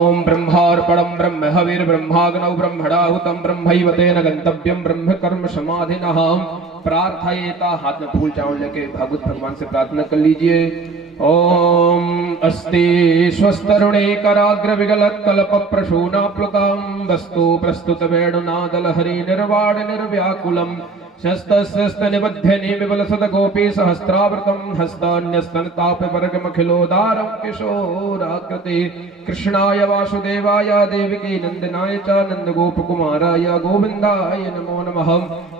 ओम ब्रह्मार्पणं ब्रह्म हविर्ब्रह्माग्नौ ब्रह्मणाहुतं ब्रह्मैव तेन गंतव्यं ब्रह्म कर्म समाधिनः। प्रार्थयेता हाथ में फूल चावल लेके भागवत भगवान से प्रार्थना कर लीजिए। ओम अस्ति स्वस्तरुणे कराग्र विगलत कल्प प्रसूना प्लुतां वस्तु प्रस्तुत वेणुनादल हरि निर्वाण निर्व्याकुलम् शस्तस्स्त निबध्यनि विबल सद गोपी सहस्रावृतं हस्तान्यस्तन ताप वर्गमखिलोदारं किशोराकृति कृष्णाय वासुदेवाय देवकी नंदनाय च नंदगोपकुमाराय गोविंदाय नमो नमः।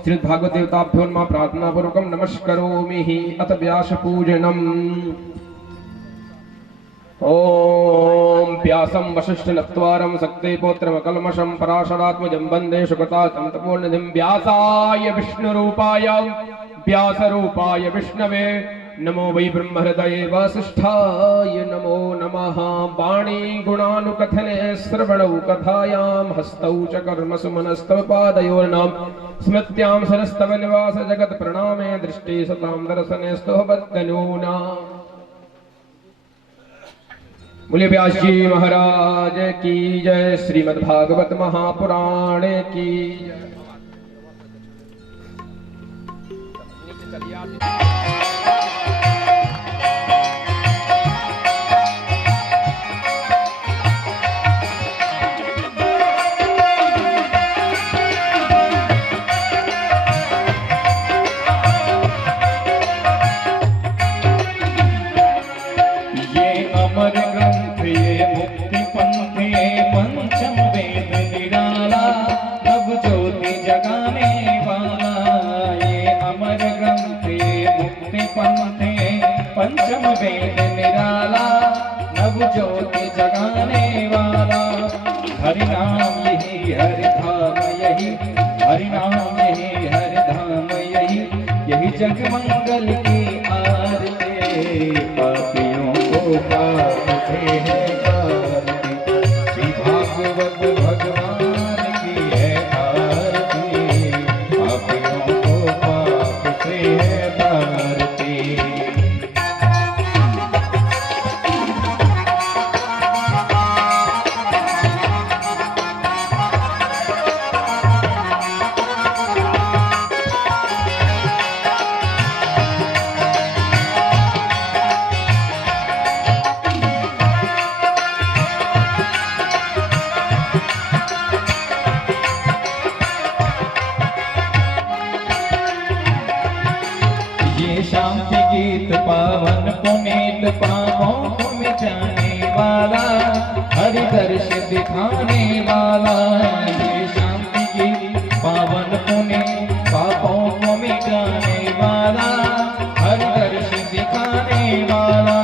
श्रीमद् भागवत देवताभ्यो नमः प्रार्थना पूर्वकं नमस्करोमि अथ व्यास पूजनम्। ओम प्यासं वशिष्ठ नत्वारं सक्ते पौत्रमकल्मषं पराशरात्मजं वन्दे शुकतातं तपोनिधिं व्यासाय विष्णुरूपाय व्यासरूपाय विष्णवे नमो वै ब्रह्महृदये वासिष्ठाय नमो नमः। वाणी गुणानुकथने श्रवणौ कथायां हस्तौ च कर्मसु मनस्तव पादयोर्नां स्मृत्यां सरस्तव निवास जगत् प्रणामे दृष्टि सतां दर्शने स्तुभवत्तनूना। बोलिए व्यास जी महाराज की जय। श्रीमद् भागवत महापुराण की जय। पंचम वेद निराला नव ज्योति जगाने वाला। हरि नाम यही हरि धाम यही, हरि नाम यही हरि धाम यही, यही जग मंगल की आरती। पापियों को पाप से है आरती, श्री भागवत भगवान की है आरती। पापियों को पाप से है आरती। शांति गीत पावन पुनीत पापों को मिटाने वाला, हरि दर्श दिखाने वाला। ये शांति गीत पावन पुनीत पापों को मिटाने वाला, हरि दर्श दिखाने वाला।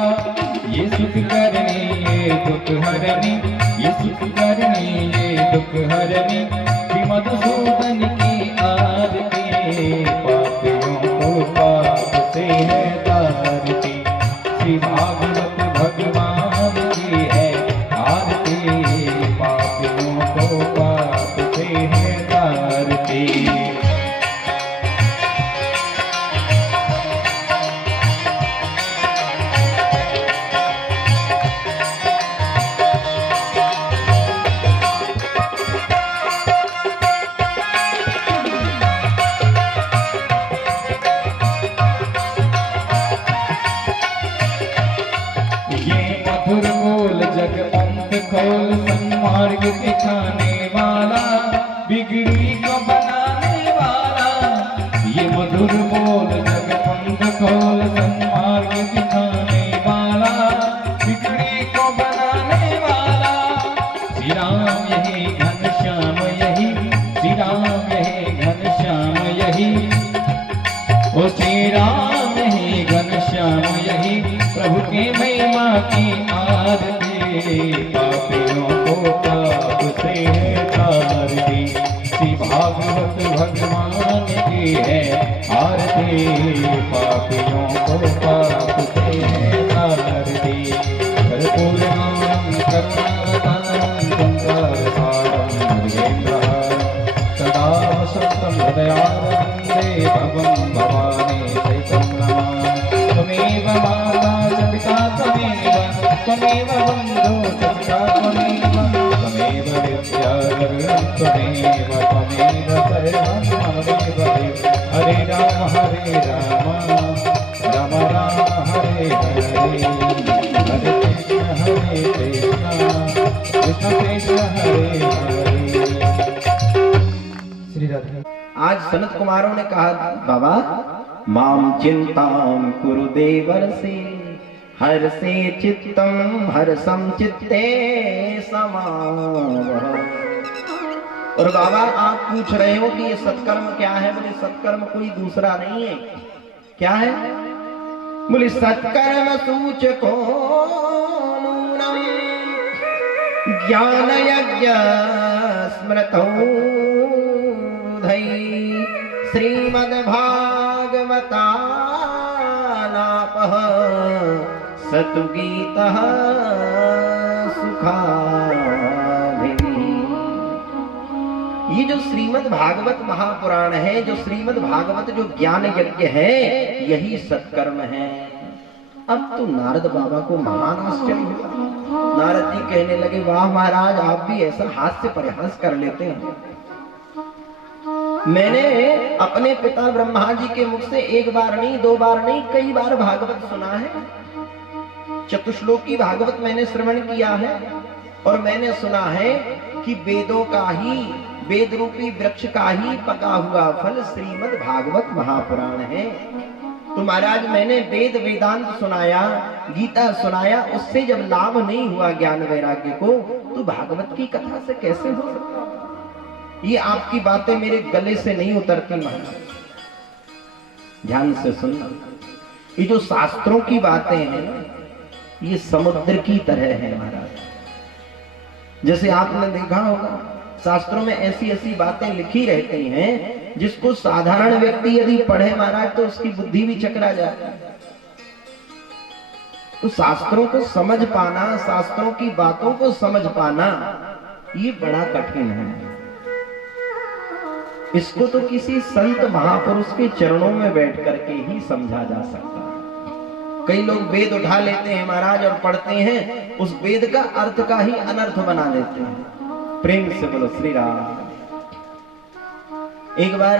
ये सुख करनी ये दुख हरनी, ये सुख करनी ये दुख हरनी, श्री मधुसूदन की आरती। पापियों को पाप से है तारती, श्री भागवत भगवान की है आरती। पापियों को पाप से है तारती। खोल सन्मार्ग दिखाने वाला, बिगड़ी को बनाने वाला। ये मधुर बोल जग पंथ खोल सन्मार्ग दिखाने वाला, बिगड़ी को बनाने वाला। श्री राम यही घनश्याम यही, श्री राम यही घनश्याम यही, ओ श्री राम यही घनश्याम यही, प्रभु की महिमा की आरती। पापियों को पाप से है तारती, श्री भागवत भगवान की है आरती। पापियों को पाप से है तारती। कर्पूरं करुणावतारं संसारसारं भुजगेन्द्रहारं सदा वसन्तं हृदयारविन्दे भवं भवानी चैतं नमामि। त्वमेव माता च पिता त्वमेव, त्वमेव बन्धुः च पिता त्वमेव। सर्वं त्वमेव त्वमेव सर्वं मम देव देव। हरे राम राम राम हरे हरे, हरे कृष्ण कृष्ण कृष्ण हरे हरे। श्री राधे। आज सनत कुमारों ने कहा बाबा माम चिंताम कुरु देवर्षि हर्षे चित्तम हर्षम चित्ते समावह। और बाबा आप पूछ रहे हो कि ये सत्कर्म क्या है? बोले सत्कर्म कोई दूसरा नहीं है। क्या है? बोले सत्कर्म सूचको नूनम ज्ञान यज्ञ स्मृतौ श्रीमद्भागवतालापः सतुगीतः सुखाभिः। ये जो श्रीमद् भागवत महापुराण है, जो श्रीमद् भागवत जो ज्ञान यज्ञ है, यही सत्कर्म है। अब तो नारद बाबा को महान आश्चर्य हुआ। नारद जी कहने लगे वाह महाराज आप भी ऐसा हास्य परिहास कर लेते हैं। मैंने अपने पिता ब्रह्मा जी के मुख से एक बार नहीं, दो बार नहीं, कई बार भागवत सुना है। चतुश्लोकी भागवत मैंने श्रवण किया है और मैंने सुना है कि वेदों का ही, वेद रूपी वृक्ष का ही पका हुआ फल श्रीमद् भागवत महापुराण है। तो महाराज मैंने वेद वेदांत सुनाया, गीता सुनाया, उससे जब लाभ नहीं हुआ ज्ञान वैराग्य को, तो भागवत की कथा से कैसे हो सकता? ये आपकी बातें मेरे गले से नहीं उतरती महाराज, ध्यान से सुनना। ये जो शास्त्रों की बातें हैं ये समुद्र की तरह है महाराज। जैसे आपने देखा होगा शास्त्रों में ऐसी ऐसी बातें लिखी रहती हैं जिसको साधारण व्यक्ति यदि पढ़े महाराज तो उसकी बुद्धि भी चकरा जाती है। तो शास्त्रों को समझ पाना, शास्त्रों की बातों को समझ पाना ये बड़ा कठिन है। इसको तो किसी संत महापुरुष के चरणों में बैठ करके ही समझा जा सकता है। कई लोग वेद उठा लेते हैं महाराज और पढ़ते हैं, उस वेद का अर्थ का ही अनर्थ बना देते हैं। प्रेम से बोलो श्री राम। एक बार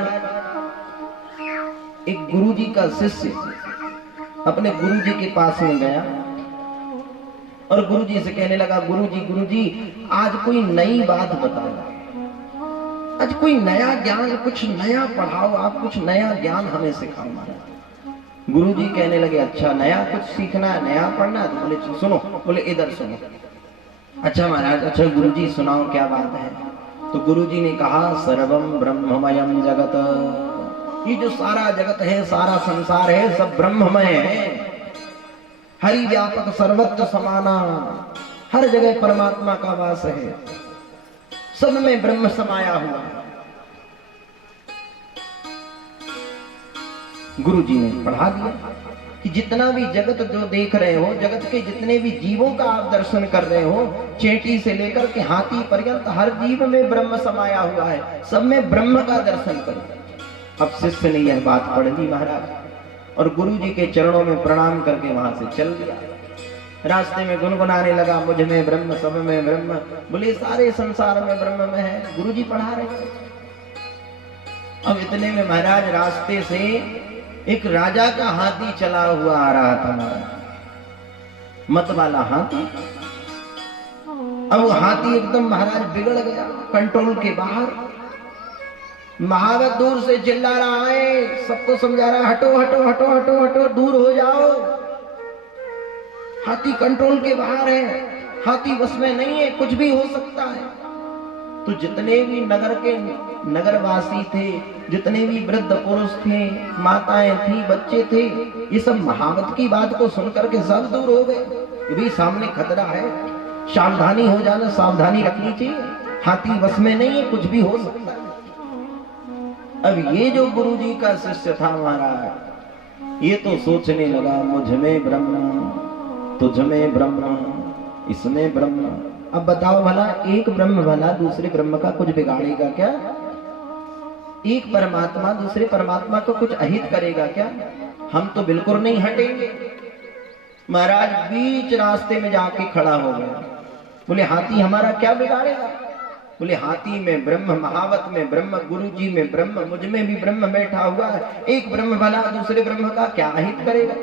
एक गुरुजी का शिष्य अपने गुरुजी के पास में गया और गुरुजी से कहने लगा गुरुजी आज कोई नई बात बताओ, आज कोई नया ज्ञान, कुछ नया पढ़ाओ, आप कुछ नया ज्ञान हमें सिखाओ महाराज। गुरुजी कहने लगे अच्छा नया कुछ सीखना है, नया पढ़ना है? तो बोले सुनो, बोले इधर सुनो। अच्छा महाराज, अच्छा गुरुजी सुनाओ क्या बात है? तो गुरुजी ने कहा सर्वम ब्रह्ममयम जगत, ये जो सारा जगत है, सारा संसार है, सब ब्रह्ममय है। हरि व्यापक सर्वत्र समाना, हर जगह परमात्मा का वास है, सब में ब्रह्म समाया हुआ। गुरुजी ने पढ़ा दिया कि जितना भी जगत जो देख रहे हो, जगत के जितने भी जीवों का आप दर्शन कर रहे हो, चेटी से लेकर के हाथी पर्यंत हर जीव में ब्रह्म समाया हुआ है, सब में ब्रह्म का दर्शन करो। अब शिष्य ने यह बात पढ़ ली महाराज और गुरुजी के चरणों में प्रणाम करके वहां से चल दिया। रास्ते में गुनगुनाने लगा मुझ में ब्रह्म, सब में ब्रह्म। बोले सारे संसार में ब्रह्म में है, गुरुजी पढ़ा रहे थे। अब इतने में महाराज रास्ते से एक राजा का हाथी चला हुआ आ रहा था महाराज, मत वाला हाथी। अब वो हाथी एकदम महाराज बिगड़ गया, कंट्रोल के बाहर। महावत दूर से चिल्ला रहा है, सबको समझा रहा है हटो हटो हटो हटो हटो, दूर हो जाओ, हाथी कंट्रोल के बाहर है, हाथी बस में नहीं है, कुछ भी हो सकता है। तो जितने भी नगर के नगरवासी थे, जितने भी वृद्ध पुरुष थे, माताएं थी, बच्चे थे, ये सब महावत की बात को सुनकर के सब दूर हो गए। ये भी सामने खतरा है, सावधानी हो जाना, सावधानी रखनी चाहिए, हाथी बस में नहीं है, कुछ भी हो सकता है। अब ये जो गुरुजी का शिष्य था महाराज, ये तो सोचने लगा मुझ में ब्रह्म, तुझ में ब्रह्म, इसमें ब्रह्म। अब बताओ भला एक ब्रह्म भला दूसरे ब्रह्म का कुछ बिगाड़ेगा क्या? एक परमात्मा दूसरे परमात्मा को कुछ अहित करेगा क्या? हम तो बिल्कुल नहीं हटेंगे। महाराज बीच रास्ते में जाके खड़ा हो गया, बोले हाथी हमारा क्या बिगाड़ेगा? बोले हाथी में ब्रह्म, महावत में ब्रह्म, गुरु जी में ब्रह्म, मुझ में भी ब्रह्म बैठा हुआ है। एक ब्रह्म भला दूसरे ब्रह्म का क्या हित करेगा।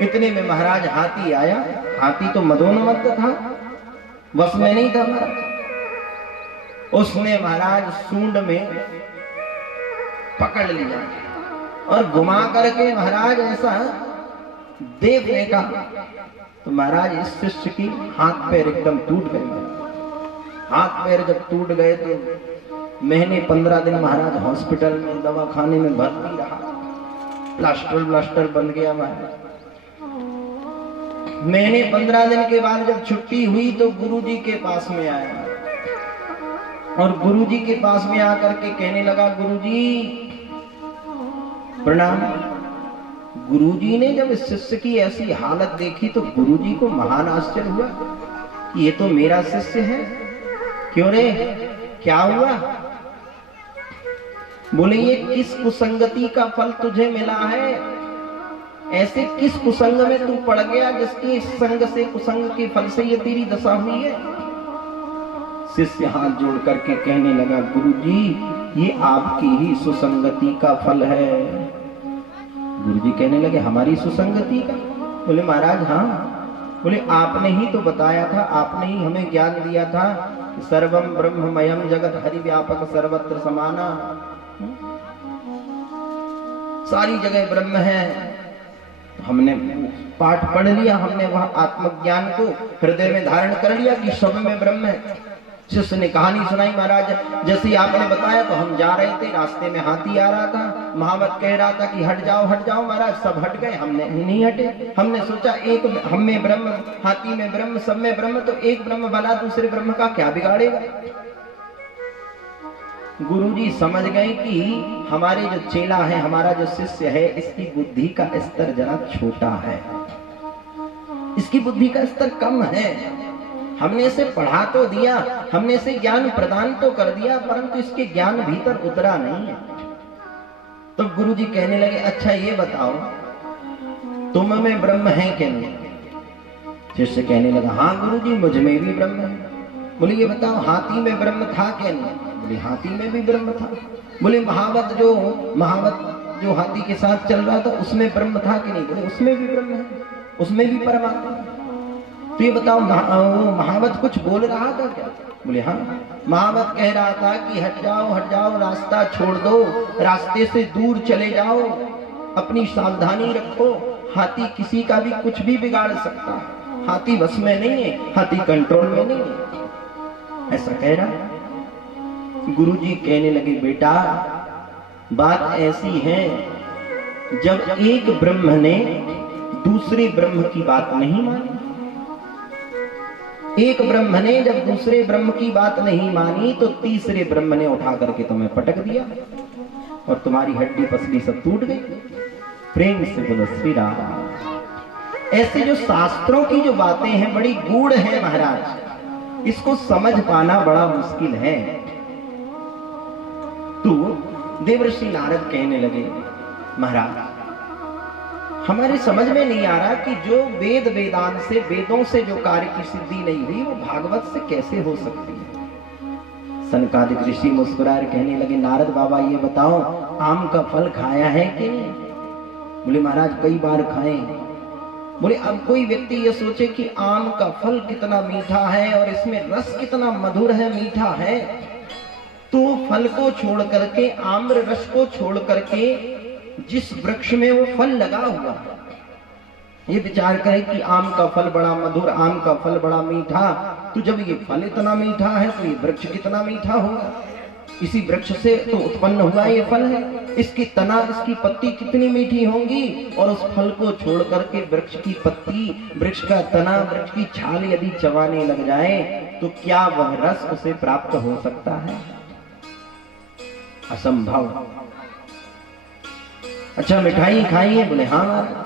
इतने में महाराज हाथी आया। हाथी तो मदोन्मत्त था, बस में नहीं था महाराज। उसने महाराज सूंड में पकड़ लिया और घुमा करके महाराज ऐसा देखने का, तो महाराज इस शिष्य की हाथ पैर एकदम टूट गए। हाथ पैर जब टूट गए तो महीने 15 दिन महाराज हॉस्पिटल में, दवाखाने में भर्ती रहा। प्लास्टर बन गया महाराज। महीने 15 दिन के बाद जब छुट्टी हुई तो गुरुजी के पास में आया और गुरुजी के पास में आकर के कहने लगा, गुरुजी प्रणाम। गुरुजी ने जब इस शिष्य की ऐसी हालत देखी तो गुरुजी को महान आश्चर्य हुआ कि ये तो मेरा शिष्य है। क्यों रे, क्या हुआ? बोले ये किस कुसंगति का फल तुझे मिला है? ऐसे किस कुसंग में तू पड़ गया जिसकी संग से, कुसंग के फल से ये तेरी दशा हुई है? शिष्य हाथ जोड़ करके कहने लगा, गुरुजी ये आपकी ही सुसंगति का फल है। गुरुजी कहने लगे, हमारी सुसंगति का? बोले महाराज हाँ। बोले आपने ही तो बताया था, आपने ही हमें ज्ञान दिया था, सर्वम ब्रह्ममयम जगत हरि व्यापक सर्वत्र समाना। सारी जगह ब्रह्म है। हमने पाठ पढ़ लिया, हमने वह आत्मज्ञान को हृदय में धारण कर लिया कि सब में ब्रह्म है। शिष्य ने कहानी सुनाई, महाराज जैसे आपने बताया तो हम जा रहे थे, रास्ते में हाथी आ रहा था, महावत कह रहा था कि हट जाओ। महाराज सब हट गए, हमने नहीं हटे। हमने सोचा एक हम में ब्रह्म, हाथी में ब्रह्म, सब में ब्रह्म, तो एक ब्रह्म भला दूसरे ब्रह्म का क्या बिगाड़ेगा। गुरुजी समझ गए कि हमारे जो चेला है, हमारा जो शिष्य है, इसकी बुद्धि का स्तर जरा छोटा है, इसकी बुद्धि का स्तर कम है। हमने इसे पढ़ा तो दिया, हमने इसे ज्ञान प्रदान तो कर दिया, परंतु इसके ज्ञान भीतर उतरा नहीं है। तो गुरुजी कहने लगे, अच्छा ये बताओ तुम में ब्रह्म है कि नहीं? शिष्य कहने लगा, हाँ गुरुजी मुझ में भी ब्रह्म है। बोले ये बताओ हाथी में ब्रह्म था क्या नहीं? बोले हाथी में भी ब्रह्म था। बोले महावत जो हाथी के साथ चल रहा था उसमें ब्रह्म था कि नहीं? बोले उसमें भी ब्रह्म है, उसमें भी परमात्मा। तो ये बताओ महावत कुछ बोल रहा था क्या? बोले हाँ। महावत कह रहा था कि हट जाओ, रास्ता छोड़ दो, रास्ते से दूर चले जाओ, अपनी सावधानी रखो, हाथी किसी का भी कुछ भी बिगाड़ सकता है, हाथी बस में नहीं है, हाथी कंट्रोल में नहीं है, ऐसा कह रहा। गुरुजी कहने लगे, बेटा बात ऐसी है, जब एक ब्रह्म ने दूसरे ब्रह्म की बात नहीं मानी, एक ब्रह्म ने जब दूसरे ब्रह्म की बात नहीं मानी तो तीसरे ब्रह्म ने उठा करके तुम्हें पटक दिया और तुम्हारी हड्डी पसली सब टूट गई। प्रेम से बोलो श्री राम। ऐसे जो शास्त्रों की जो बातें हैं बड़ी गूढ़ हैं महाराज, इसको समझ पाना बड़ा मुश्किल है। तो देवर्षि नारद कहने लगे, महाराज हमारे समझ में नहीं आ रहा कि जो वेद वेदांत से, वेदों से जो कार्य की सिद्धि नहीं हुई वो भागवत से कैसे हो सकती है। सनकादिक ऋषि मुस्कुराए कहने लगे, नारद बाबा ये बताओ आम का फल खाया है कि नहीं? बोले महाराज कई बार खाए। बोले अब कोई व्यक्ति ये सोचे कि आम का फल कितना मीठा है और इसमें रस कितना मधुर है, मीठा है, तो फल को छोड़ करके, आम्र रस को छोड़ करके जिस वृक्ष में वो फल लगा हुआ है, ये विचार करें कि आम का फल बड़ा मधुर, आम का फल बड़ा मीठा, तो जब ये फल इतना मीठा है तो ये वृक्ष कितना मीठा होगा। इसी वृक्ष से तो उत्पन्न हुआ ये फल है, इसकी तना, इसकी पत्ती कितनी मीठी होंगी, और उस फल को छोड़ करके वृक्ष की पत्ती, वृक्ष का तना, वृक्ष की छाल यदि चबाने लग जाए तो क्या वह रस उसे प्राप्त हो सकता है? असंभव। अच्छा मिठाई खाई है? बोले हाँ।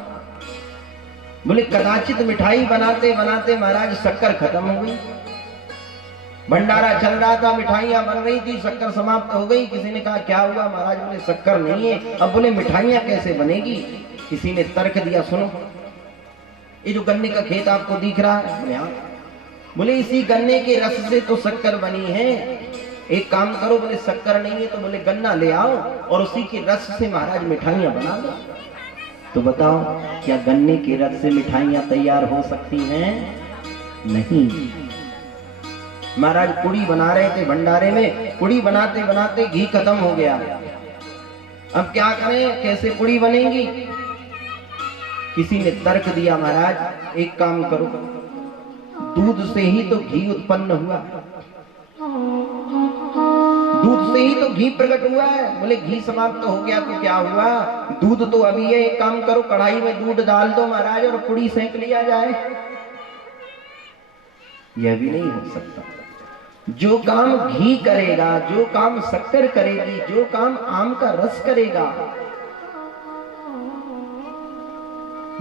बोले कदाचित मिठाई बनाते बनाते महाराज शक्कर खत्म हो गई, भंडारा चल रहा था, मिठाइयां बन रही थी, शक्कर समाप्त हो गई। किसी ने कहा क्या हुआ महाराज? बोले शक्कर नहीं है। अब बोले मिठाइयां कैसे बनेगी? किसी ने तर्क दिया, सुनो ये जो गन्ने का खेत आपको दिख रहा है, बोले हाँ, बोले इसी गन्ने के रस से तो शक्कर बनी है, एक काम करो। बोले शक्कर नहीं है तो बोले गन्ना ले आओ और उसी के रस से महाराज मिठाइयां बना दो। तो बताओ क्या गन्ने के रस से मिठाइयां तैयार हो सकती हैं? नहीं। महाराज पुड़ी बना रहे थे भंडारे में, पुड़ी बनाते बनाते घी खत्म हो गया। अब क्या करें, कैसे पुड़ी बनेगी? किसी ने तर्क दिया, महाराज एक काम करो, दूध से ही तो घी उत्पन्न हुआ, दूध से ही तो घी प्रकट हुआ है। बोले घी समाप्त हो गया तो क्या हुआ, दूध तो अभी है। एक काम करो, कढ़ाई में दूध डाल दो महाराज और पुड़ी सेंक लिया जाए। यह भी नहीं हो सकता। जो काम घी करेगा, जो काम शक्कर करेगी, जो काम आम का रस करेगा,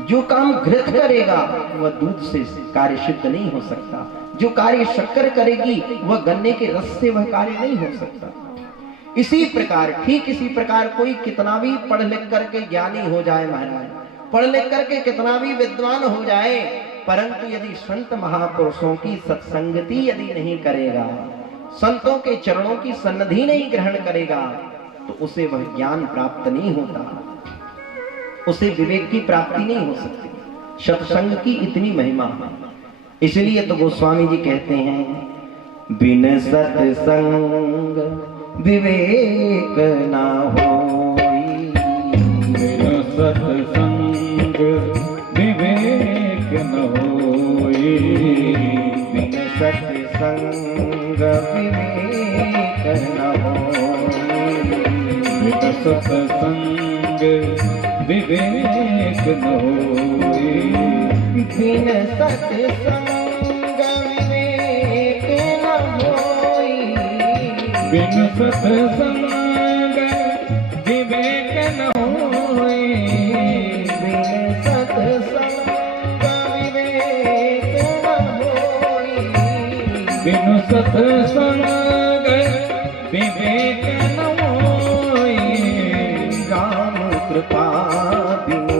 जो काम घृत करेगा, वह दूध से कार्य सिद्ध नहीं हो सकता। जो कार्य शक्कर करेगी वह गन्ने के रस से वह कार्य नहीं हो सकता। इसी प्रकार, ठीक इसी प्रकार कोई कितना भी पढ़ लिख करके ज्ञानी हो जाए महाराज, पढ़ लिख करके कितना भी विद्वान हो जाए, परंतु यदि संत महापुरुषों की सत्संगति यदि नहीं करेगा, संतों के चरणों की सन्निधि नहीं ग्रहण करेगा, तो उसे वह ज्ञान प्राप्त नहीं होता, उसे विवेक की प्राप्ति नहीं हो सकती। सत्संग की इतनी महिमा है। इसलिए तो गोस्वामी जी कहते हैं, बिन सत्संग विवेक ना होई, बिन सत्संग विवेक न होई, बिन सत्संग विवेक न होई, बिन सत्संग विवेक न होई, बिन सत्संग विवेक न होई, बिन सत्संग विवेक न होई, बिन सत्संग विवेक न होई, बिन सत्संग विवेक न होई, राम कृपा बिनु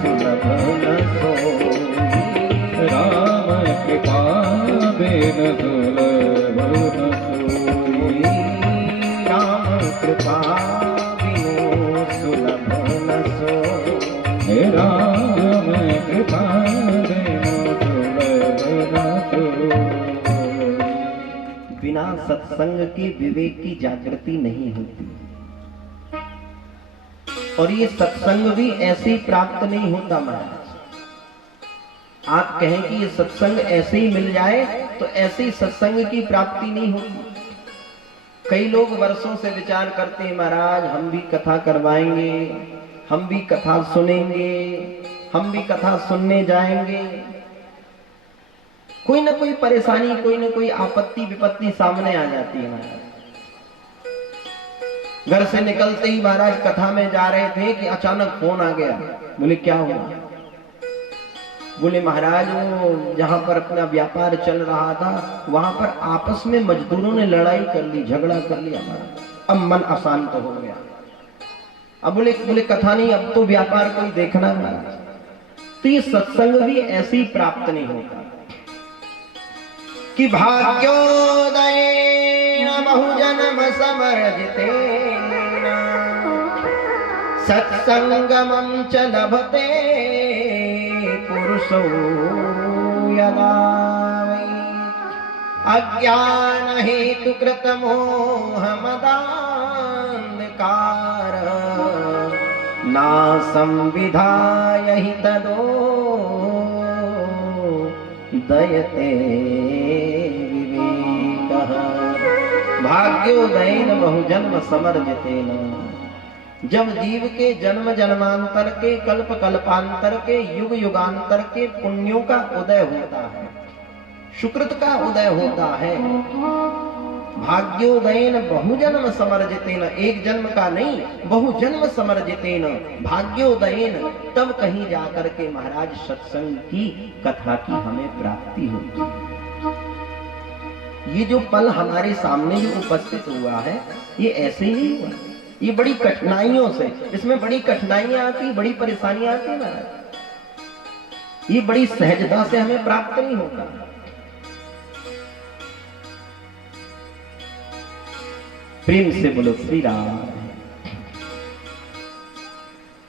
सुलभ न सोई, राम कृपा बिन दुर्लभ न सोई, राम कृपा बिनु सुलभ न सोई, राम कृपा बिनु दुर्लभ न सोई। बिना सत्संग के विवेक की जागृति नहीं होती, और ये सत्संग भी ऐसे ही प्राप्त नहीं होता महाराज। आप कहें कि ये सत्संग ऐसे ही मिल जाए तो ऐसे ही सत्संग की प्राप्ति नहीं होती। कई लोग वर्षों से विचार करते हैं, महाराज हम भी कथा करवाएंगे, हम भी कथा सुनेंगे, हम भी कथा सुनने जाएंगे। कोई ना कोई परेशानी, कोई ना कोई आपत्ति विपत्ति सामने आ जाती है महाराज। घर से निकलते ही महाराज कथा में जा रहे थे कि अचानक फोन आ गया। बोले क्या हुआ? बोले महाराज वो जहां पर अपना व्यापार चल रहा था वहां पर आपस में मजदूरों ने लड़ाई कर ली, झगड़ा कर लिया महाराज। अब मन अशांत हो गया। अब बोले कथा नहीं, अब तो व्यापार कोई देखना है महाराज। तो ये सत्संग भी ऐसे ही प्राप्त नहीं होता कि भाग्योदय बहुजन्म समर्जितेन सत्संगमं च लभते पुरुषो यदा वै अज्ञान हेतु कृत मोह मदान्धकार ना संविधाय हि तदो दयते विवेकः भाग्योदयेन बहुजन्म समर्जितेन। जब जीव के जन्म जन्मांतर के, कल्प कल्पांतर के, युग युगांतर के पुण्यों का उदय होता है, सुकृत का उदय होता है, भाग्योदयेन बहुजन्म समर्जितेन, एक जन्म का नहीं बहुजन्म समर्जितेन भाग्योदयेन, तब कहीं जाकर के महाराज सत्संग की कथा की हमें प्राप्ति होती है। ये जो पल हमारे सामने जो उपस्थित हुआ है ये ऐसे ही नहीं हुआ, ये बड़ी कठिनाइयों से, इसमें बड़ी कठिनाइयां आती, बड़ी परेशानियां आती है महाराज। ये बड़ी सहजता से हमें प्राप्त नहीं होता। प्रेम से बोलो श्री राम।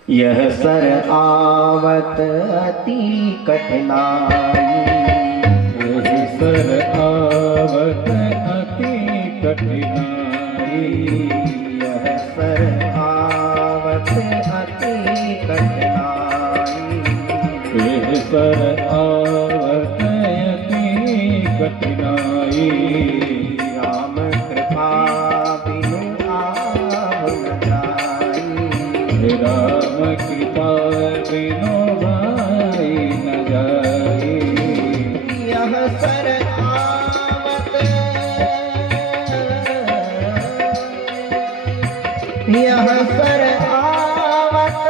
यह सर आवत अति कठिनाई, यह सर आवत अति कठिनाई, यह सर आवत अति कठिनाई, यह सर आवत अति कठिनाई, राम कृपा बिनु आव न जाई, राम कृपा बिनु भाई न जाई। यह सर आवत, यह सर आवत,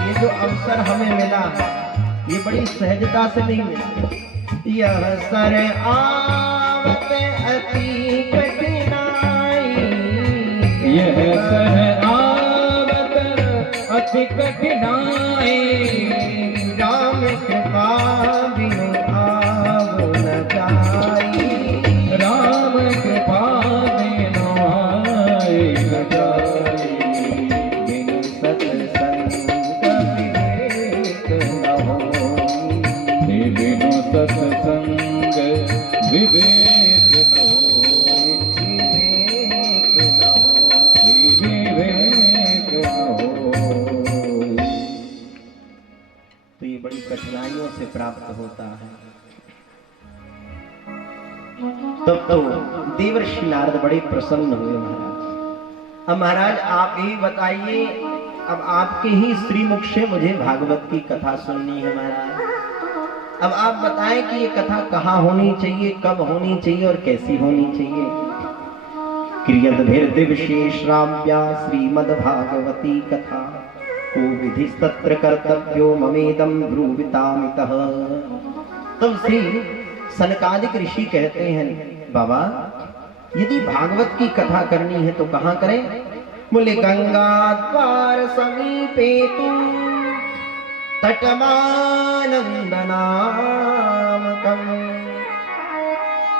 ये जो अवसर हमें मिला ये बड़ी सहजता से नहीं मिला। यह सर आवत अति कठिनाई, यह सर आवत अति कठिनाई, राम कृपा बिनु आव न जाई, राम कृपा बिनु आए न जाई। बिनु सत्संग विवेक न होई, बिनु सत्संग विवेक न होई, विवेक न होई। विवेक न होई। तो ये बड़ी कठिनाइयों से प्राप्त होता है। तब तो देवर्षि नारद बड़े प्रसन्न हुए महाराज। अब महाराज आप ही बताइए, अब आपके ही श्री मुख से मुझे भागवत की कथा सुननी है महाराज। अब आप बताएं कि ये कथा कहाँ होनी चाहिए, कब होनी चाहिए और कैसी होनी चाहिए। क्रियद्भिर्दि विशेष राम्या श्रीमद्भागवती कथा, को विधिस्तत्र कर्तव्यो ममेदं ब्रूवितामितः। तब श्री सनकादिक ऋषि कहते हैं, बाबा यदि भागवत की कथा करनी है तो कहाँ करें? बोले गंगा द्वार समीपे तु तटमानंदनामकम्।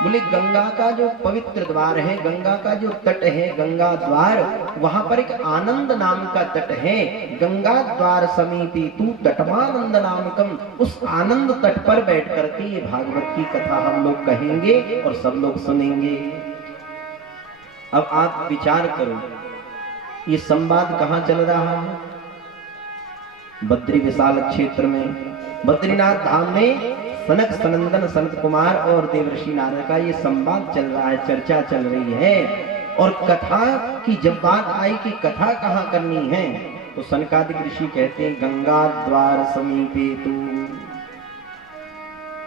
बोले गंगा का जो पवित्र द्वार है, गंगा का जो तट है, गंगा द्वार, वहां पर एक आनंद नाम का तट है। गंगा द्वार समीपी तू तटमानंद नामकम, उस आनंद तट पर बैठ करके ये भागवत की कथा हम लोग कहेंगे और सब लोग सुनेंगे। अब आप विचार करो, ये संवाद कहाँ चल रहा है? बद्री विशाल क्षेत्र में, बद्रीनाथ धाम में सनक सनंदन सनत कुमार और देवर्षि नारद का ये संवाद चल रहा है, चर्चा चल रही है। और कथा की जब बात आई कि कथा कहाँ करनी है, तो सनकादिक ऋषि कहते हैं गंगा द्वार समीपे तू।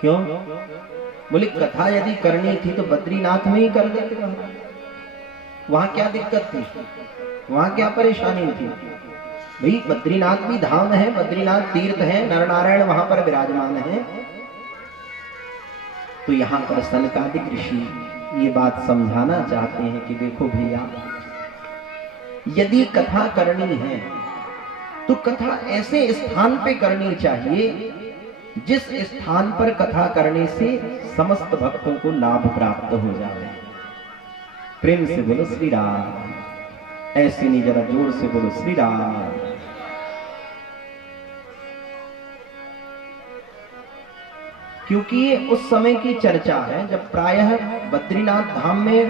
क्यों? बोले कथा यदि करनी थी तो बद्रीनाथ में ही कर देते। वहां क्या दिक्कत थी, वहां क्या परेशानी थी? भाई बद्रीनाथ भी धाम है, बद्रीनाथ तीर्थ है, नर नारायण वहां पर विराजमान है। तो यहाँ पर सनकादिक ऋषि ये बात समझाना चाहते हैं कि देखो भैया, यदि कथा करनी है तो कथा ऐसे स्थान पे करनी चाहिए जिस स्थान पर कथा करने से समस्त भक्तों को लाभ प्राप्त हो जाए। प्रेम से बोलो श्री राम। ऐसे नहीं, जरा जोर से बोलो श्री राम। क्योंकि ये उस समय की चर्चा है जब प्रायः बद्रीनाथ धाम में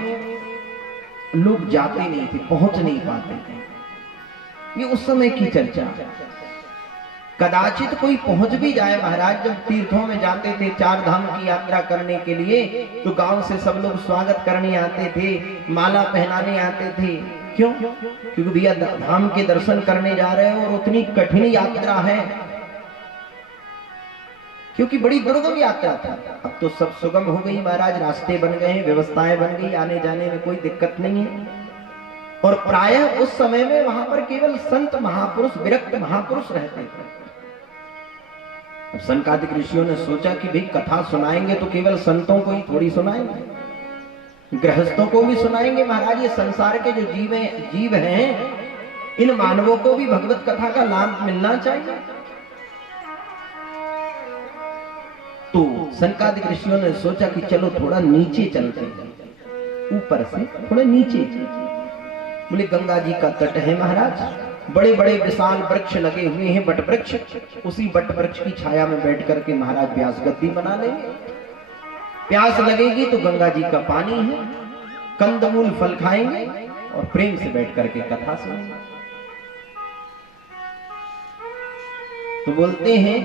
लोग जाते नहीं थे, पहुंच नहीं पाते थे। ये उस समय की चर्चा है। कदाचित कोई पहुंच भी जाए महाराज, जब तीर्थों में जाते थे चार धाम की यात्रा करने के लिए, तो गांव से सब लोग स्वागत करने आते थे, माला पहनाने आते थे। क्यों? क्योंकि भैया धाम के दर्शन करने जा रहे हो और उतनी कठिन यात्रा है, क्योंकि बड़ी दुर्गम यात्रा था। अब तो सब सुगम हो गई महाराज, रास्ते बन गए हैं, व्यवस्थाएं बन गई, आने जाने में कोई दिक्कत नहीं है। और प्रायः उस समय में वहां पर केवल संत महापुरुष, विरक्त महापुरुष रहते थे। अब सनकादिक ऋषियों ने सोचा कि भाई कथा सुनाएंगे तो केवल संतों को ही थोड़ी सुनाएंगे, गृहस्थों को भी सुनाएंगे महाराज। ये संसार के जो जीव हैं, इन मानवों को भी भगवत कथा का लाभ मिलना चाहिए। तो सनकादिक ऋषियों ने सोचा कि चलो थोड़ा नीचे चलते हैं, ऊपर से थोड़ा नीचे। बोले गंगा जी का तट है महाराज, बड़े बड़े विशाल वृक्ष लगे हुए हैं, बट वृक्ष, उसी बट वृक्ष की छाया में बैठ करके महाराज व्यास गद्दी बना लेंगे। प्यास लगेगी तो गंगा जी का पानी है, कंदमूल फल खाएंगे और प्रेम से बैठ करके कथा सुनेंगे। तो बोलते हैं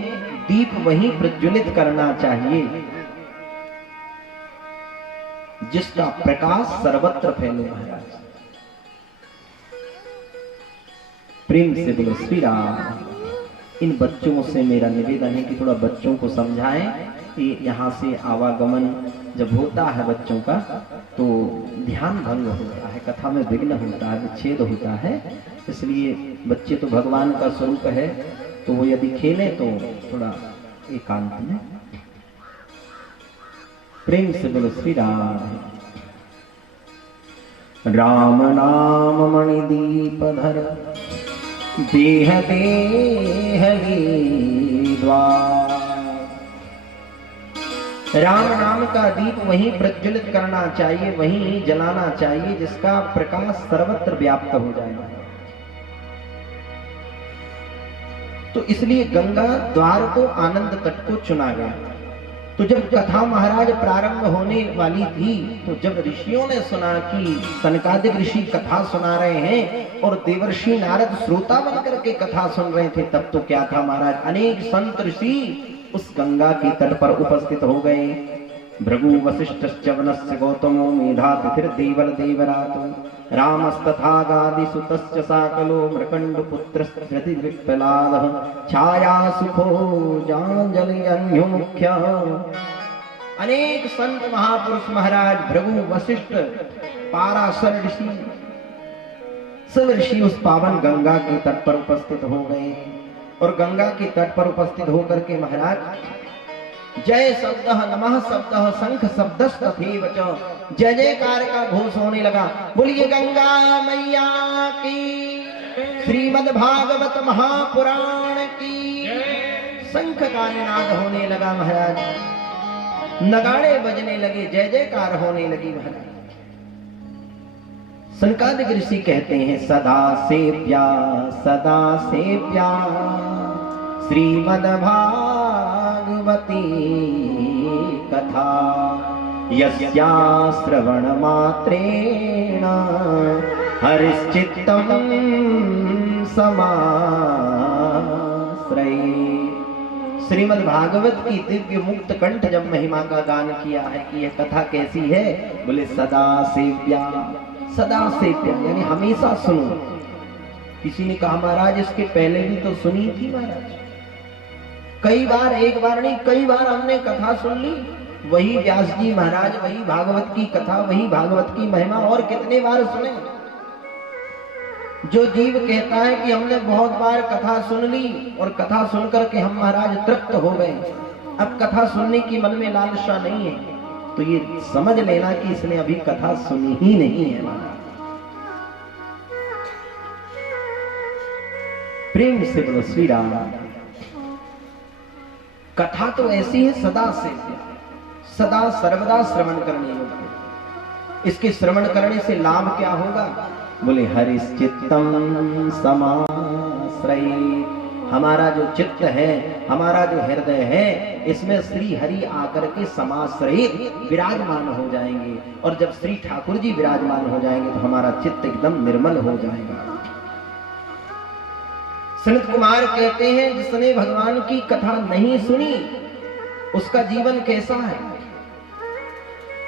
दीप वहीं प्रज्वलित करना चाहिए जिसका प्रकाश सर्वत्र फैले महाराज। प्रेम से बोलो श्री राम। इन बच्चों से मेरा निवेदन है कि थोड़ा बच्चों को समझाएं कि यहाँ से आवागमन जब होता है बच्चों का तो ध्यान भंग होता है, कथा में विघ्न होता है, विच्छेद होता है। इसलिए बच्चे तो भगवान का स्वरूप है, तो वो यदि खेले तो थोड़ा एकांत में। प्रेम से बोलो श्री राम। राम नाम मणिदीपधर देह देह द्वार। राम नाम का दीप वहीं प्रज्वलित करना चाहिए, वहीं जलाना चाहिए जिसका प्रकाश सर्वत्र व्याप्त हो जाए। तो इसलिए गंगा द्वार को, आनंद तट को चुना गया। तो जब कथा महाराज प्रारंभ होने वाली थी तो जब ऋषियों ने सुना कि सनकादिक ऋषि कथा सुना रहे हैं और देवर्षि नारद श्रोता बनकर के कथा सुन रहे थे, तब तो क्या था महाराज, अनेक संत ऋषि उस गंगा के तट पर उपस्थित हो गए। भृगु वशिष्ठ वनस्य गौतमो मेधातिथिर देवल देवरातो रामस्तथा गादिसुतश्च साकलो मृकंड पुत्रस्त्रति विप्लादः छाया सुखो जांजलि अन्यो मुख्य। अनेक संत महापुरुष महाराज भृगु वशिष्ठ पाराशर ऋषि सब ऋषि उस पावन गंगा के तट पर उपस्थित हो गए और गंगा के तट पर उपस्थित होकर के महाराज जय शब्द नमः शब्द शंख शब्दस्तथैव च जय जयकार का घोष होने लगा। बोलिए गंगा मैया की, श्रीमद् भागवत महापुराण की। शंख का निनाद होने लगा महाराज, नगाड़े बजने लगे, जय जयकार होने लगी महाराज। सनकादिक ऋषि कहते हैं सदा सेव्या श्रीमद् भागवती कथा यस्या श्रवण मात्रेण हरिश्चित्तं समाश्रये। श्रीमद् भागवत की दिव्य मुक्त कंठ जब महिमा का गान किया है कि यह कथा कैसी है, बोले सदा सेव्या, सदा सेव्या यानी हमेशा सुनो। किसी ने कहा महाराज इसके पहले भी तो सुनी थी महाराज, कई बार, एक बार नहीं कई बार हमने कथा सुन ली। वही व्यास जी महाराज, वही भागवत की कथा, वही भागवत की महिमा और कितने बार सुने। जो जीव कहता है कि हमने बहुत बार कथा सुन ली और कथा सुनकर के हम महाराज तृप्त हो गए, अब कथा सुनने की मन में लालसा नहीं है, तो ये समझ लेना कि इसने अभी कथा सुनी ही नहीं है महाराज। प्रेम से बोलो श्री राम। कथा तो ऐसी है सदा से, सदा सर्वदा श्रवण करने योग्य। इसके श्रवण करने से लाभ क्या होगा, बोले हरिश्चित्तम समाश्रये। हमारा जो चित्त है, हमारा जो हृदय है, इसमें श्री हरि आकर के समाश्रयित विराजमान हो जाएंगे। और जब श्री ठाकुर जी विराजमान हो जाएंगे तो हमारा चित्त एकदम निर्मल हो जाएगा। सनत कुमार कहते हैं जिसने भगवान की कथा नहीं सुनी उसका जीवन कैसा है।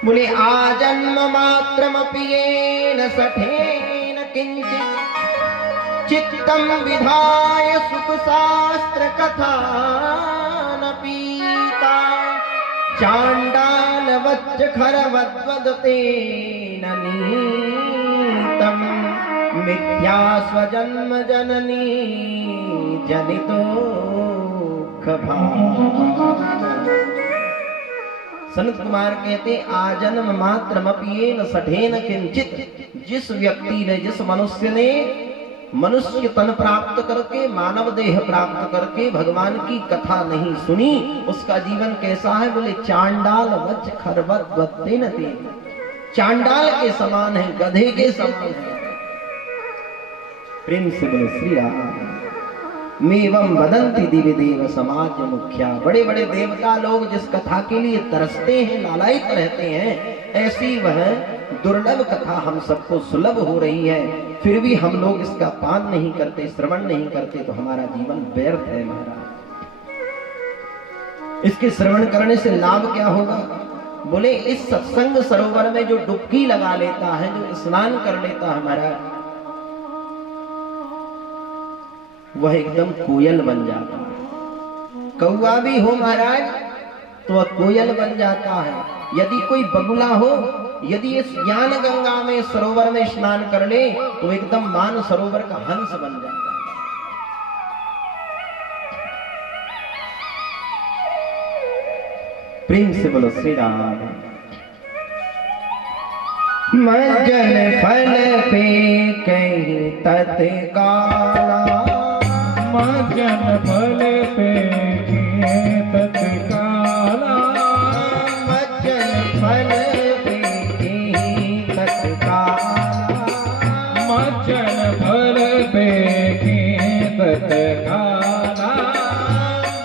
बोले आजन्म मात्रमपि येन सठेन किंचित् चित्तं विधाय सुख शास्त्र कथा न पीता चांडाल वच्च खरवद्वदते न नीतम् मिथ्या स्वजन्म जननी जनितो सनत कुमार कहते आजन्म मात्रमपि येन सठेन किंचित, जिस व्यक्ति ने, जिस मनुष्य ने मनुष्य तन प्राप्त करके, मानव देह प्राप्त करके भगवान की कथा नहीं सुनी, उसका जीवन कैसा है? बोले चांडाल वज्र खरबत बत्ते न ते, चांडाल के समान है, गधे के समान है। प्रेम से बोले श्री राम। मेवम वदंती दिव्य देव समाज मुखिया, बड़े बड़े देवता लोग जिस कथा के लिए तरसते हैं, लालायित रहते हैं, ऐसी वह दुर्लभ कथा हम सबको सुलभ हो रही है, फिर भी हम लोग इसका पान नहीं करते, श्रवण नहीं करते, तो हमारा जीवन व्यर्थ है महाराज। इसके श्रवण करने से लाभ क्या होगा? बोले इस सत्संग सरोवर में जो डुबकी लगा लेता है, जो स्नान कर लेता है महाराज, वह एकदम कोयल बन जाता है। कौआ भी हो महाराज तो वह कोयल बन जाता है। यदि कोई बगुला हो, यदि इस ज्ञान गंगा में सरोवर में स्नान कर ले तो एकदम मान सरोवर का हंस बन जाता है। प्रेम से बोलो श्री राम। मज्जन फल पे कहीं तत्काला, मज्जन फल पे तत्काला, मज्जन फल पे तत्काला, मज्जन फल पे तत्काला,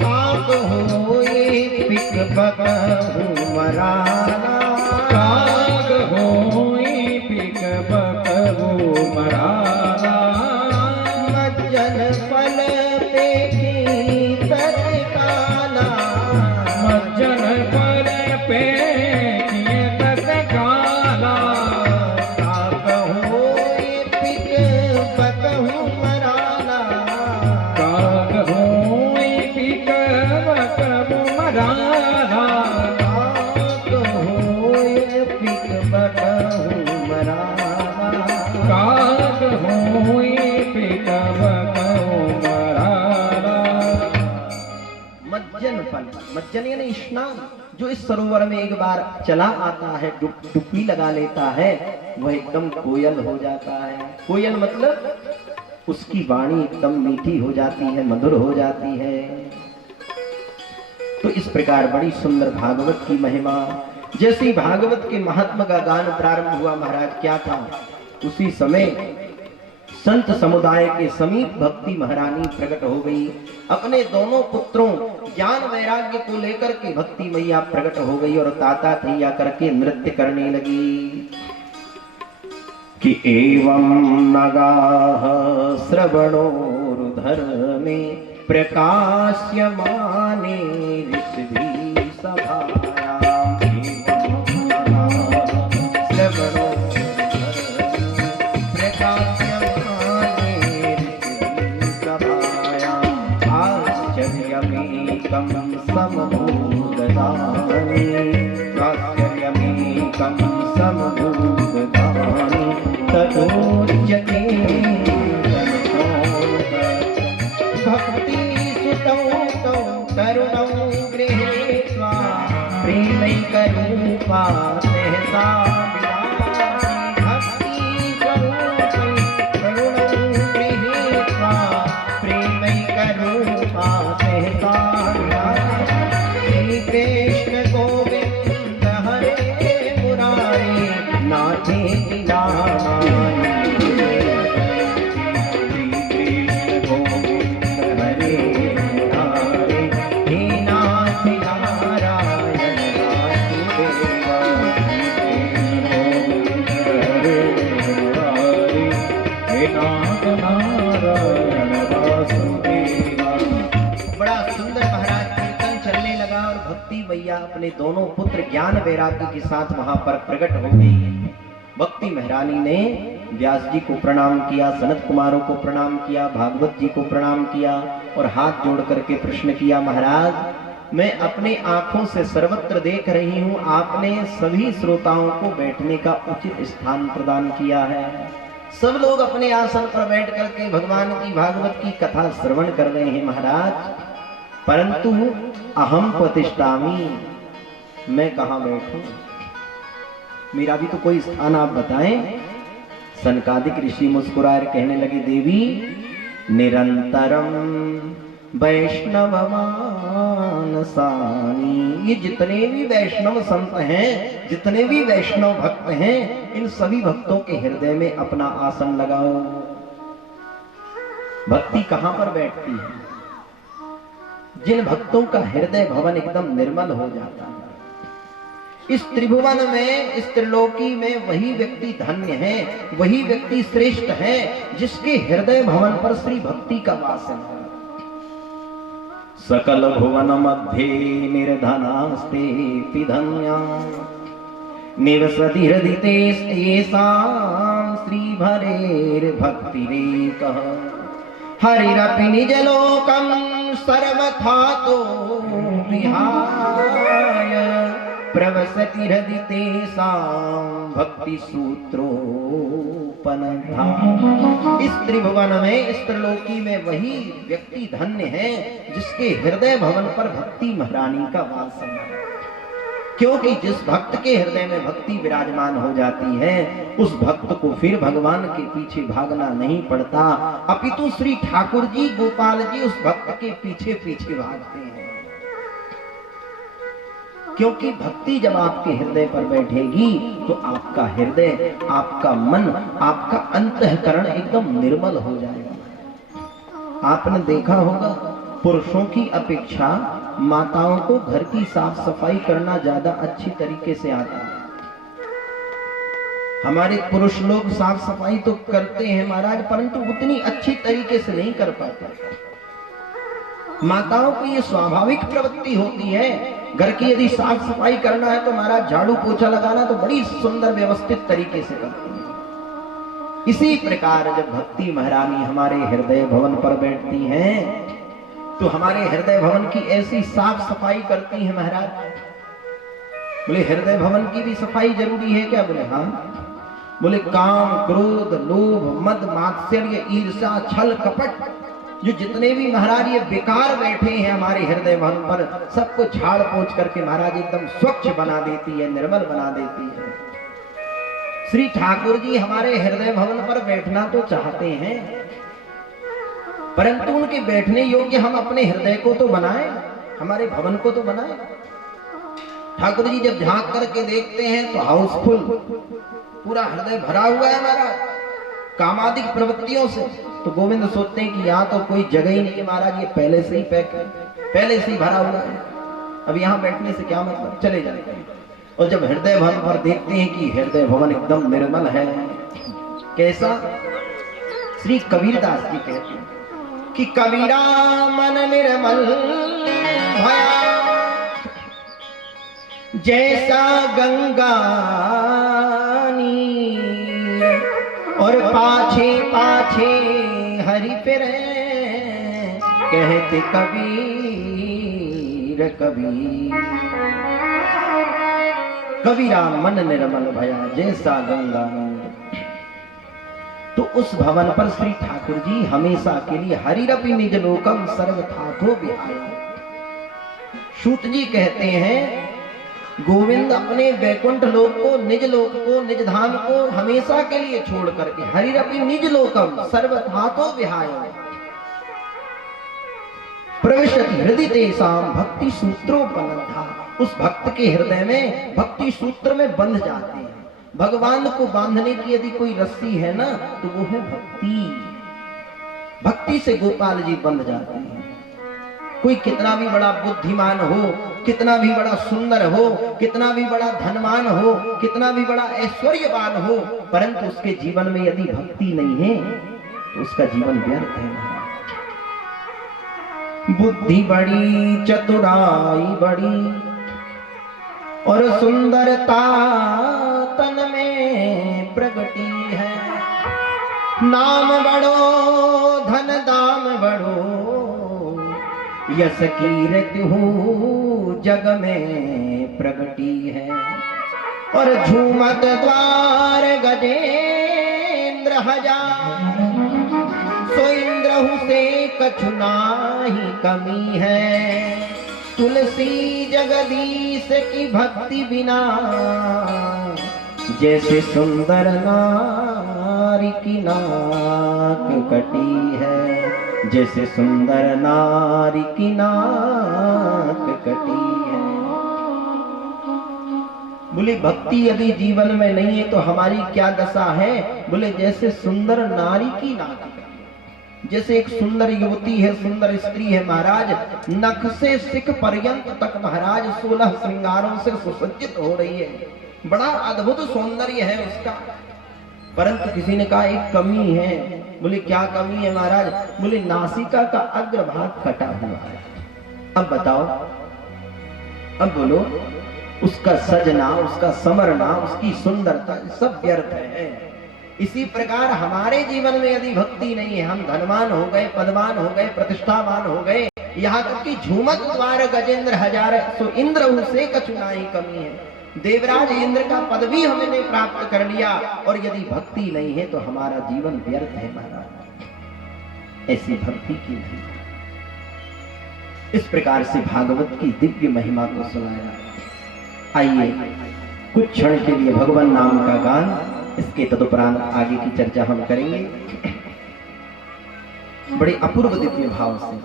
पाप होए पिक बकहु मराना, काग होई पिक बकहु मराना, मज्जन फल पे तत्काला, मज्जन फल पे तत्काला, पाप होए पिक बकहु मराना, काग होई पिक बकहु मराना, पाप होए पिक बकहु मराना, काग होई पिक बकहु मराना। मज्जन फल, मज्जन यानी स्नान, जो इस सरोवर में एक बार चला आता है, डुबकी लगा लेता है, वह एकदम कोयल हो जाता है। कोयल मतलब उसकी वाणी एकदम मीठी हो जाती है, मधुर हो जाती है। तो इस प्रकार बड़ी सुंदर भागवत की महिमा। जैसे ही भागवत के महात्मा का गान प्रारंभ हुआ महाराज, क्या था? उसी समय संत समुदाय के समीप भक्ति महारानी प्रकट हो गई। अपने दोनों पुत्रों ज्ञान वैराग्य को लेकर के भक्ति मैया प्रकट हो गई और ताता थैया करके नृत्य करने लगी कि एवं नगाः श्रवणोरुधर में प्रकाश्यमाने ऋषभि सभायाम्, एवं नगाः श्रवणोरुधर में प्रकाश्यमाने ऋषभि सभायाम्, आश्चर्यमेकं समभूतदानि, आश्चर्यमेकं समभूतदानि, ततोच्यते भक्ति सुतौ तौ करुणौ गृहीत्वा, प्रेमैकरूपा सहसा विलासी, भक्ति स्वरूपै करुणौ गृहीत्वा, प्रेमैकरूपा सहसा विलासी, श्री कृष्ण गोविंद हरे मुरारे नाथे नारायण, मैया अपने दोनों पुत्र ज्ञान वैराग्य के साथ वहां पर प्रकट हो गई है। भक्ति महारानी ने व्यास जी को प्रणाम किया, सनत कुमारों को प्रणाम किया, भागवत जी को प्रणाम किया और हाथ जोड़ करके प्रश्न किया, महाराज मैं अपनी आंखों से सर्वत्र देख रही हूँ, आपने सभी श्रोताओं को बैठने का उचित स्थान प्रदान किया है। सब लोग अपने आसन पर बैठ करके भगवान की भागवत की कथा श्रवण कर रहे हैं महाराज, परंतु अहम प्रतिष्ठामी, मैं कहाँ बैठूं? मेरा भी तो कोई स्थान आप बताएं। सनकादिक ऋषि मुस्कुराए कहने लगे, देवी निरंतरम वैष्णवमानसानि, ये जितने भी वैष्णव संत हैं, जितने भी वैष्णव भक्त हैं, इन सभी भक्तों के हृदय में अपना आसन लगाओ। भक्ति कहां पर बैठती है? जिन भक्तों का हृदय भवन एकदम निर्मल हो जाता है। इस त्रिभुवन में, इस त्रिलोकी में वही व्यक्ति धन्य है, वही व्यक्ति श्रेष्ठ है जिसके हृदय भवन पर श्री भक्ति का वास है। सकल भुवन मध्य निर्धनास्ते धन्या निवसति हृदिते तेषां श्री भरेर भक्तिरेकः हरिरपि निजलोकं सर्वथा तो विहाय प्रवसति हृदि तेषां भक्ति सूत्रोपनधा। इस त्रिभुवन में, इस त्रिलोकी में वही व्यक्ति धन्य है जिसके हृदय भवन पर भक्ति महारानी का वास है। क्योंकि जिस भक्त के हृदय में भक्ति विराजमान हो जाती है, उस भक्त को फिर भगवान के पीछे भागना नहीं पड़ता, अपितु श्री ठाकुर जी, गोपाल जी उस भक्त के पीछे पीछे भागते हैं। क्योंकि भक्ति जब आपके हृदय पर बैठेगी तो आपका हृदय, आपका मन, आपका अंतःकरण एकदम निर्मल हो जाएगा। आपने देखा होगा, पुरुषों की अपेक्षा माताओं को घर की साफ सफाई करना ज्यादा अच्छी तरीके से आता है। हमारे पुरुष लोग साफ सफाई तो करते हैं महाराज, परंतु उतनी अच्छी तरीके से नहीं कर पाते। माताओं की ये स्वाभाविक प्रवृत्ति होती है, घर की यदि साफ सफाई करना है तो महाराज झाड़ू पोछा लगाना तो बड़ी सुंदर व्यवस्थित तरीके से करती है। इसी प्रकार जब भक्ति महारानी हमारे हृदय भवन पर बैठती हैं तो हमारे हृदय भवन की ऐसी साफ सफाई करती है महाराज। बोले हृदय भवन की भी सफाई जरूरी है क्या? बोले हाँ। बोले काम, क्रोध, लोभ, मद, मात्सर्य, ईर्ष्या, छल, कपट, जो जितने भी महाराज ये बेकार बैठे हैं हमारे हृदय भवन पर, सबको झाड़ पोंछ करके महाराज एकदम स्वच्छ बना देती है, निर्मल बना देती है। श्री ठाकुर जी हमारे हृदय भवन पर बैठना तो चाहते हैं, परंतु उनके बैठने योग्य हम अपने हृदय को तो बनाएं, हमारे भवन को तो बनाएं। ठाकुर जी जब झांक करके देखते हैं तो हाउसफुल, पूरा हृदय भरा हुआ है महाराज कामादिक प्रवृत्तियों से, तो गोविंद सोचते हैं कि यहाँ तो कोई जगह ही नहीं है महाराज, ये पहले से ही पैक है, पहले से ही भरा हुआ है, अब यहाँ बैठने से क्या मतलब, चले जाते हैं। और जब हृदय भवन पर देखते हैं कि हृदय भवन एकदम निर्मल है, कैसा? श्री कबीरदास जी कहते हैं कि कबीरा मन निर्मल भया जैसा गंगा नीर, और पाछे पाछे हरि फिरे कहते कबीर कबीर। कबीरा मन निर्मल भया जैसा गंगा नीर। तो उस भवन पर श्री ठाकुर जी हमेशा के लिए हरिरपि निज लोकम सर्वथाथो विहाय। सूत जी कहते हैं गोविंद अपने वैकुंठ लोक को, निज लोक को, निज धाम को हमेशा के लिए छोड़ करके हरिरपि निज लोकम सर्वथाथो विहाय प्रविशति हृदय तेषां भक्ति सूत्रोपनद्धा। उस भक्त के हृदय में भक्ति सूत्र में बंध जाते हैं। भगवान को बांधने की यदि कोई रस्सी है ना तो वो है भक्ति। भक्ति से गोपाल जी बंध जाते हैं। कोई कितना भी बड़ा बुद्धिमान हो, कितना भी बड़ा सुंदर हो, कितना भी बड़ा धनवान हो, कितना भी बड़ा ऐश्वर्यवान हो, परंतु उसके जीवन में यदि भक्ति नहीं है तो उसका जीवन व्यर्थ है। बुद्धि बड़ी, चतुराई बड़ी और सुंदरता तन में प्रगटी है। नाम बड़ो धन दाम बड़ो, यश कीर्ति हो जग में प्रगटी है। और झूमत द्वार गजेंद्र हजार, सो इंद्रहु से कछु नाही कमी है। तुलसी जगदीश की भक्ति बिना, जैसे सुंदर नारी नारी की नाक कटी है, जैसे सुंदर नारी की नाक कटी है। बोले भक्ति यदि जीवन में नहीं है तो हमारी क्या दशा है? बोले जैसे सुंदर नारी की नाक, जैसे एक सुंदर युवती है, सुंदर स्त्री है महाराज, नख से सिख पर्यंत तक महाराज 16 श्रृंगारों से सुसज्जित हो रही है, बड़ा अद्भुत सौंदर्य है उसका। परंतु किसी ने कहा एक कमी है। बोले क्या कमी है महाराज? बोले नासिका का अग्रभाग कटा हुआ है। अब बताओ, अब बोलो, उसका सजना, उसका समरना, उसकी सुंदरता सब व्यर्थ है। इसी प्रकार हमारे जीवन में यदि भक्ति नहीं है, हम धनवान हो गए, पदवान हो गए, प्रतिष्ठावान हो गए, यहाँ तक कि झूमत द्वार गजेंद्र हजार सो इंद्र उसे कछुनाई कमी है। देवराज इंद्र का पद भी हमने प्राप्त कर लिया और यदि भक्ति नहीं है तो हमारा जीवन व्यर्थ है महाराज। ऐसी भक्ति की नहीं। इस प्रकार से भागवत की दिव्य महिमा को सुनाया। आइए कुछ क्षण के लिए भगवान नाम का गान, इसके तदुपरांत आगे की चर्चा हम करेंगे बड़े अपूर्व दिव्य भाव से।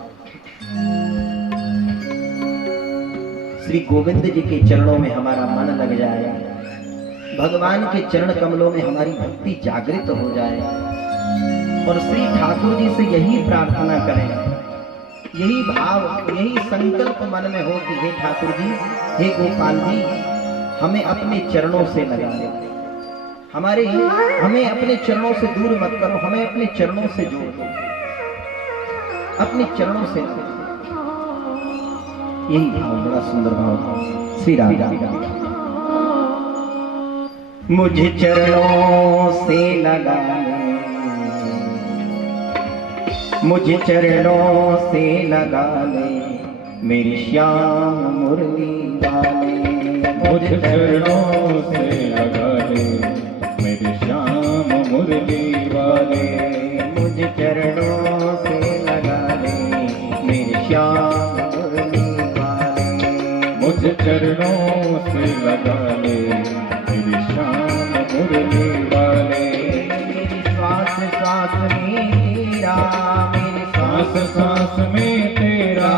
श्री गोविंद जी के चरणों में हमारा मन लग जाए, भगवान के चरण कमलों में हमारी भक्ति जागृत हो जाए और श्री ठाकुर जी से यही प्रार्थना करें, यही भाव, यही संकल्प मन में हो कि हे ठाकुर जी, हे गोपाल जी, हमें अपने चरणों से लगा लो, हमें अपने चरणों से दूर मत करो, हमें अपने चरणों से जोड़ दो, अपने चरणों से। यही भाव, बड़ा सुंदर भाव श्री राधा। मुझे चरणों से लगा ले, मुझे चरणों से लगा ले, मेरी श्याम मुरली वाले। मुझे चरणों से लगा ले, मेरे श्याम मुरली वाले। मुझे चरणों से लगा ले, मेरे श्याम मुरली वाले। मुझे चरणों से लगा ले, मेरे श्याम मुरली वाले। मेरी श्वास श्वास में तेरा, मेरी सांस सांस में तेरा,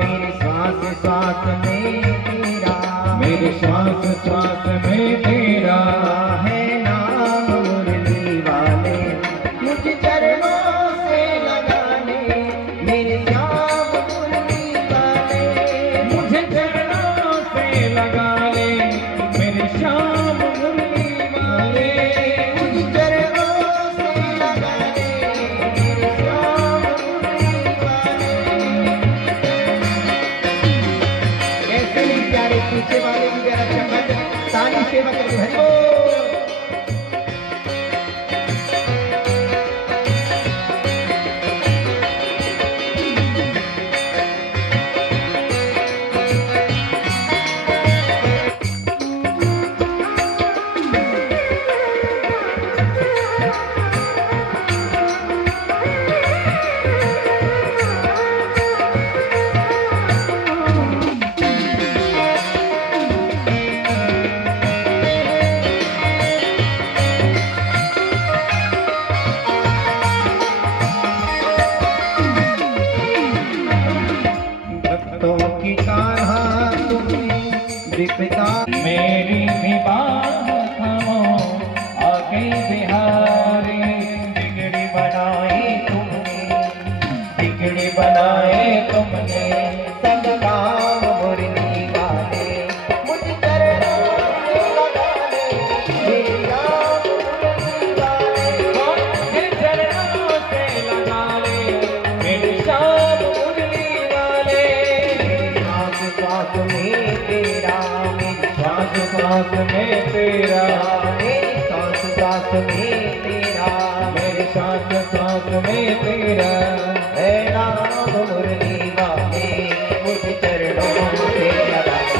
मेरी श्वास श्वास में तेरा, मेरे श्वास श्वास में तेरा है नाम मुरली वाले। मुझे चरणों से लगा ले, मेरे श्याम मुरली वाले। मुझे चरणों से लगा ले, मेरे श्याम मुरली वाले। मुझे चरणों से लगा ले, मेरे श्याम मुरली वाले। ऐसे ही प्यारे पीछे वाले भी जरा चकाचक ताली सेवा करके हरि बोल। भक्तों की कान्हा तुमने विपदा, मेरी भी बात थमो, आगे बिहारी। बिगड़ी बनाई तुमने, बिगड़ी बनाए तुमने, सब काम मुरली वाले। मुझे चरणों से लगा ले, मेरे राम मुरली वाले। मुझे चरणों से लगा ले, मेरे श्याम मुरली वाले। श्वास श्वास में तेरा, मेरी श्वास श्वास में तेरा, मेरी सांस सांस में तेरा, मेरे श्वास श्वास में तेरा है नाम मुरली वाले। मुझे चरणों से लगा ले।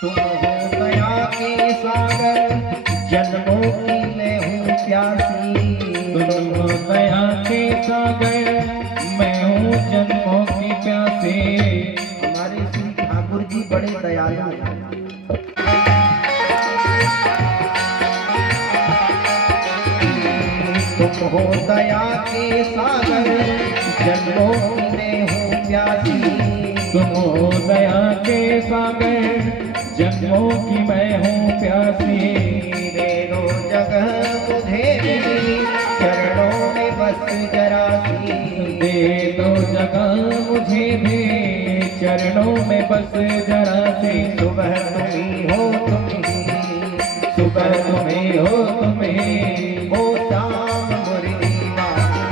तुम हो दया के सागर, जन्मों की मैं हूँ प्यासी। तुम हो दया के सागर, जन्मों की प्यासी। हमारे श्री ठाकुर जी बड़े दयालु हैं। तुम हो दया के सागर, जन्मों की मैं हूँ प्यासी। तुम हो दया के सागर, जन्मों की मैं हूँ प्यासी। दे दो जगह मुझे भी, चरणों में बस जरा सी। दे दो जगह मुझे भी, चरणों में बस जरा सी। सुबह तुम्ही हो तुम्ही, सुबह तुम्हें हो तुम्हें, हो शाम मुरली वाली।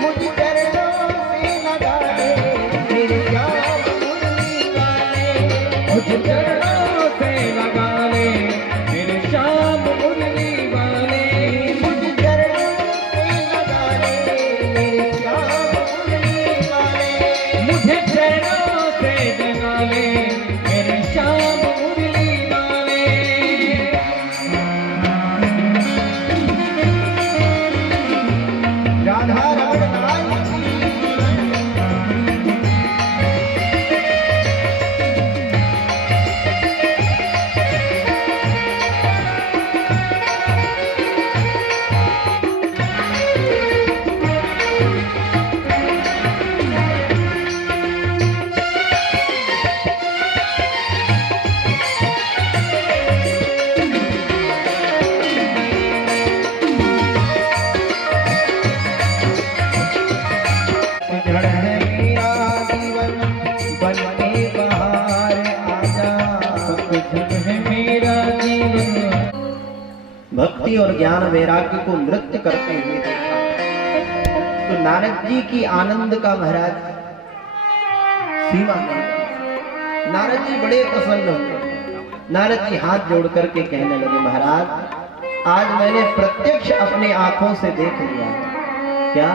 मुझ चरणों से लगा दे मेरे श्याम मुरली वाले। मुझ चरणों से लगा ले मेरे श्याम मुरली वाले। मुझ चरणों से लगा दे मेरे श्याम मुरली वाले। मुझे चरणों से लगा ले मेरे श्याम मुरली वाले। राधा रमण लाल की। उजड़ है मेरा जीवन, बन के बाहर आजा। उजड़ है मेरा जीवन। भक्ति और ज्ञान वैराग्य को नृत्य करते हुए देखा तो नारद जी की आनंद का महाराज सीमा नहीं। नारद जी बड़े प्रसन्न हुए। नारद जी हाथ जोड़ करके कहने लगे, महाराज आज मैंने प्रत्यक्ष अपने आंखों से देख लिया। क्या?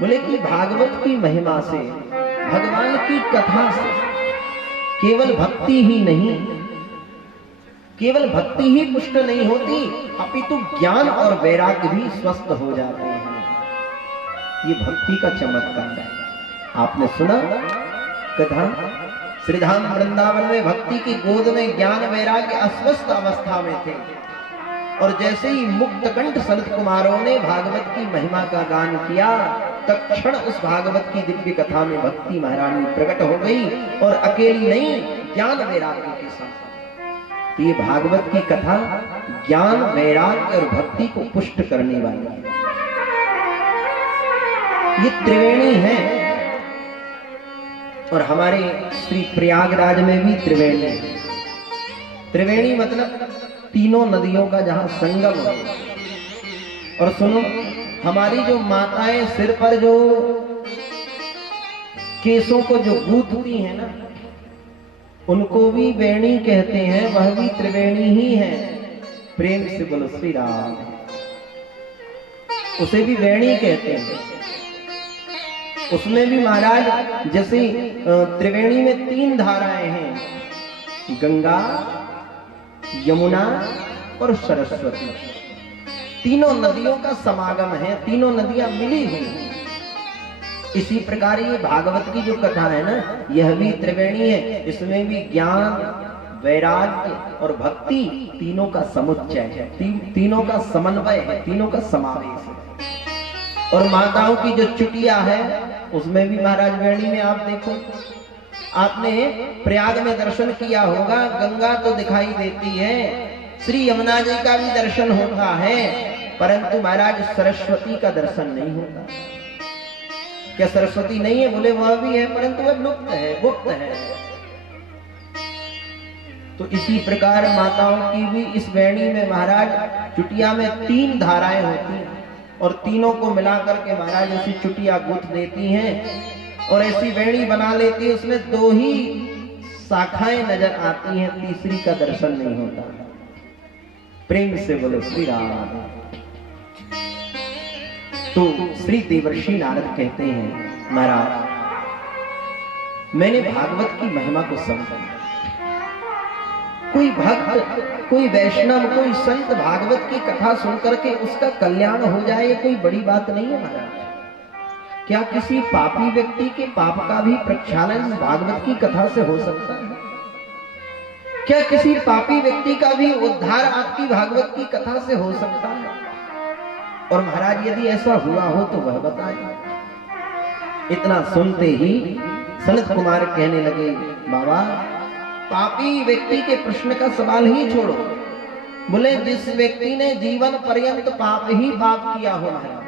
बोले कि भागवत की महिमा से, भगवान की कथा से केवल भक्ति ही नहीं, केवल भक्ति ही पुष्ट नहीं होती, अपितु ज्ञान और वैराग्य भी स्वस्थ हो जाते हैं। ये भक्ति का चमत्कार है। आपने सुना कथा, श्रीधाम वृंदावन में भक्ति की गोद में ज्ञान वैराग्य अस्वस्थ अवस्था में थे, और जैसे ही मुक्त कंठ सनत कुमारों ने भागवत की महिमा का गान किया, तत्क्षण उस भागवत की दिव्य कथा में भक्ति महारानी प्रकट हो गई, और अकेली नहीं, ज्ञान वैराग्य के साथ। तो ये भागवत की कथा ज्ञान वैराग्य और भक्ति को पुष्ट करने वाली है। ये त्रिवेणी है, और हमारे श्री प्रयागराज में भी त्रिवेणी है। त्रिवेणी मतलब तीनों नदियों का जहां संगम है। और सुनो, हमारी जो माताएं सिर पर जो केसों को जो गूंथती हैं ना, उनको भी वेणी कहते हैं, वह भी त्रिवेणी ही है। प्रेम से बोलो श्री राम। उसे भी वेणी कहते हैं। उसमें भी महाराज जैसे त्रिवेणी में 3 धाराएं हैं, गंगा, यमुना और सरस्वती। तीनों नदियों का समागम है, तीनों नदियां मिली हुई हैं। इसी प्रकार ये भागवत की जो कथा है ना, यह भी त्रिवेणी है। इसमें भी ज्ञान, वैराग्य और भक्ति तीनों का समुच्चय है, तीनों का समन्वय है, तीनों का समावेश है। और माताओं की जो चुटिया है, उसमें भी महाराज वेणी में आप देखो, आपने प्रयाग में दर्शन किया होगा, गंगा तो दिखाई देती है, श्री यमुना जी का भी दर्शन होता है, परंतु महाराज सरस्वती का दर्शन नहीं होता। क्या सरस्वती नहीं है? बोले वह भी है, परंतु वह लुप्त है, गुप्त है। तो इसी प्रकार माताओं की भी इस वेणी में महाराज चुटिया में 3 धाराएं होती हैं, और तीनों को मिलाकर के महाराज ऐसी चुटिया गूंथ देती हैं, और ऐसी वेणी बना लेती है। उसमें 2 ही शाखाएं नजर आती हैं, तीसरी का दर्शन नहीं होता। प्रेम से बोलो श्री राम। तो श्री देवर्षि नारद कहते हैं, महाराज मैंने भागवत की महिमा को समझा। कोई भक्त, कोई वैष्णव, कोई संत भागवत की कथा सुनकर के उसका कल्याण हो जाए, ये कोई बड़ी बात नहीं है महाराज। क्या किसी पापी व्यक्ति के पाप का भी प्रक्षालन भागवत की कथा से हो सकता है? क्या किसी पापी व्यक्ति का भी उद्धार आपकी भागवत की कथा से हो सकता है? और महाराज यदि ऐसा हुआ हो तो वह बताए। इतना सुनते ही सनत कुमार कहने लगे, बाबा पापी व्यक्ति के प्रश्न का सवाल ही छोड़ो। बोले जिस व्यक्ति ने जीवन पर्यंत पाप ही पाप किया हो, महाराज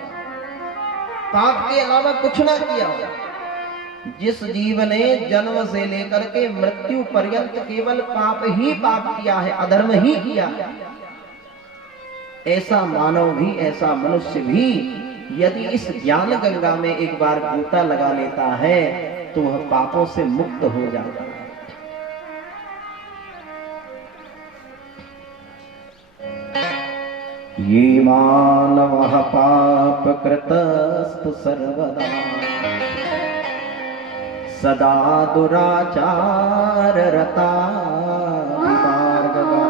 पाप के अलावा कुछ ना किया हो, जिस जीव ने जन्म से लेकर के मृत्यु पर्यंत केवल पाप ही पाप किया है, अधर्म ही किया है, ऐसा मानव भी, ऐसा मनुष्य भी यदि इस ज्ञान गंगा में एक बार गोता लगा लेता है तो वह पापों से मुक्त हो जाता है। ये मानवः पाप कृतस्तु सर्वदा सदा दुराचार रता मार्गगा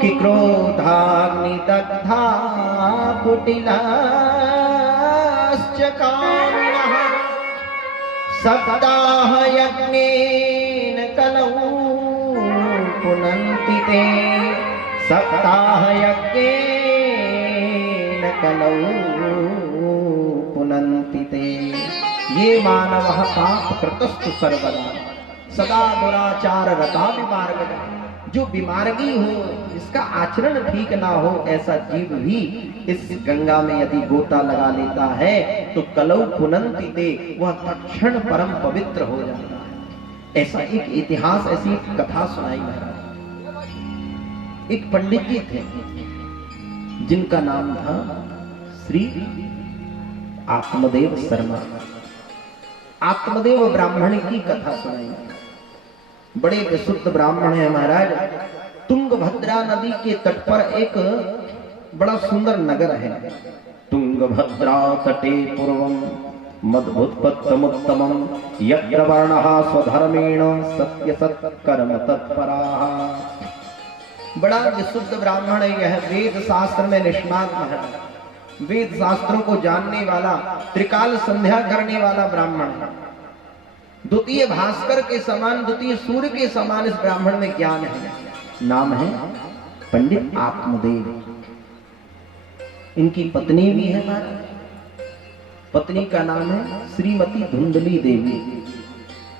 कि क्रोधाग्नि दग्धा कुटिलाश्च कामिनः सप्ताह यज्ञेन कलौ पुनन्ति ते सप्ताह यज्ञेन कलौ पुनन्ति ते ये मानवः पाप कृतस्तु सर्वदा सदा दुराचार रता विमार्गदा। जो विमार्गी हो, जिसका आचरण ठीक ना हो, ऐसा जीव भी इस गंगा में यदि गोता लगा लेता है तो कलौ पुनन्ति ते, वह तत्क्षण परम पवित्र हो जाता है। ऐसा एक इतिहास, ऐसी एक कथा सुनाई महाराज। एक पंडित जी थे जिनका नाम था श्री आत्मदेव शर्मा। आत्मदेव ब्राह्मण की कथा सुनाई। बड़े विशुद्ध ब्राह्मण है महाराज। तुंगभद्रा नदी के तट पर एक बड़ा सुंदर नगर है। तुंगभद्रा तटे पूर्वम मद्भुतपत्तमुत्तमं यत्र वर्णः स्वधर्मेण सत्य सत्कर्म तत्पराः। बड़ा विशुद्ध ब्राह्मण है यह, वेद शास्त्र में निष्णात है, वेद शास्त्रों को जानने वाला, त्रिकाल संध्या करने वाला ब्राह्मण है। द्वितीय भास्कर के समान, द्वितीय सूर्य के समान इस ब्राह्मण में ज्ञान है। नाम है पंडित आत्मदेव। इनकी पत्नी भी है महाराज। पत्नी का नाम है श्रीमती धुंधली देवी।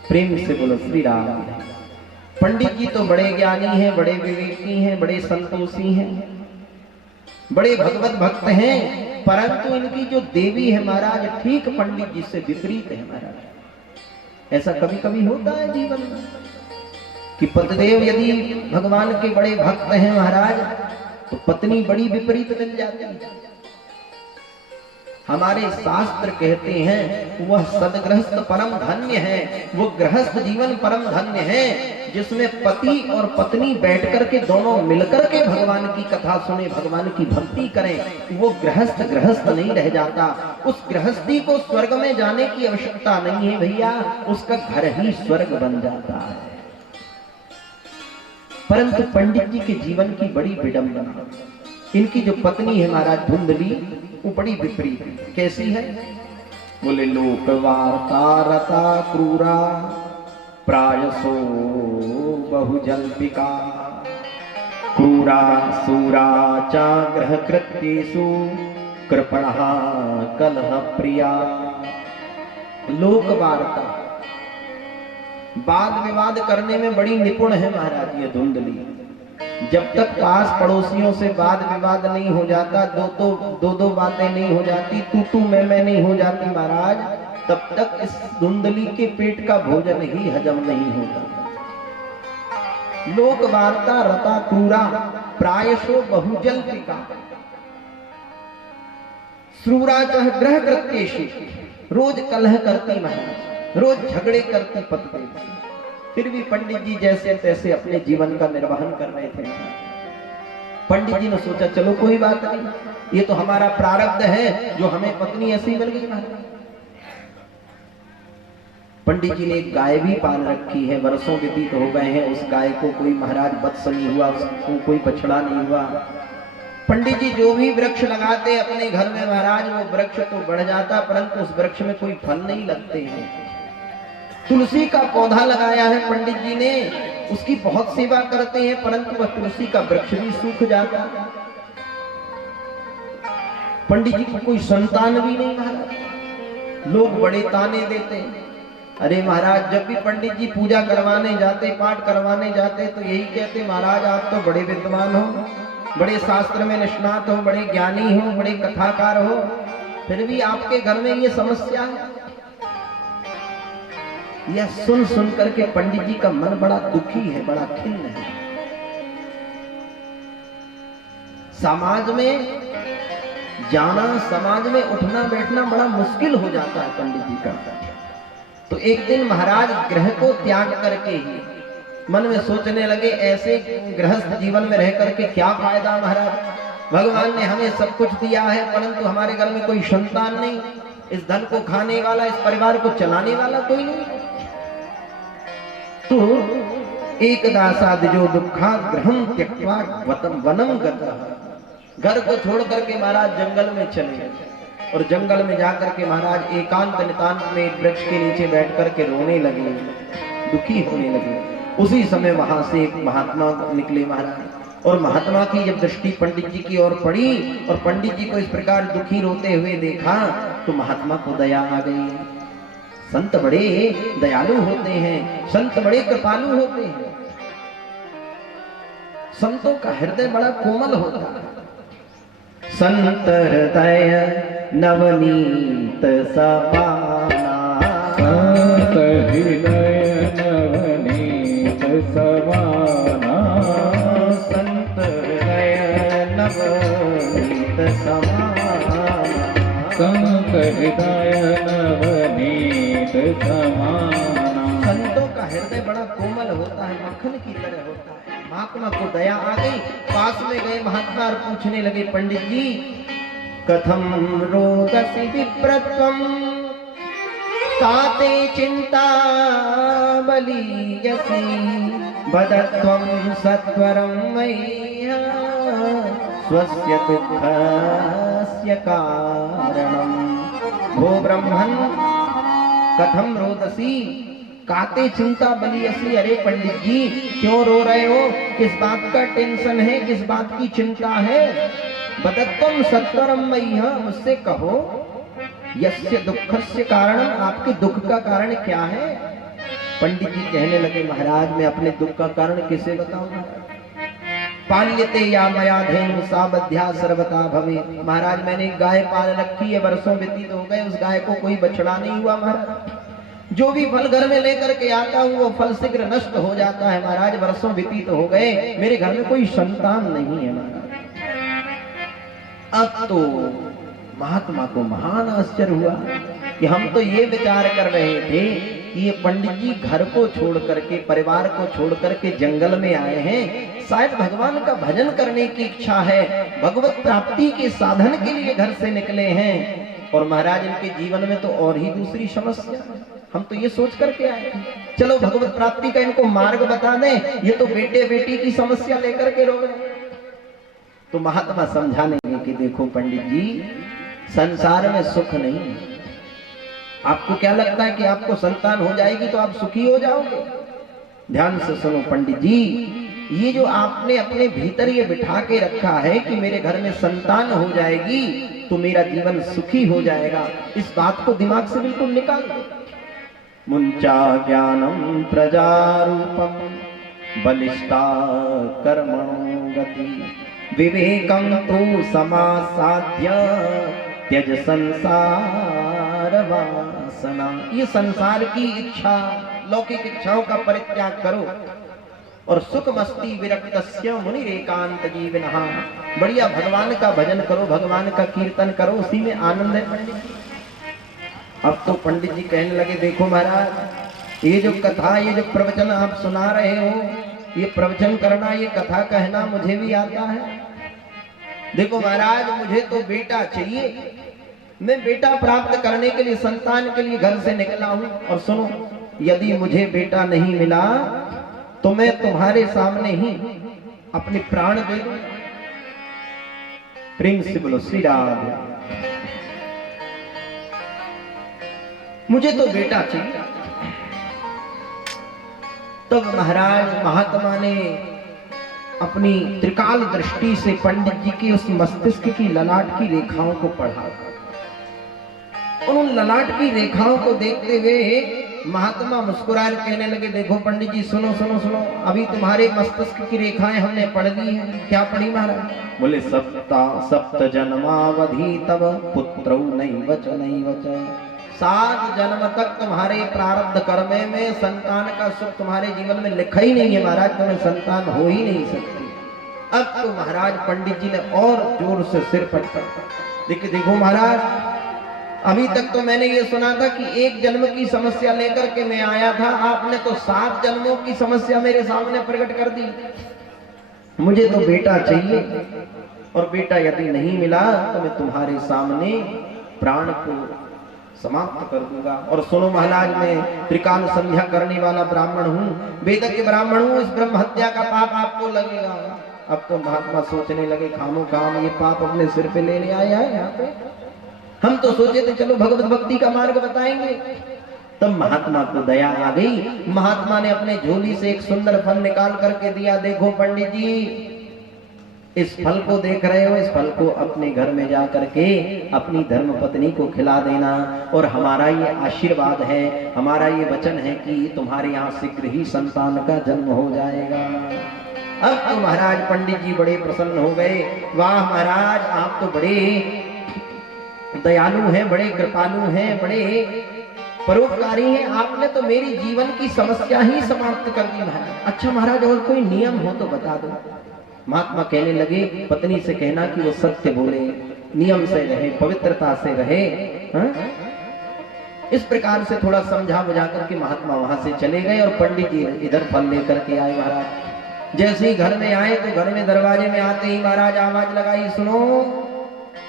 प्रेम से बोलो श्री राम। पंडित जी तो बड़े ज्ञानी हैं, बड़े विवेकी हैं, बड़े संतोषी हैं, बड़े भगवत भक्त हैं, परंतु इनकी जो देवी है महाराज ठीक पंडित जी से विपरीत है महाराज। ऐसा कभी कभी होता है जीवन में कि पतिदेव यदि भगवान के बड़े भक्त हैं महाराज तो पत्नी बड़ी विपरीत मिल जाती है। हमारे शास्त्र कहते हैं वह सदगृहस्थ परम धन्य है, वो गृहस्थ जीवन परम धन्य है जिसमें पति और पत्नी बैठकर के दोनों मिलकर के भगवान की कथा सुने, भगवान की भक्ति करें। वो गृहस्थ गृहस्थ नहीं रह जाता। उस गृहस्थी को स्वर्ग में जाने की आवश्यकता नहीं है भैया, उसका घर ही स्वर्ग बन जाता है। परंतु पंडित जी के जीवन की बड़ी विडंबना। इनकी जो पत्नी है महाराज धुंधली, वो बड़ी विपरीत। कैसी है? बोले लोक वार्ता रता क्रूरा प्रायसो बहुजल्पिका क्रूरा सूरा चाग्रह कृत्येषु कृपणः कलह प्रिया। लोक वार्ता, वाद विवाद करने में बड़ी निपुण है महाराज ये धुंधली। जब तक पास पड़ोसियों से वाद विवाद नहीं हो जाता, दो बातें नहीं हो जाती, तू मैं नहीं हो जाती महाराज, तब तक इस धुंधली के पेट का भोजन ही हजम नहीं होता। लोक वार्ता रता क्रूरा प्रायशो बहुजल्पिका श्रूरा ग्रह कृत्येषु, रोज कलह करती महाराज, रोज झगड़े करती पत्नी। फिर भी पंडित जी जैसे तैसे अपने जीवन का निर्वहन कर रहे थे। पंडित जी ने सोचा चलो कोई बात नहीं, ये तो हमारा प्रारब्ध है जो हमें पत्नी ऐसी मिल गई। पंडित जी ने एक गाय भी पाल रखी है, वर्षों व्यतीत हो गए हैं, उस गाय को कोई महाराज बत्स नहीं हुआ, उसको कोई बछड़ा नहीं हुआ। पंडित जी जो भी वृक्ष लगाते अपने घर में महाराज, वो वृक्ष तो बढ़ जाता परंतु उस वृक्ष में कोई फल नहीं लगते हैं। तुलसी का पौधा लगाया है पंडित जी ने, उसकी बहुत सेवा करते हैं परंतु वह तुलसी का वृक्ष भी सूख जाता। पंडित जी को कोई संतान भी नहीं महाराज। लोग बड़े ताने देते हैं। अरे महाराज, जब भी पंडित जी पूजा करवाने जाते, पाठ करवाने जाते तो यही कहते, महाराज आप तो बड़े विद्वान हो, बड़े शास्त्र में निष्णात हो, बड़े ज्ञानी हो, बड़े कथाकार हो, फिर भी आपके घर में ये समस्या है। यह सुन सुन करके पंडित जी का मन बड़ा दुखी है, बड़ा खिन्न है। समाज में जाना, समाज में उठना बैठना बड़ा मुश्किल हो जाता है पंडित जी का। तो एक दिन महाराज ग्रह को त्याग करके ही मन में सोचने लगे, ऐसे गृहस्थ जीवन में रह करके क्या फायदा महाराज, भगवान ने हमें सब कुछ दिया है परंतु हमारे घर में कोई संतान नहीं, इस धन को खाने वाला, इस परिवार को चलाने वाला कोई नहीं। तो एक दासाद जो दुखा ग्रहम त्यक्त्वा वनम गतः, घर को छोड़ करके महाराज जंगल में चले गए और जंगल में जाकर के महाराज एकांत नितांत में वृक्ष के नीचे बैठ करके रोने लगे, दुखी होने लगे। उसी समय वहां से एक महात्मा निकले महाराज, और महात्मा की जब दृष्टि पंडित जी की ओर पड़ी और पंडित जी को इस प्रकार दुखी रोते हुए देखा तो महात्मा को दया आ गई। संत बड़े दयालु होते हैं, संत बड़े कृपालु होते हैं, संतों का हृदय बड़ा कोमल होता है। संत हृदय नवनीत समाना, संत हृदय नवनीत समाना, संत हृदय नवनीत समाना, संत हृदय नवनीत समाना। संतों का हृदय बड़ा कोमल होता है, मक्खन की तरह होता है। महात्मा को दया आ गई, पास में गए महात्मा और पूछने लगे, पंडित जी कथम रोदसी विप्रत्वम काते चिंता बलीयसी बदत्वम सत्वरम मय्या स्वस्य दुःखस्य कारणम। भो ब्रह्मन् कथम रोदसी काते चिंता बलीयसी। अरे पंडित जी क्यों रो रहे हो, किस बात का टेंशन है, किस बात की चिंता है। बदत्वम सत्वरम मय्या, मुझसे कहो यस्य दुःखस्य कारणम, आपके दुख का कारण क्या है। पंडित जी कहने लगे, महाराज मैं अपने दुख का कारण किसे बताऊंगा। पाल्यते या मया धेनु सा बध्या सर्वथा भवे। महाराज मैंने एक गाय पाल रखी है, वर्षों व्यतीत हो गए, उस गाय को कोई बछड़ा नहीं हुआ महाराज। जो भी फल घर में लेकर के आता हूँ वो फल शीघ्र नष्ट हो जाता है महाराज, वर्षों व्यतीत हो गए, मेरे घर में कोई संतान नहीं है महाराज। अब तो महात्मा को महान आश्चर्य हुआ कि हम तो ये विचार कर रहे थे कि ये पंडित जी घर को छोड़ करके, परिवार को छोड़ करके जंगल में आए हैं, शायद भगवान का भजन करने की इच्छा है, भगवत प्राप्ति के साधन के लिए घर से निकले हैं। और महाराज इनके जीवन में तो और ही दूसरी समस्या, हम तो ये सोच करके आए थे चलो भगवत प्राप्ति का इनको मार्ग बता दें, ये तो बेटे बेटी की समस्या लेकर के रो रहे। तो महात्मा समझाने लगे कि देखो पंडित जी, संसार में सुख नहीं है। आपको क्या लगता है कि आपको संतान हो जाएगी तो आप सुखी हो जाओगे। ध्यान से सुनो पंडित जी, ये जो आपने अपने भीतर ये बिठा के रखा है कि मेरे घर में संतान हो जाएगी तो मेरा जीवन सुखी हो जाएगा, इस बात को दिमाग से बिल्कुल निकाल दो। मुंचा ज्ञानम प्रजारूपम बलिष्ठा कर्मणो गति विवेकम तो समासाध्य त्यज संसार वासना। ये संसार की इच्छा, लौकिक इच्छाओं का परित्याग करो और सुख मस्ती विरक्तस्य मुनिरेकांत जीवनः। बढ़िया भगवान का भजन करो, भगवान का कीर्तन करो, उसी में आनंद है पंडित जी। अब तो पंडित जी कहने लगे, देखो महाराज ये जो कथा, ये जो प्रवचन आप सुना रहे हो, ये प्रवचन करना, ये कथा कहना मुझे भी आता है। देखो महाराज मुझे तो बेटा चाहिए, मैं बेटा प्राप्त करने के लिए, संतान के लिए घर से निकला हूं। और सुनो, यदि मुझे बेटा नहीं मिला तो मैं तुम्हारे सामने ही अपने प्राण दे दूं। प्रेम से बोलो श्री राधे। मुझे तो बेटा चाहिए। तब महाराज महात्मा ने अपनी त्रिकाल दृष्टि से पंडित जी की उस मस्तिष्क की ललाट की रेखाओं को पढ़ा और उन ललाट की रेखाओं को देखते हुए महात्मा मुस्कुराए कहने लगे, देखो पंडित जी सुनो सुनो सुनो, अभी तुम्हारे मस्तिष्क की रेखाएं हमने पढ़ ली हैं। क्या पढ़ी महाराज? बोले सप्त जन्मावधि तब पुत्रौ नहीं वच 7 जन्म तक तुम्हारे प्रारब्ध कर्मे में संतान का सुख तुम्हारे जीवन में लिखा ही नहीं है महाराज, तुम्हें संतान हो ही नहीं सकती। अब तो महाराज पंडित जी ने और जोर से सिर पटका देखो महाराज, अभी तक तो मैंने ये सुना था कि 1 जन्म की समस्या लेकर के मैं आया था, आपने तो 7 जन्मों की समस्या मेरे सामने प्रकट कर दी। मुझे तो बेटा चाहिए और बेटा यदि नहीं मिला तो मैं तुम्हारे सामने प्राण को समाप्त कर दूंगा। और सुनो महाराज, मैं त्रिकाल संध्या करने वाला ब्राह्मण हूँ, वेद के ब्राह्मण हूँ, इस ब्रह्म हत्या का पाप आपको लगेगा। अब तो महात्मा सोचने लगे खामो खाम ये पाप अपने सिर पे ले आया है यहाँ पे। हम तो सोचे थे चलो भगवत भक्ति का मार्ग बताएंगे। तब महात्मा को दया आ गई। महात्मा ने अपने झोली से एक सुंदर फल निकाल करके दिया। देखो पंडित जी, इस फल को देख रहे हो, इस फल को अपने घर में जा करके अपनी धर्म पत्नी को खिला देना। और हमारा ये आशीर्वाद है, हमारा ये वचन है कि तुम्हारे यहाँ शीघ्र ही संतान का जन्म हो जाएगा। अब तो महाराज पंडित जी बड़े प्रसन्न हो गए। वाह महाराज, आप तो बड़े दयालु हैं, बड़े कृपालु हैं, बड़े परोपकारी हैं, आपने तो मेरी जीवन की समस्या ही समाप्त कर दी महाराज। अच्छा महाराज, और कोई नियम हो तो बता दो। महात्मा कहने लगे, पत्नी से कहना कि वो सत्य बोले, नियम से रहे, पवित्रता से रहे। इस प्रकार से थोड़ा समझा बुझा करके महात्मा वहां से चले गए और पंडित जी इधर फल लेकर के आए। महाराज जैसे ही घर में आए तो घर में दरवाजे में आते ही महाराज आवाज लगाई, सुनो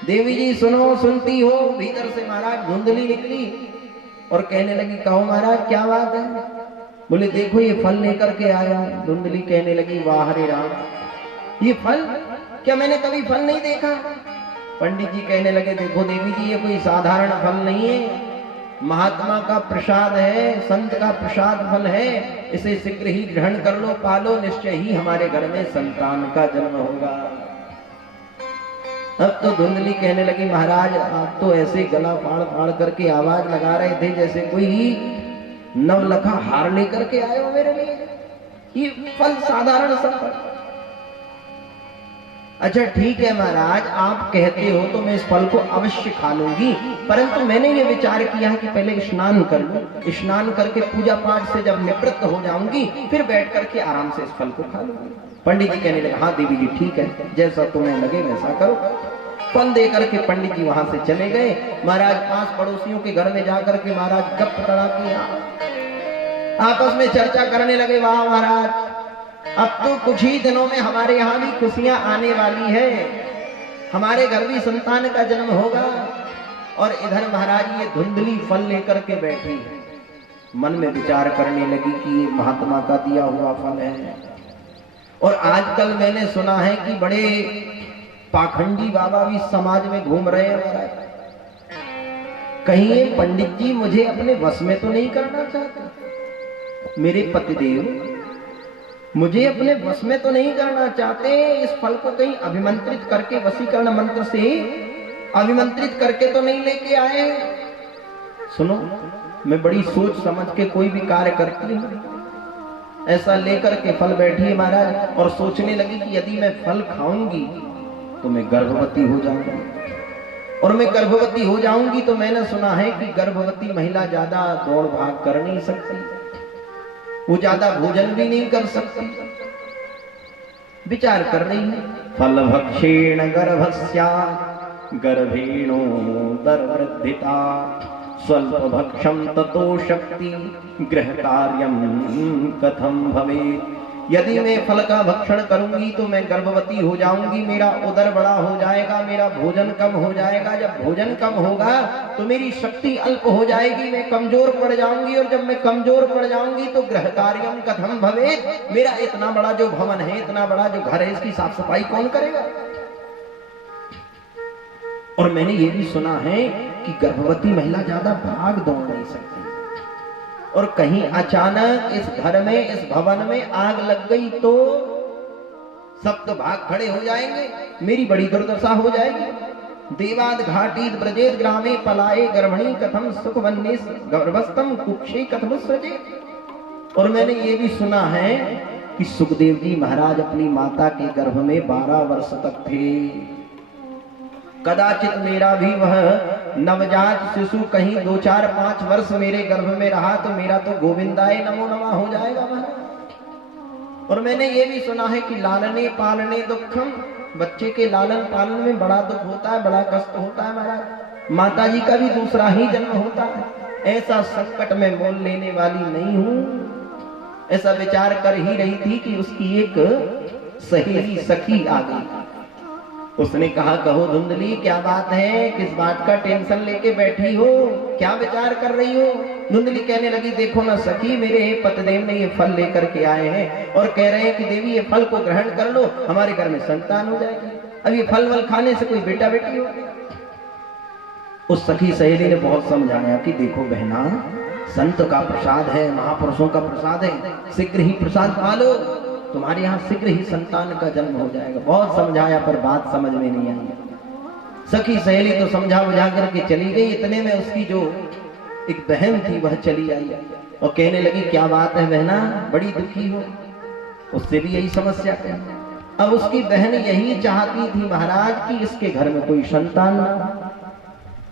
देवी जी सुनो, सुनती हो? भीतर से महाराज धुंधली निकली और कहने लगी, कहो महाराज क्या बात है? बोले देखो ये फल लेकर के आया। धुंधली कहने लगी, वाह हरे राम, ये फल क्या मैंने कभी फल नहीं देखा? पंडित जी कहने लगे, देखो देवी जी ये कोई साधारण फल नहीं है, महात्मा का प्रसाद है, संत का प्रसाद फल है, इसे शीघ्र ही ग्रहण कर लो, पालो, निश्चय ही हमारे घर में संतान का जन्म होगा। अब तो धुंधली कहने लगी, महाराज आप तो ऐसे गला फाड़ फाड़ करके आवाज लगा रहे थे जैसे कोई नवलखा हार लेकर के आए हो मेरे लिए, ये फल साधारण सा फल। अच्छा ठीक है महाराज, आप कहते हो तो मैं इस फल को अवश्य खा लूंगी, परंतु मैंने ये विचार किया कि पहले स्नान कर लूं, स्नान करके पूजा पाठ से जब निवृत्त हो जाऊंगी फिर बैठ करके आराम से इस फल को खा लूंगी। पंडित जी कहने लगे, हाँ देवी जी ठीक है, जैसा तुम्हें लगे वैसा करो। फल दे करके पंडित जी वहां से चले गए। महाराज पास पड़ोसियों के घर में जाकर के महाराज गप तड़ा किया, आपस में चर्चा करने लगे, वाह महाराज अब तो कुछ ही दिनों में हमारे यहाँ भी खुशियां आने वाली है, हमारे घर भी संतान का जन्म होगा। और इधर महाराज ये धुंधली फल लेकर के बैठी, मन में विचार करने लगी कि ये महात्मा का दिया हुआ फल है। और आजकल मैंने सुना है कि बड़े पाखंडी बाबा भी समाज में घूम रहे हैं महाराज, कहीं ये पंडित जी मुझे अपने वश में तो नहीं करना चाहते, मेरे पतिदेव मुझे अपने वश में तो नहीं करना चाहते, इस फल को कहीं अभिमंत्रित करके वशीकरण मंत्र से अभिमंत्रित करके तो नहीं लेके आए। सुनो, मैं बड़ी सोच समझ के कोई भी कार्य करती हूँ, ऐसा लेकर के फल बैठी है महाराज और सोचने लगी कि यदि मैं फल खाऊंगी तो मैं गर्भवती हो जाऊंगी, और मैं गर्भवती हो जाऊंगी तो मैंने सुना है कि गर्भवती महिला ज्यादा दौड़ भाग कर नहीं सकती, वो ज्यादा भोजन भी नहीं कर सकती। विचार कर रही है, फल भक्षेण गर्भस्या गर्भेणोदरवृद्धिता स्वल्प भक्षम ततो शक्ति गृह कार्यम कथम भवेत्। यदि मैं फल का भक्षण करूंगी तो मैं गर्भवती हो जाऊंगी, मेरा उदर बड़ा हो जाएगा, मेरा भोजन कम हो जाएगा, जब भोजन कम होगा तो मेरी शक्ति अल्प हो जाएगी, मैं कमजोर पड़ जाऊंगी, और जब मैं कमजोर पड़ जाऊंगी तो गृह कार्यम कथम भवेत्। मेरा इतना बड़ा जो भवन है, इतना बड़ा जो घर है, इसकी साफ सफाई कौन करेगा? और मैंने ये भी सुना है कि गर्भवती महिला ज्यादा भाग दौड़ नहीं सकती, और कहीं अचानक इस घर में, इस भवन में आग लग गई तो सब तो भाग खड़े हो जाएंगे, मेरी बड़ी दुर्दशा हो जाएगी। देवाद घाटी ब्रजेद ग्रामे पलाए गर्भणी कथम सुख वन्य गर्भस्थम कुक्षे कथम सजे। और मैंने ये भी सुना है कि सुखदेव जी महाराज अपनी माता के गर्भ में 12 वर्ष तक थे। कदाचित मेरा भी वह नवजात शिशु कहीं 2, 4, 5 वर्ष मेरे गर्भ में रहा तो मेरा तो गोविंदाय नमो नमः हो जाएगा महाराज। और मैंने ये भी सुना है कि लालने पालने दुखम, बच्चे के लालन पालन में बड़ा दुख होता है, बड़ा कष्ट होता है महाराज। माता जी का भी दूसरा ही जन्म होता है। ऐसा संकट में मोल लेने वाली नहीं हूं, ऐसा विचार कर ही रही थी कि उसकी एक सहेली सखी आ गई। उसने कहा, कहो धुंधली क्या बात है, किस बात का टेंशन लेके बैठी हो, क्या विचार कर रही हो? धुंधली कहने लगी, देखो ना सखी, मेरे पतिदेव ने ये फल लेकर के आए हैं और कह रहे हैं कि देवी ये फल को ग्रहण कर लो, हमारे घर में संतान हो जाएगी। अब ये फल वल खाने से कोई बेटा बेटी हो। उस सखी सहेली ने बहुत समझाया कि देखो बहना, संत का प्रसाद है, महापुरुषों का प्रसाद है, शीघ्र ही प्रसाद पा लो, तुम्हारे यहाँ शीघ्र ही संतान का जन्म हो जाएगा। बहुत समझाया पर बात समझ में नहीं आई। सखी सहेली तो समझा बुझा करके चली गई। इतने में उसकी जो एक बहन थी वह चली आई और कहने लगी, क्या बात है बहना, बड़ी दुखी हो? उससे भी यही समस्या कहना। अब उसकी बहन यही चाहती थी महाराज कि इसके घर में कोई संतान ना हो।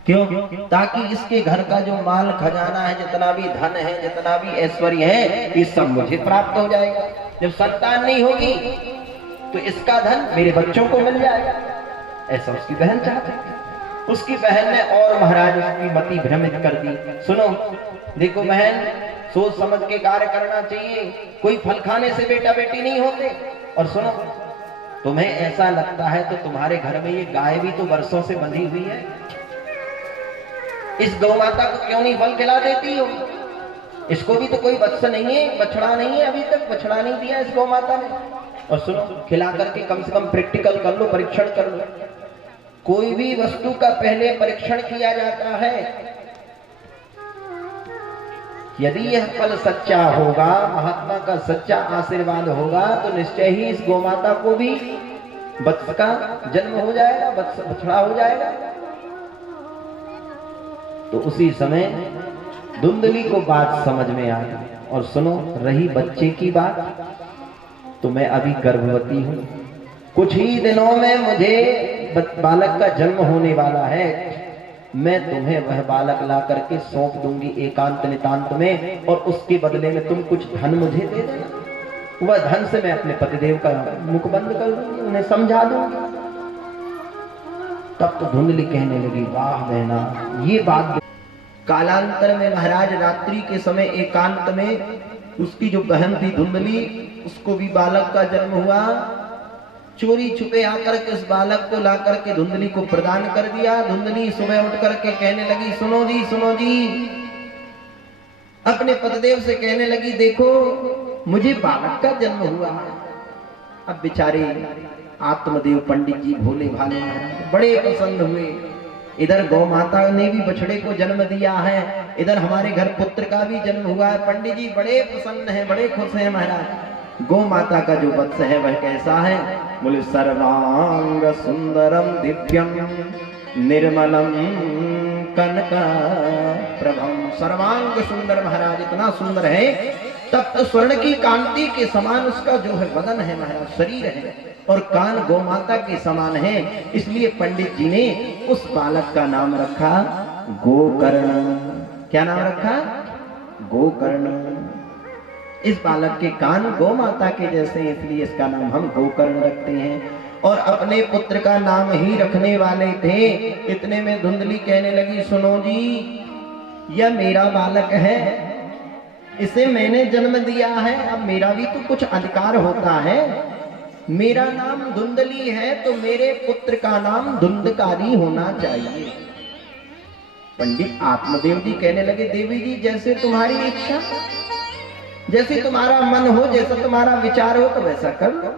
क्यों? ताकि इसके घर का जो माल खजाना है, जितना भी धन है, जितना भी ऐश्वर्य है, ये सब मुझे प्राप्त हो जाएगा। जब संतान नहीं होगी तो इसका धन मेरे बच्चों को मिल जाएगा। ऐसा उसकी बहन चाहती थी। उसकी बहन ने और महाराज उसकी मति भ्रमित कर दी। सुनो, देखो बहन, सोच समझ के कार्य करना चाहिए, कोई फल खाने से बेटा बेटी नहीं होते। और सुनो, तुम्हें ऐसा लगता है तो तुम्हारे घर में ये गाय भी तो वर्षों से बंधी हुई है, इस गौ माता को क्यों नहीं फल खिला देती हो? इसको भी तो कोई बच्चा नहीं है, बछड़ा नहीं है, अभी तक बछड़ा नहीं दिया इस गौ माता ने। और सुनो, खिला करके कम से कम प्रैक्टिकल कर लो, परीक्षण कर लो। कोई भी वस्तु का पहले परीक्षण किया जाता है। यदि यह फल सच्चा होगा, महात्मा का सच्चा आशीर्वाद होगा, तो निश्चय ही इस गौ माता को भी बच्चा का जन्म हो जाएगा, बछड़ा हो जाएगा। तो उसी समय धुंधली को बात समझ में आ गई। और सुनो, रही बच्चे की बात, तो मैं अभी गर्भवती हूं, कुछ ही दिनों में मुझे बालक का जन्म होने वाला है। मैं तुम्हें वह बालक ला करके सौंप दूंगी एकांत नितांत में, और उसके बदले में तुम कुछ धन मुझे दे देना। वह धन से मैं अपने पतिदेव का मुख बंद कर दूंगी, उन्हें समझा दूंगी। तब तो धुंधली कहने लगी, वाह बहना, ये बात। कालांतर में महाराज रात्रि के समय एकांत में उसकी जो बहन थी धुंधली, उसको भी बालक का जन्म हुआ। चोरी छुपे आकर के उस बालक को ला करके धुंधली को प्रदान कर दिया। धुंधली सुबह उठ करके कहने लगी, सुनो जी, सुनो जी, अपने पतिदेव से कहने लगी, देखो मुझे बालक का जन्म हुआ। अब बेचारे आत्मदेव पंडित जी भोले भाले बड़े प्रसन्न हुए। इधर गौ माता ने भी बछड़े को जन्म दिया है, इधर हमारे घर पुत्र का भी जन्म हुआ है। पंडित जी बड़े प्रसन्न हैं, बड़े खुश हैं महाराज। गौ माता का जो वत्स है वह कैसा है? बोले, सर्वांग सुंदरम दिव्यम निर्मलम कनक प्रभम। सर्वांग सुंदर महाराज, इतना सुंदर है, तब तो स्वर्ण की कांति के समान उसका जो है बदन है महाराज, शरीर है, और कान गौ माता के समान है। इसलिए पंडित जी ने उस बालक का नाम रखा गोकर्ण। क्या नाम रखा? गोकर्ण। इस बालक के कान गौ माता के जैसे, इसलिए इसका नाम हम गोकर्ण रखते हैं। और अपने पुत्र का नाम ही रखने वाले थे। इतने में धुंधली कहने लगी, सुनो जी, यह मेरा बालक है, इसे मैंने जन्म दिया है, अब मेरा भी तो कुछ अधिकार होता है। मेरा नाम धुंधली है तो मेरे पुत्र का नाम धुंधकारी होना चाहिए। पंडित आत्मदेव जी कहने लगे, देवी जी जैसे तुम्हारी इच्छा, जैसे तुम्हारा मन हो, जैसा तुम्हारा विचार हो तो वैसा कर लो।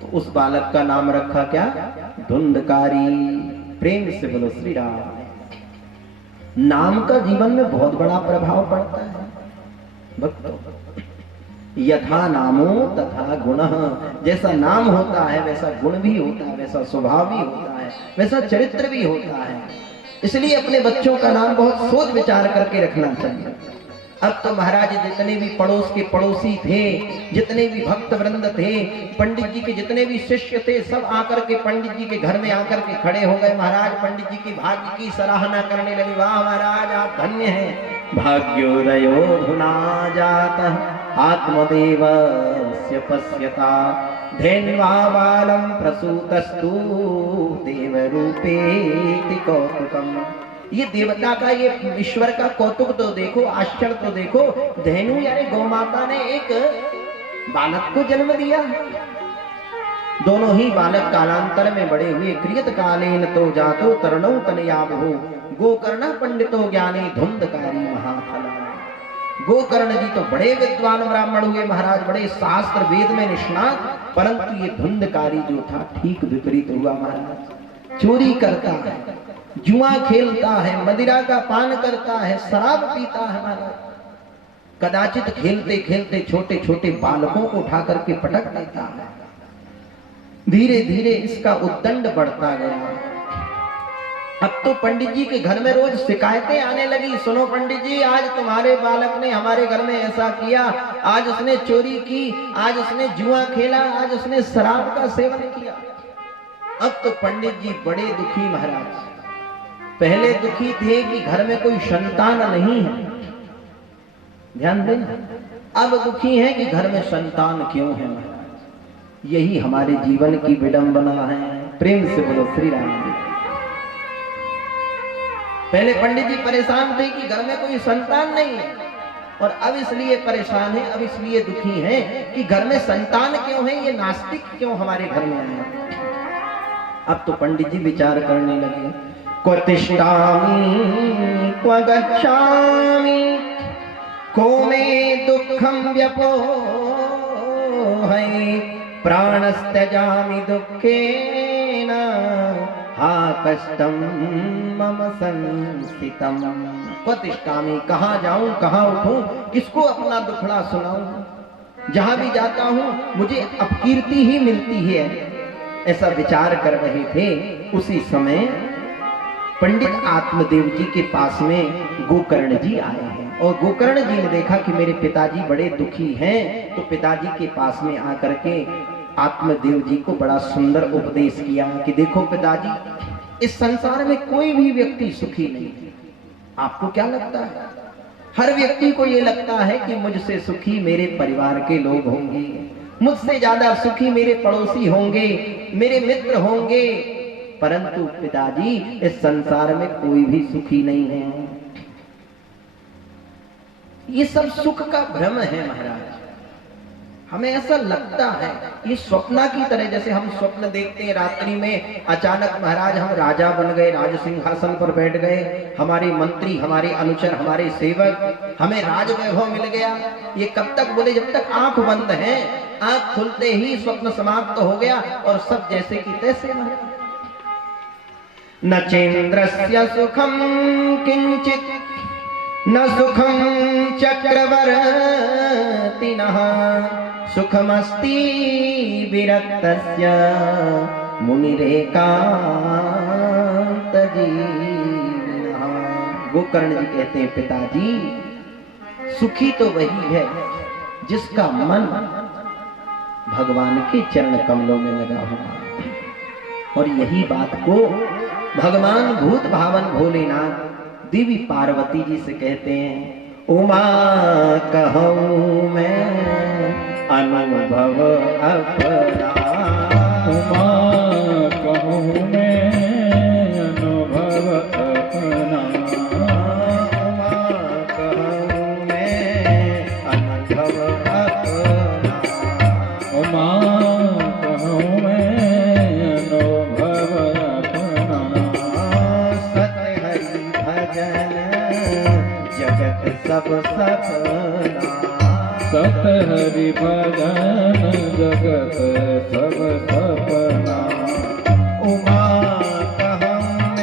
तो उस बालक का नाम रखा क्या? धुंधकारी। प्रेम से बोलो श्री राम। नाम का जीवन में बहुत बड़ा प्रभाव पड़ता है भक्तों। यथा नामो तथा गुणः, जैसा नाम होता है वैसा गुण भी होता है, वैसा स्वभाव भी होता है, वैसा चरित्र भी होता है। इसलिए अपने बच्चों का नाम बहुत सोच विचार करके रखना चाहिए। अब तो महाराज जितने भी पड़ोस के पड़ोसी थे, जितने भी भक्त वृंद थे, पंडित जी के जितने भी शिष्य थे, सब आकर के पंडित जी के घर में आकर के खड़े हो गए। महाराज पंडित जी की भाग्य की सराहना करने लगे। वाह महाराज आप धन्य हैं, भाग्योदयो धुना जातः आत्मदेवस्य पश्यता धेन्वा बालं प्रसूतस्तु देवरूपेति कौतुकम्। ये देवता का, ये ईश्वर का कौतुक तो देखो, आश्चर्य तो देखो। धेनु यानी गौ माता ने एक बालक को जन्म दिया। दोनों ही बालक कालांतर में बड़े हुए। क्रियत कालेन तो जातो तरणौ तनयावहु गोकर्ण पंडितो ज्ञानी धुंधकारी महाफला। गोकर्ण जी तो बड़े विद्वान ब्राह्मण हुए महाराज, बड़े शास्त्र वेद में निष्णात, परंतु ये धुंधकारी जो था ठीक विपरीत हुआ महाराज। चोरी करता है, जुआ खेलता है, मदिरा का पान करता है, शराब पीता है महाराज। कदाचित खेलते खेलते छोटे छोटे बालकों को उठा करके पटक देता है। धीरे धीरे इसका उद्दंड बढ़ता गया। अब तो पंडित जी के घर में रोज शिकायतें आने लगी। सुनो पंडित जी, आज तुम्हारे बालक ने हमारे घर में ऐसा किया, आज उसने चोरी की, आज उसने जुआ खेला, आज उसने शराब का सेवन किया। अब तो पंडित जी बड़े दुखी महाराज। पहले दुखी थे कि घर में कोई संतान नहीं है, ध्यान दें। अब दुखी है कि घर में संतान क्यों है महाराज। यही हमारे जीवन की विडंबना है। प्रेम से बोलो श्री राम। पहले पंडित जी परेशान थे कि घर में कोई संतान नहीं है, और अब इसलिए परेशान है, अब इसलिए दुखी है कि घर में संतान क्यों है, ये नास्तिक क्यों हमारे घर में आए। अब तो पंडित जी विचार करने लगे। क्व तिष्ठामि क्व गच्छामि को मे दुःखं व्यपोहै प्राणस्त्यजामि दुःखेन हा कष्टं मम संस्थितम्। क्व तिष्ठामि, कहाँ जाऊं, कहाँ उठूं, किसको अपना दुखड़ा सुनाऊं। जहां भी जाता हूं मुझे अपकीर्ति ही मिलती है। ऐसा विचार कर रहे थे। उसी समय पंडित आत्मदेव जी के पास में गोकर्ण जी आए हैं, और गोकर्ण जी ने देखा कि मेरे पिताजी बड़े दुखी हैं, तो पिताजी के पास में आकर के आत्मदेव जी को बड़ा सुंदर उपदेश किया कि देखो पिताजी, इस संसार में कोई भी व्यक्ति सुखी नहीं है। आपको क्या लगता है? हर व्यक्ति को ये लगता है कि मुझसे सुखी मेरे परिवार के लोग होंगे, मुझसे ज्यादा सुखी मेरे पड़ोसी होंगे, मेरे मित्र होंगे, परंतु पिताजी इस संसार में कोई भी सुखी नहीं है। ये सब सुख का भ्रम है महाराज। हमें ऐसा लगता है, ये स्वप्ना की तरह, जैसे हम स्वप्न देखते हैं रात्रि में, अचानक महाराज हम राजा बन गए, राज सिंहासन पर बैठ गए, हमारे मंत्री, हमारे अनुचर, हमारे सेवक, हमें राज वैभव मिल गया। ये कब तक? बोले जब तक आंख बंद है। आंख खुलते ही स्वप्न समाप्त हो गया और सब जैसे की तैसे। न चेन्द्रस्य सुखम किंचित न सुखम चक्रवर्तिनः सुखमस्ति विरक्तस्य मुनिरेकांत जीविनः। गोकर्ण जी कहते हैं पिताजी, सुखी तो वही है जिसका मन भगवान के चरण कमलों में लगा हुआ। और यही बात को भगवान भूत भावन भोलेनाथ देवी पार्वती जी से कहते हैं। उमा कहूँ मैं अनुभव अपना, उमा कहूँ मैं अनुभव अपना, उमा कहूँ मैं अनुभव अपना, उमा कहूँ मैं अनुभव अपना। सत्य हरि भजन जगत सब सपना, सत हरि भजन जगत सब सपना। उमा कहूँ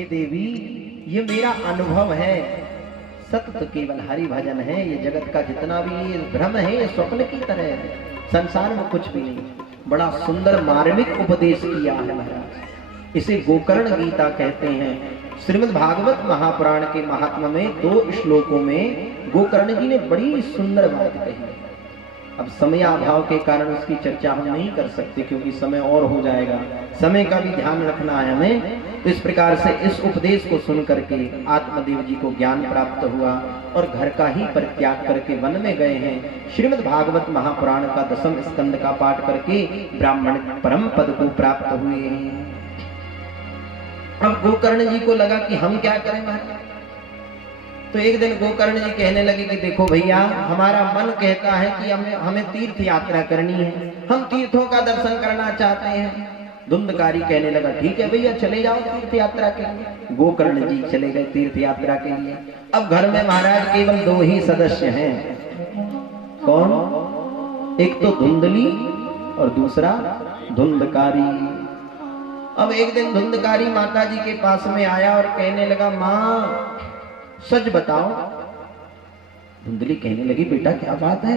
हे देवी ये मेरा अनुभव है, सत्य तो केवल हरि भजन है, ये जगत का जितना भी ये भ्रम है ये स्वप्न की तरह है, संसार में कुछ भी नहीं। बड़ा सुंदर मार्मिक उपदेश किया है महाराज, इसे गोकर्ण गीता कहते हैं। श्रीमद् भागवत महापुराण के महात्मा में 2 श्लोकों में गोकर्ण जी ने बड़ी सुंदर बात कही। अब समय अभाव के कारण उसकी चर्चा हम नहीं कर सकते क्योंकि समय और हो जाएगा, समय का भी ध्यान रखना है हमें। तो इस प्रकार से इस उपदेश को सुन करके आत्मदेव जी को ज्ञान प्राप्त हुआ और घर का ही परित्याग करके वन में गए हैं। श्रीमद् भागवत महापुराण का 10वें स्कंद का पाठ करके ब्राह्मण परम पद को प्राप्त हुए हैं। अब गोकर्ण जी को लगा कि हम क्या करें महाराज। तो एक दिन गोकर्ण जी कहने लगे कि देखो भैया हमारा मन कहता है कि हमें तीर्थ यात्रा करनी है, हम तीर्थों का दर्शन करना चाहते हैं। धुंधकारी कहने लगा ठीक है भैया चले जाओ तीर्थ यात्रा के लिए। गोकर्ण जी चले गए तीर्थ यात्रा के लिए। अब घर में महाराज केवल 2 ही सदस्य हैं। कौन? एक तो धुंधली और दूसरा धुंधकारी। अब एक दिन धुंधकारी माता जी के पास में आया और कहने लगा माँ सच बताओ। धुंधली कहने लगी बेटा क्या बात है?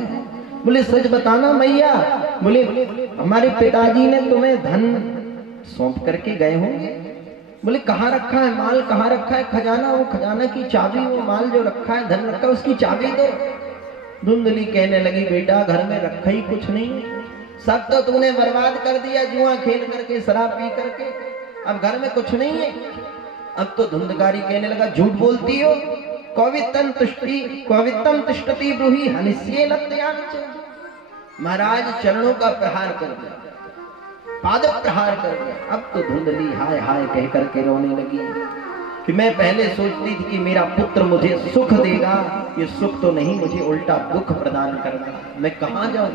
बोले सच बताना मैया। बोले हमारे पिताजी ने तुम्हें धन सौंप करके गए होंगे। बोले कहाँ रखा है माल, कहाँ रखा है खजाना? वो खजाना की चाबी, वो माल जो रखा है धन रखा है उसकी चाबी दो। धुंधली कहने लगी बेटा घर में रखा ही कुछ नहीं, सब तो तूने बर्बाद कर दिया जुआ खेल करके शराब पी करके, अब घर में कुछ नहीं है। अब तो धुंधकारी कहने लगा झूठ बोलती हो, कवित्तम तिष्ठति ब्रूहि हनिष्ये लत्याञ्च। महाराज चरणों का प्रहार कर दिया, पाद प्रहार कर दिया। अब तो धुंधली हाय हाय कह करके रोने लगी कि मैं पहले सोचती थी कि मेरा पुत्र मुझे सुख देगा, ये सुख तो नहीं मुझे उल्टा दुख प्रदान करना, मैं कहाँ जाऊं।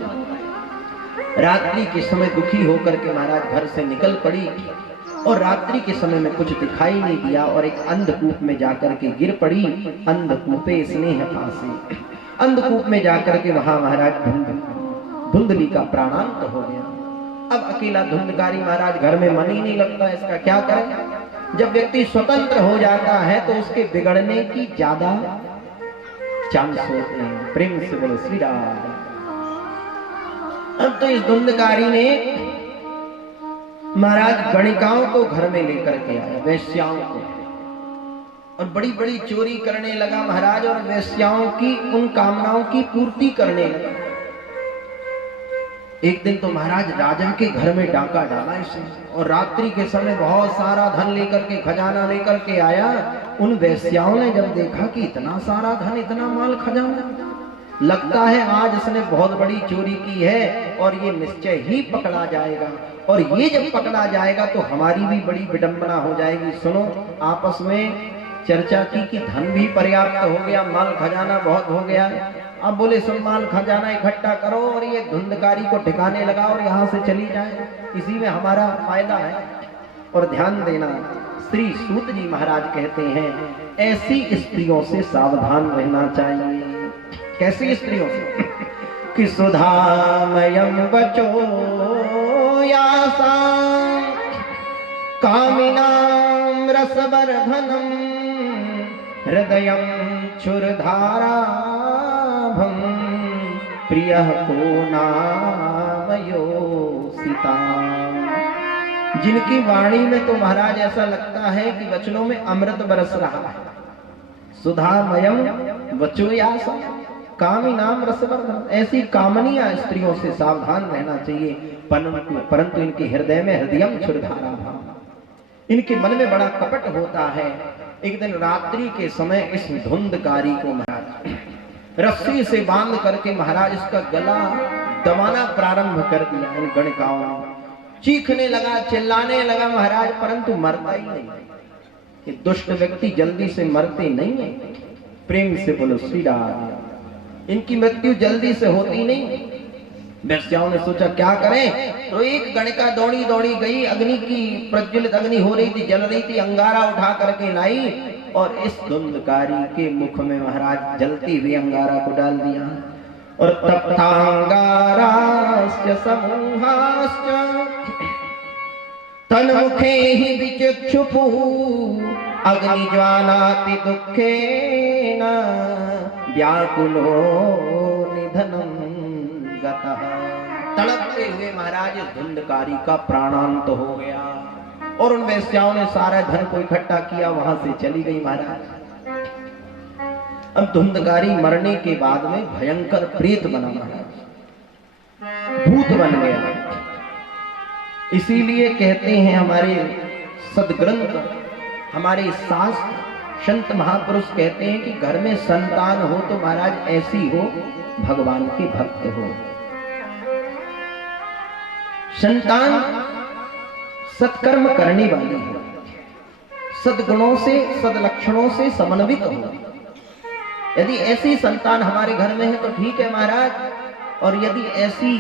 रात्रि के समय दुखी होकर के महाराज घर से निकल पड़ी और रात्रि के समय में कुछ दिखाई नहीं दिया और एक अंधकूप में जाकर के गिर पड़ी। अंधकूपे स्नेह फांसी, अंधकूप में जाकर के वहां महाराज धुंधली का प्राणांत हो गया। अब अकेला धुंधकारी महाराज घर में मन ही नहीं लगता, इसका क्या करें। जब व्यक्ति स्वतंत्र हो जाता है तो उसके बिगड़ने की ज्यादा चांस होते हैं। प्रेम से बोलो श्री राम। अब तो इस धुंधकारी ने महाराज गणिकाओं को घर में लेकर के आया, वेश्याओं को, और बड़ी बड़ी चोरी करने लगा महाराज और वेश्याओं की उन कामनाओं की पूर्ति करने लगा। एक दिन तो महाराज राजा के घर में डाका डाला इसने और रात्रि के समय बहुत सारा धन लेकर के खजाना लेकर के आया। उन वेश्याओं ने जब देखा कि इतना सारा धन इतना माल खजाना, लगता है आज इसने बहुत बड़ी चोरी की है और ये निश्चय ही पकड़ा जाएगा, और ये जब पकड़ा जाएगा तो हमारी भी बड़ी विडंबना हो जाएगी। सुनो, आपस में चर्चा की कि धन भी पर्याप्त हो गया, माल खजाना बहुत हो गया। अब बोले सब माल खजाना इकट्ठा करो और ये धुंधकारी को ठिकाने लगाओ और यहाँ से चली जाए, इसी में हमारा फायदा है। और ध्यान देना, श्री सूत जी महाराज कहते हैं ऐसी स्त्रियों से सावधान रहना चाहिए। कैसी स्त्रियों से? कि सुधामयम वचो यासा कामिनाम रसवर्धनम हृदयम क्षुरधाराभम प्रियः को नामयो सीता। जिनकी वाणी में तो महाराज ऐसा लगता है कि वचनों में अमृत बरस रहा है। सुधामयम वचो यासा कामिनाम रसवर्धनम, ऐसी कामनिया स्त्रियों से सावधान रहना चाहिए। परंतु इनके हृदय में हृदयम क्षुरधारा भाव, इनके मन में बड़ा कपट होता है। एक दिन रात्रि के समय इस धुंधकारी को महाराज रस्सी से बांध करके महाराज इसका गला दबाना प्रारंभ कर दिया। इन गणिकाओं ने चीखने लगा, चिल्लाने लगा महाराज, परंतु मरता ही नहीं। ये दुष्ट व्यक्ति जल्दी से मरते नहीं है। प्रेम से बोलो श्री राम। इनकी मृत्यु जल्दी से होती नहीं। वेश्याओं ने सोचा क्या करें, तो एक गणिका दौड़ी दौड़ी गई, अग्नि की प्रज्वलित अग्नि हो रही थी, जल रही थी, अंगारा उठा करके लाई और इस धुंधकारी के मुख में महाराज जलती हुई अंगारा को डाल दिया। और तप्तांगाराश्च समूहाश्च तन्मुखे ही विचक्षुपु अग्निज्वालाति दुःखेन व्याकुलो निधनं गतः। तड़पते हुए महाराज धुंधकारी का प्राणांत हो गया और उन वेश्याओं ने सारा धन को इकट्ठा किया, वहां से चली गई महाराज। अब धुंधकारी मरने के बाद में भयंकर प्रेत बना महाराज, भूत बन गया। इसीलिए कहते हैं हमारे सदग्रंथ, हमारे शास्त्र, संत महापुरुष कहते हैं कि घर में संतान हो तो महाराज ऐसी हो भगवान के भक्त हो। संतान सत्कर्म करने वाली हो, सद्गुणों से सदलक्षणों से समन्वित हो। यदि ऐसी संतान हमारे घर में है तो ठीक है महाराज, और यदि ऐसी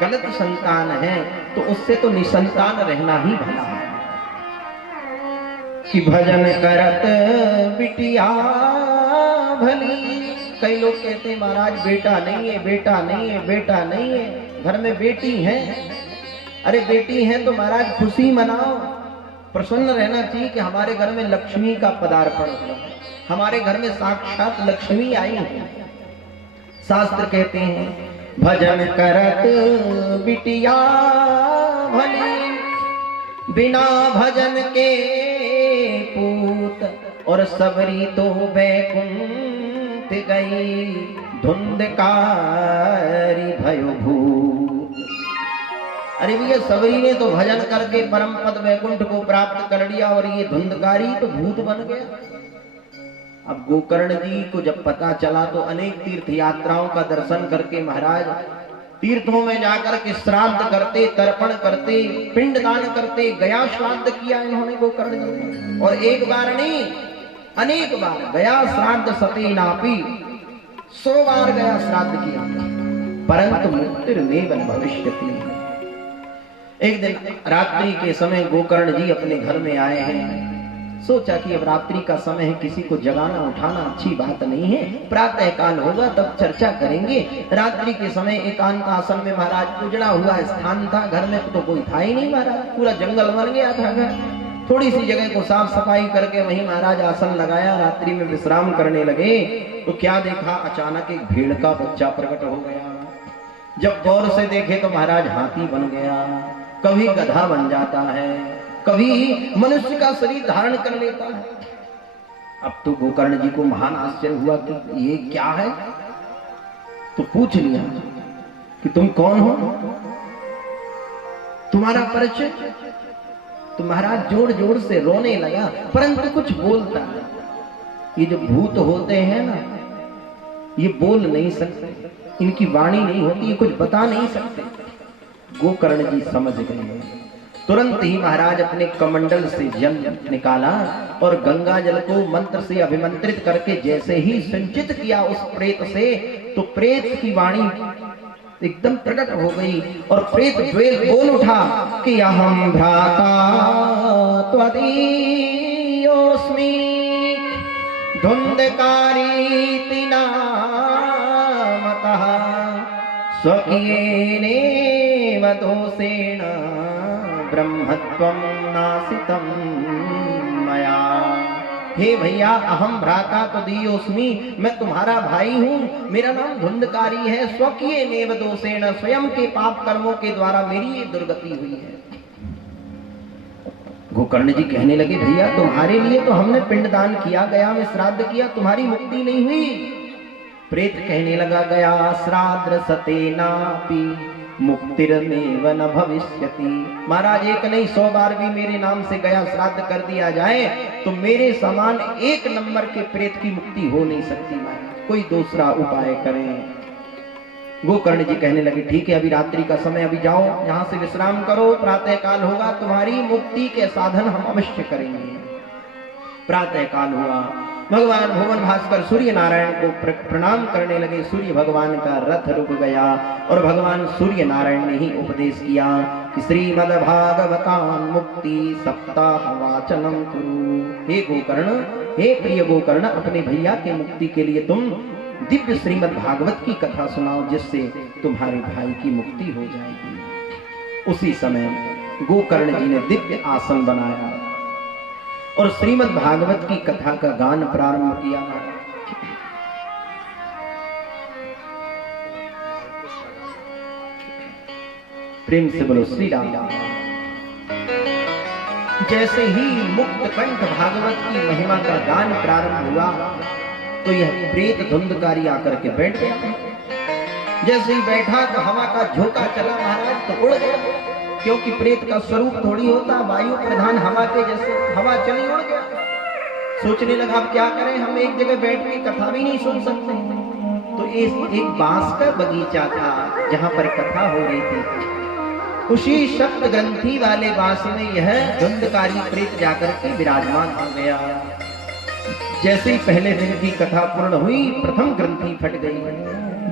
गलत संतान है तो उससे तो निसंतान रहना ही भला है। कि भजन करत बिटिया भली। कई लोग कहते हैं महाराज बेटा नहीं है, बेटा नहीं है, बेटा नहीं है। घर में बेटी है, अरे बेटी है तो महाराज खुशी मनाओ, प्रसन्न रहना चाहिए कि हमारे घर में लक्ष्मी का पदार्पण हुआ, हमारे घर में साक्षात लक्ष्मी आई है। शास्त्र कहते हैं भजन करत बिटिया भली, बिना भजन के पूत, और सबरी तो बैकुंठ गई, धुंधकारी भयो भूत। अरे भैया सबरी ने तो भजन करके परम पद वैकुंठ को प्राप्त कर लिया, और ये धुंधकारी तो भूत बन गया। अब गोकर्ण जी को जब पता चला तो अनेक तीर्थ यात्राओं का दर्शन करके महाराज तीर्थों में जाकर के श्राद्ध करते, तर्पण करते, पिंडदान करते, गया श्राद्ध किया इन्होंने गोकर्ण जी ने। और एक बार नहीं अनेक बार गया श्राद्ध सती नापी, 100 बार गया श्राद्ध किया, परंतु मुक्तिर्नेव न भविष्यति। एक दिन रात्रि के समय गोकर्ण जी अपने घर में आए हैं। सोचा कि अब रात्रि का समय है, किसी को जगाना उठाना अच्छी बात नहीं है, प्रातः काल होगा तब चर्चा करेंगे। रात्रि के समय एकांत आसन में महाराज उजड़ा हुआ स्थान था, घर में तो कोई था ही नहीं महाराज, पूरा जंगल मर गया था घर। थोड़ी सी जगह को साफ सफाई करके वहीं महाराज आसन लगाया, रात्रि में विश्राम करने लगे तो क्या देखा, अचानक एक भेड़ का बच्चा प्रकट हो गया। जब गौर से देखे तो महाराज हाथी बन गया, कभी गधा बन जाता है, कभी मनुष्य का शरीर धारण कर लेता है। अब तो गोकर्ण जी को महान आश्चर्य हुआ कि ये क्या है, तो पूछ लिया कि तुम कौन हो, तुम्हारा परिचय। तो महाराज जोर जोर से रोने लगा, परंतु कुछ बोलता है। ये जो भूत होते हैं ना, ये बोल नहीं सकते, इनकी वाणी नहीं होती, ये कुछ बता नहीं सकते। गोकर्ण जी समझ गए। तुरंत ही महाराज अपने कमंडल से जल निकाला और गंगा जल को मंत्र से अभिमंत्रित करके जैसे ही संचित किया उस प्रेत से, तो प्रेत की वाणी एकदम प्रकट हो गई और प्रेत बोल उठा कि अहम भ्राता त्वदीयोऽस्मि धुंधकारी नामतः स्वकीयेनेव दोषेण ब्रह्मत्वं नासितं मया। हे भैया अहम भ्राता त्वदीयोऽस्मि, मैं तुम्हारा भाई हूँ, मेरा नाम धुंधकारी है। स्वकीयेनेव दोषेण, स्वयं के पाप कर्मों के द्वारा मेरी ये दुर्गति हुई है। गोकर्ण जी कहने लगे भैया तुम्हारे लिए तो हमने पिंडदान किया, गया में श्राद्ध किया, तुम्हारी मुक्ति नहीं हुई। प्रेत कहने लगा गया श्राद्ध सतेनापि मुक्तिर्मेव न भविष्यति। महाराज एक नहीं 100 बार भी मेरे नाम से गया श्राद्ध कर दिया जाए तो मेरे समान 1 नंबर के प्रेत की मुक्ति हो नहीं सकती। महाराज कोई दूसरा उपाय करें। गोकर्ण जी कहने लगे ठीक है, अभी रात्रि का समय, अभी जाओ यहाँ से विश्राम करो, प्रातः काल होगा तुम्हारी मुक्ति के साधन हम अवश्य करेंगे। प्रातः काल हुआ, भगवान भुवन भास्कर सूर्य नारायण को प्रणाम करने लगे। सूर्य भगवान का रथ रुक गया और भगवान सूर्य नारायण ने ही उपदेश किया कि श्रीमद् भागवतां मुक्ति सप्ताह वाचनम कुरु। हे गोकर्ण, हे प्रिय गोकर्ण, अपने भैया के मुक्ति के लिए तुम दिव्य श्रीमद् भागवत की कथा सुनाओ, जिससे तुम्हारे भाई की मुक्ति हो जाएगी। उसी समय गोकर्ण जी ने दिव्य आसन बनाया, और श्रीमद् भागवत की कथा का गान प्रारंभ किया। प्रेम से बोलो श्री राम। जैसे ही मुक्त कंठ भागवत की महिमा का गान प्रारंभ हुआ तो यह प्रेत धुंधकारी आकर के बैठ गया। जैसे ही बैठा तो हवा का झोंका चला महाराज तो उड़ गया, क्योंकि प्रेत का स्वरूप थोड़ी होता, वायु प्रधान हवा के जैसे हवा चली उड़ गया। सोचने लगा अब क्या करें, हम एक जगह बैठ के कथा भी नहीं सुन सकते। तो एक बांस का बगीचा था जहां पर कथा हो रही थी। उसी शब्द ग्रंथि वाले बांस में यह धुंधकारी प्रेत जाकर के विराजमान हो गया। जैसे ही पहले दिन की कथा पूर्ण हुई, प्रथम ग्रंथि फट गई।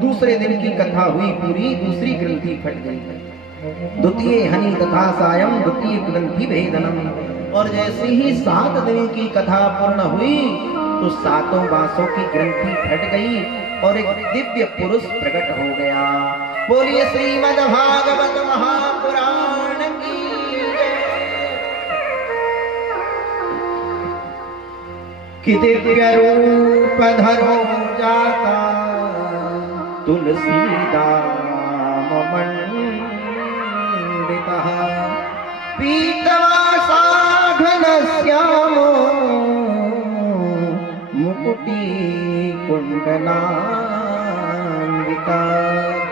दूसरे दिन की कथा हुई पूरी, दूसरी ग्रंथि फट गई। द्वितीय हनि तथा सायं द्वितीय ग्रंथि भेदनम। और जैसे ही 7 दिन की कथा पूर्ण हुई तो 7 बांसों की ग्रंथि फट गई और एक दिव्य पुरुष प्रकट हो गया। बोलिए श्रीमद् भागवत महापुराण की कि दिव्य रूप धरो जाता तुलसीदास मंडितः पीतवासा घनश्यामो मुकुटी कुंडलान्विता।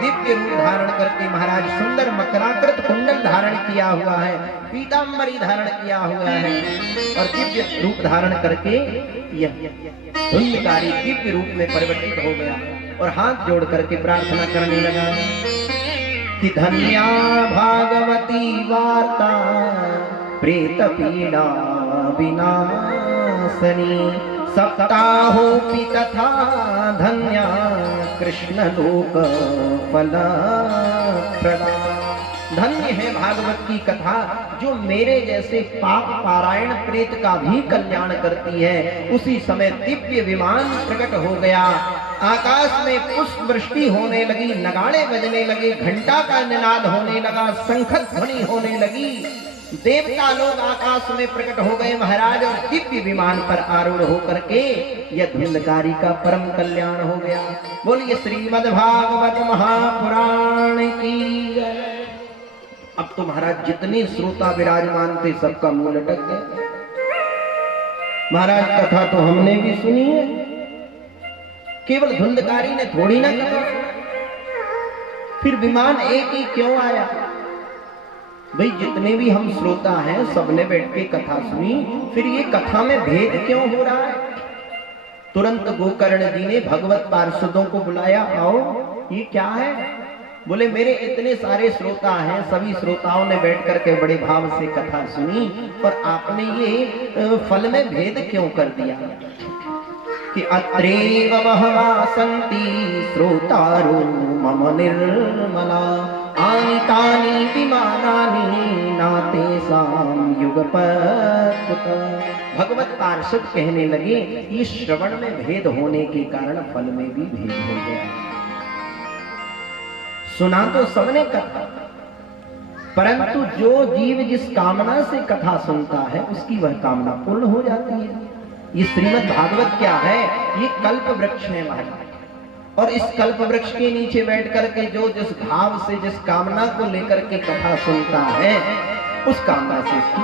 दिव्य रूप धारण करके महाराज सुंदर मकराकृत कुंडल धारण किया हुआ है, पीतांबरी धारण किया हुआ है और दिव्य रूप धारण करके यह धुंधकारी दिव्य रूप में परिवर्तित हो गया और हाथ जोड़ करके प्रार्थना करने लगा कि धन्या भागवती वार्ता प्रेत पीड़ा विनाशनी सप्ताहोपि तथा धन्या कृष्ण लोक फलप्रदा। धन्य है भागवत की कथा जो मेरे जैसे पाप पारायण प्रेत का भी कल्याण करती है। उसी समय दिव्य विमान प्रकट हो गया, आकाश में पुष्प वृष्टि होने लगी, नगाड़े बजने लगे, घंटा का निनाद होने लगा, शंख ध्वनि होने लगी। देवता लोग आकाश में प्रकट हो गए महाराज और दिव्य विमान पर आरूढ़ होकर के यह धुंधकारी का परम कल्याण हो गया। बोलिए श्रीमद् भागवत महापुराण की जय। अब तो महाराज जितने श्रोता विराजमान थे सबका मुंह लटक गया। महाराज कथा तो हमने भी सुनी है, केवल धुंधकारी ने थोड़ी ना कथा सुनी। फिर विमान एक ही क्यों आया? भाई जितने भी हम श्रोता हैं सबने बैठ के कथा सुनी, फिर ये कथा में भेद क्यों हो रहा है? तुरंत गोकर्ण जी ने भगवत पार्षदों को बुलाया, आओ ये क्या है? बोले मेरे इतने सारे श्रोता हैं, सभी श्रोताओं ने बैठ करके बड़े भाव से कथा सुनी और आपने ये फल में भेद क्यों कर दिया कि अत्रेव वहवासन्ति श्रोतारो मम निर्मला आनितानि विमानानि नातेषां युगपत्। भगवत पार्षद कहने लगे ये श्रवण में भेद होने के कारण फल में भी भेद हो गया। सुना तो सबने कथा, परंतु जो जीव जिस कामना से कथा सुनता है उसकी वह कामना पूर्ण हो जाती है। ये श्रीमद् भागवत क्या है? ये कल्प वृक्ष है महाराज, और इस कल्प वृक्ष के नीचे बैठ करके जो जिस भाव से जिस कामना को लेकर के कथा सुनता है उस कामना से उसकी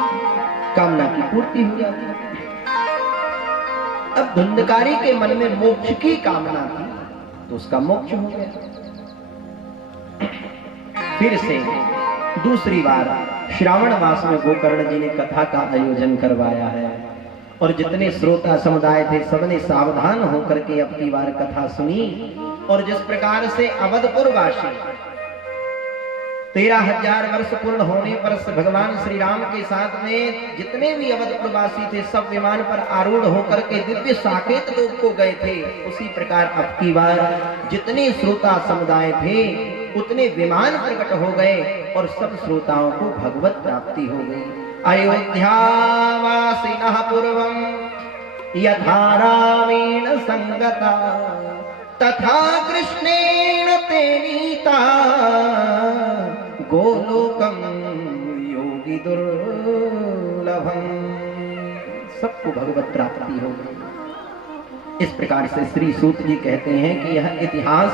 कामना की पूर्ति हो जाती है। अब धुंधकारी के मन में मोक्ष की कामना थी तो उसका मोक्ष हो गया। फिर से दूसरी बार श्रावण मास में गोकर्ण जी ने कथा का आयोजन करवाया है और जितने श्रोता समुदाय थे सबने सावधान होकर के अब की बार कथा सुनी। और जिस प्रकार से अवधपुर वासी 13,000 वर्ष पूर्ण होने पर भगवान श्री राम के साथ में जितने भी अवधपुर वासी थे सब विमान पर आरूढ़ होकर के दिव्य साकेत लोक को गए थे, उसी प्रकार अब की बार जितने श्रोता समुदाय थे उतने विमान प्रकट हो गए और सब श्रोताओं को भगवत प्राप्ति हो गई। अयोध्यावासिनः पूर्वं यथा रामेण संगता तथा कृष्णेन ते नीता गोलोकं योगी दुर्लभं। सबको भगवत प्राप्ति हो गई। इस प्रकार से श्री सूत जी कहते हैं कि यह इतिहास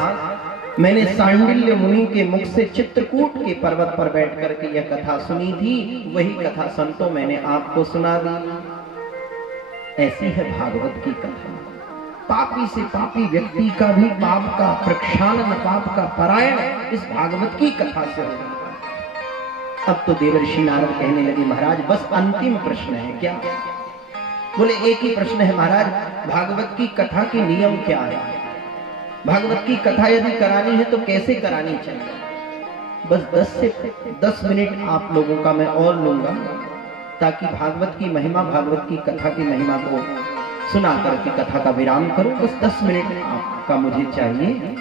मैंने सांडिल्य मुनि के मुख से चित्रकूट के पर्वत पर बैठ करके यह कथा सुनी थी, वही कथा संतों मैंने आपको सुना दी। ऐसी है भागवत की कथा। पापी से पापी व्यक्ति का भी पाप का प्रक्षालन, पाप का परायण इस भागवत की कथा से हो जाता है। अब तो देवर्षि नारद कहने लगे महाराज बस अंतिम प्रश्न है क्या? बोले एक ही प्रश्न है महाराज, भागवत की कथा के नियम क्या है? भागवत की कथा यदि करानी है तो कैसे करानी चाहिए? बस 10 से 10 मिनट आप लोगों का मैं और लूंगा, ताकि भागवत की महिमा, भागवत की कथा की महिमा को सुना करके कथा का विराम करो। बस 10 मिनट आपका मुझे चाहिए।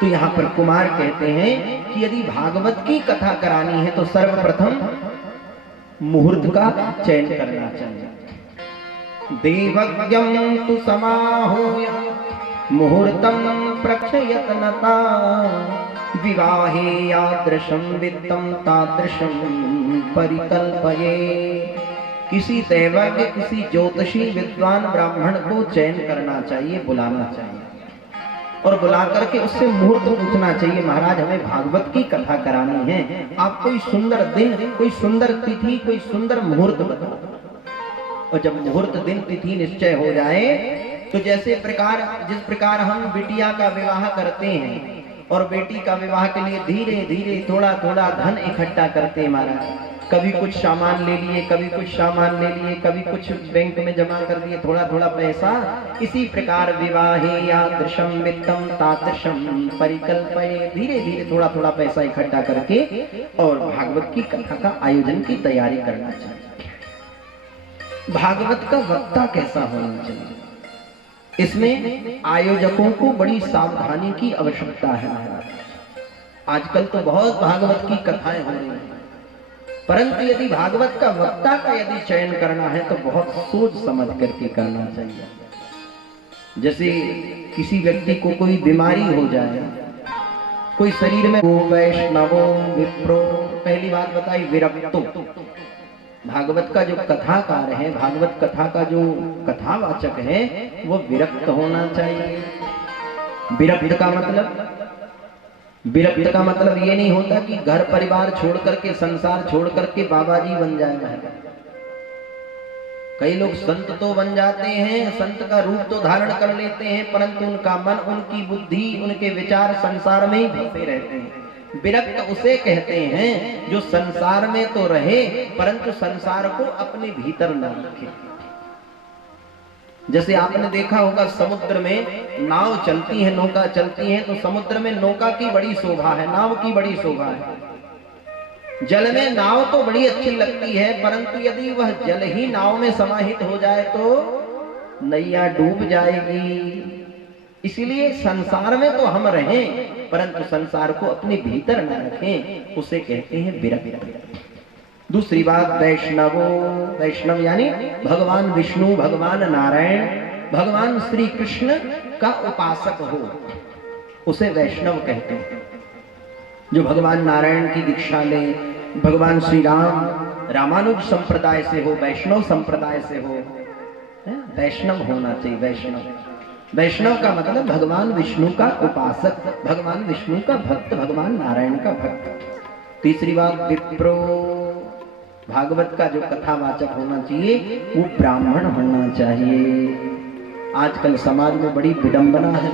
तो यहाँ पर कुमार कहते हैं कि यदि भागवत की कथा करानी है तो सर्वप्रथम मुहूर्त का चयन करना चाहिए। देवज्ञं तु समाहूय मुहूर्तं प्रक्षयतनता विवाहे यादृशं वित्तं तादृशं परिकल्पये। किसी दैवज्ञ, किसी ज्योतिषी विद्वान ब्राह्मण को चयन करना चाहिए, बुलाना चाहिए और बुला करके उससे मुहूर्त पूछना चाहिए, महाराज हमें भागवत की कथा करानी है, आप कोई सुंदर दिन, कोई सुंदर तिथि, कोई सुंदर मुहूर्त बताओ। और जब मुहूर्त दिन तिथि निश्चय हो जाए तो जैसे प्रकार, जिस प्रकार हम बिटिया का विवाह करते हैं और बेटी का विवाह के लिए धीरे धीरे थोड़ा थोड़ा धन इकट्ठा करते हैं महाराज, कभी कुछ सामान ले लिए, कभी कुछ सामान ले लिए, कभी कुछ बैंक में जमा कर दिए, थोड़ा थोड़ा पैसा। इसी प्रकार विवाहे यादृशं वित्तं तादृशं परिकल्पये, धीरे धीरे थोड़ा थोड़ा पैसा इकट्ठा करके और भागवत की कथा का आयोजन की तैयारी करना चाहिए। भागवत का वक्ता कैसा होना चाहिए, इसमें आयोजकों को बड़ी सावधानी की आवश्यकता है। आजकल तो बहुत भागवत की कथाएं हो रही हैं, परंतु यदि भागवत का वक्ता का यदि चयन करना है तो बहुत सोच समझ करके करना चाहिए। जैसे किसी व्यक्ति को कोई बीमारी हो जाए, कोई शरीर में वैष्णवो विप्रो, पहली बात बताई विरक्तो। भागवत का जो कथाकार है, भागवत कथा का जो कथावाचक है, वो विरक्त होना चाहिए। विरक्त का मतलब ये नहीं होता कि घर परिवार छोड़ करके, संसार छोड़ करके बाबा जी बन जाए। कई लोग संत तो बन जाते हैं, संत का रूप तो धारण कर लेते हैं, परंतु उनका मन, उनकी बुद्धि, उनके विचार संसार में ही फंसे रहते हैं। विरक्त उसे कहते हैं जो संसार में तो रहे परंतु संसार को अपने भीतर न रखे। जैसे आपने देखा होगा समुद्र में नाव चलती है, नौका चलती है, तो समुद्र में नौका की बड़ी शोभा है, नाव की बड़ी शोभा है। जल में नाव तो बड़ी अच्छी लगती है, परंतु यदि वह जल ही नाव में समाहित हो जाए तो नैया डूब जाएगी। इसलिए संसार में तो हम रहें परंतु संसार को अपने भीतर न रखें, उसे कहते हैं विरक्त। दूसरी बात वैष्णवो, वैष्णव यानी भगवान विष्णु, भगवान नारायण, भगवान श्री कृष्ण का उपासक हो, उसे वैष्णव कहते हैं। जो भगवान नारायण की दीक्षा ले, भगवान श्री राम रामानुज संप्रदाय से हो, वैष्णव संप्रदाय से हो, वैष्णव होना चाहिए। वैष्णव का मतलब भगवान विष्णु का उपासक, भगवान विष्णु का भक्त, भगवान नारायण का भक्त। तीसरी बात विप्रो, भागवत का जो कथावाचक होना चाहिए वो ब्राह्मण होना चाहिए। आजकल समाज में बड़ी विडंबना है,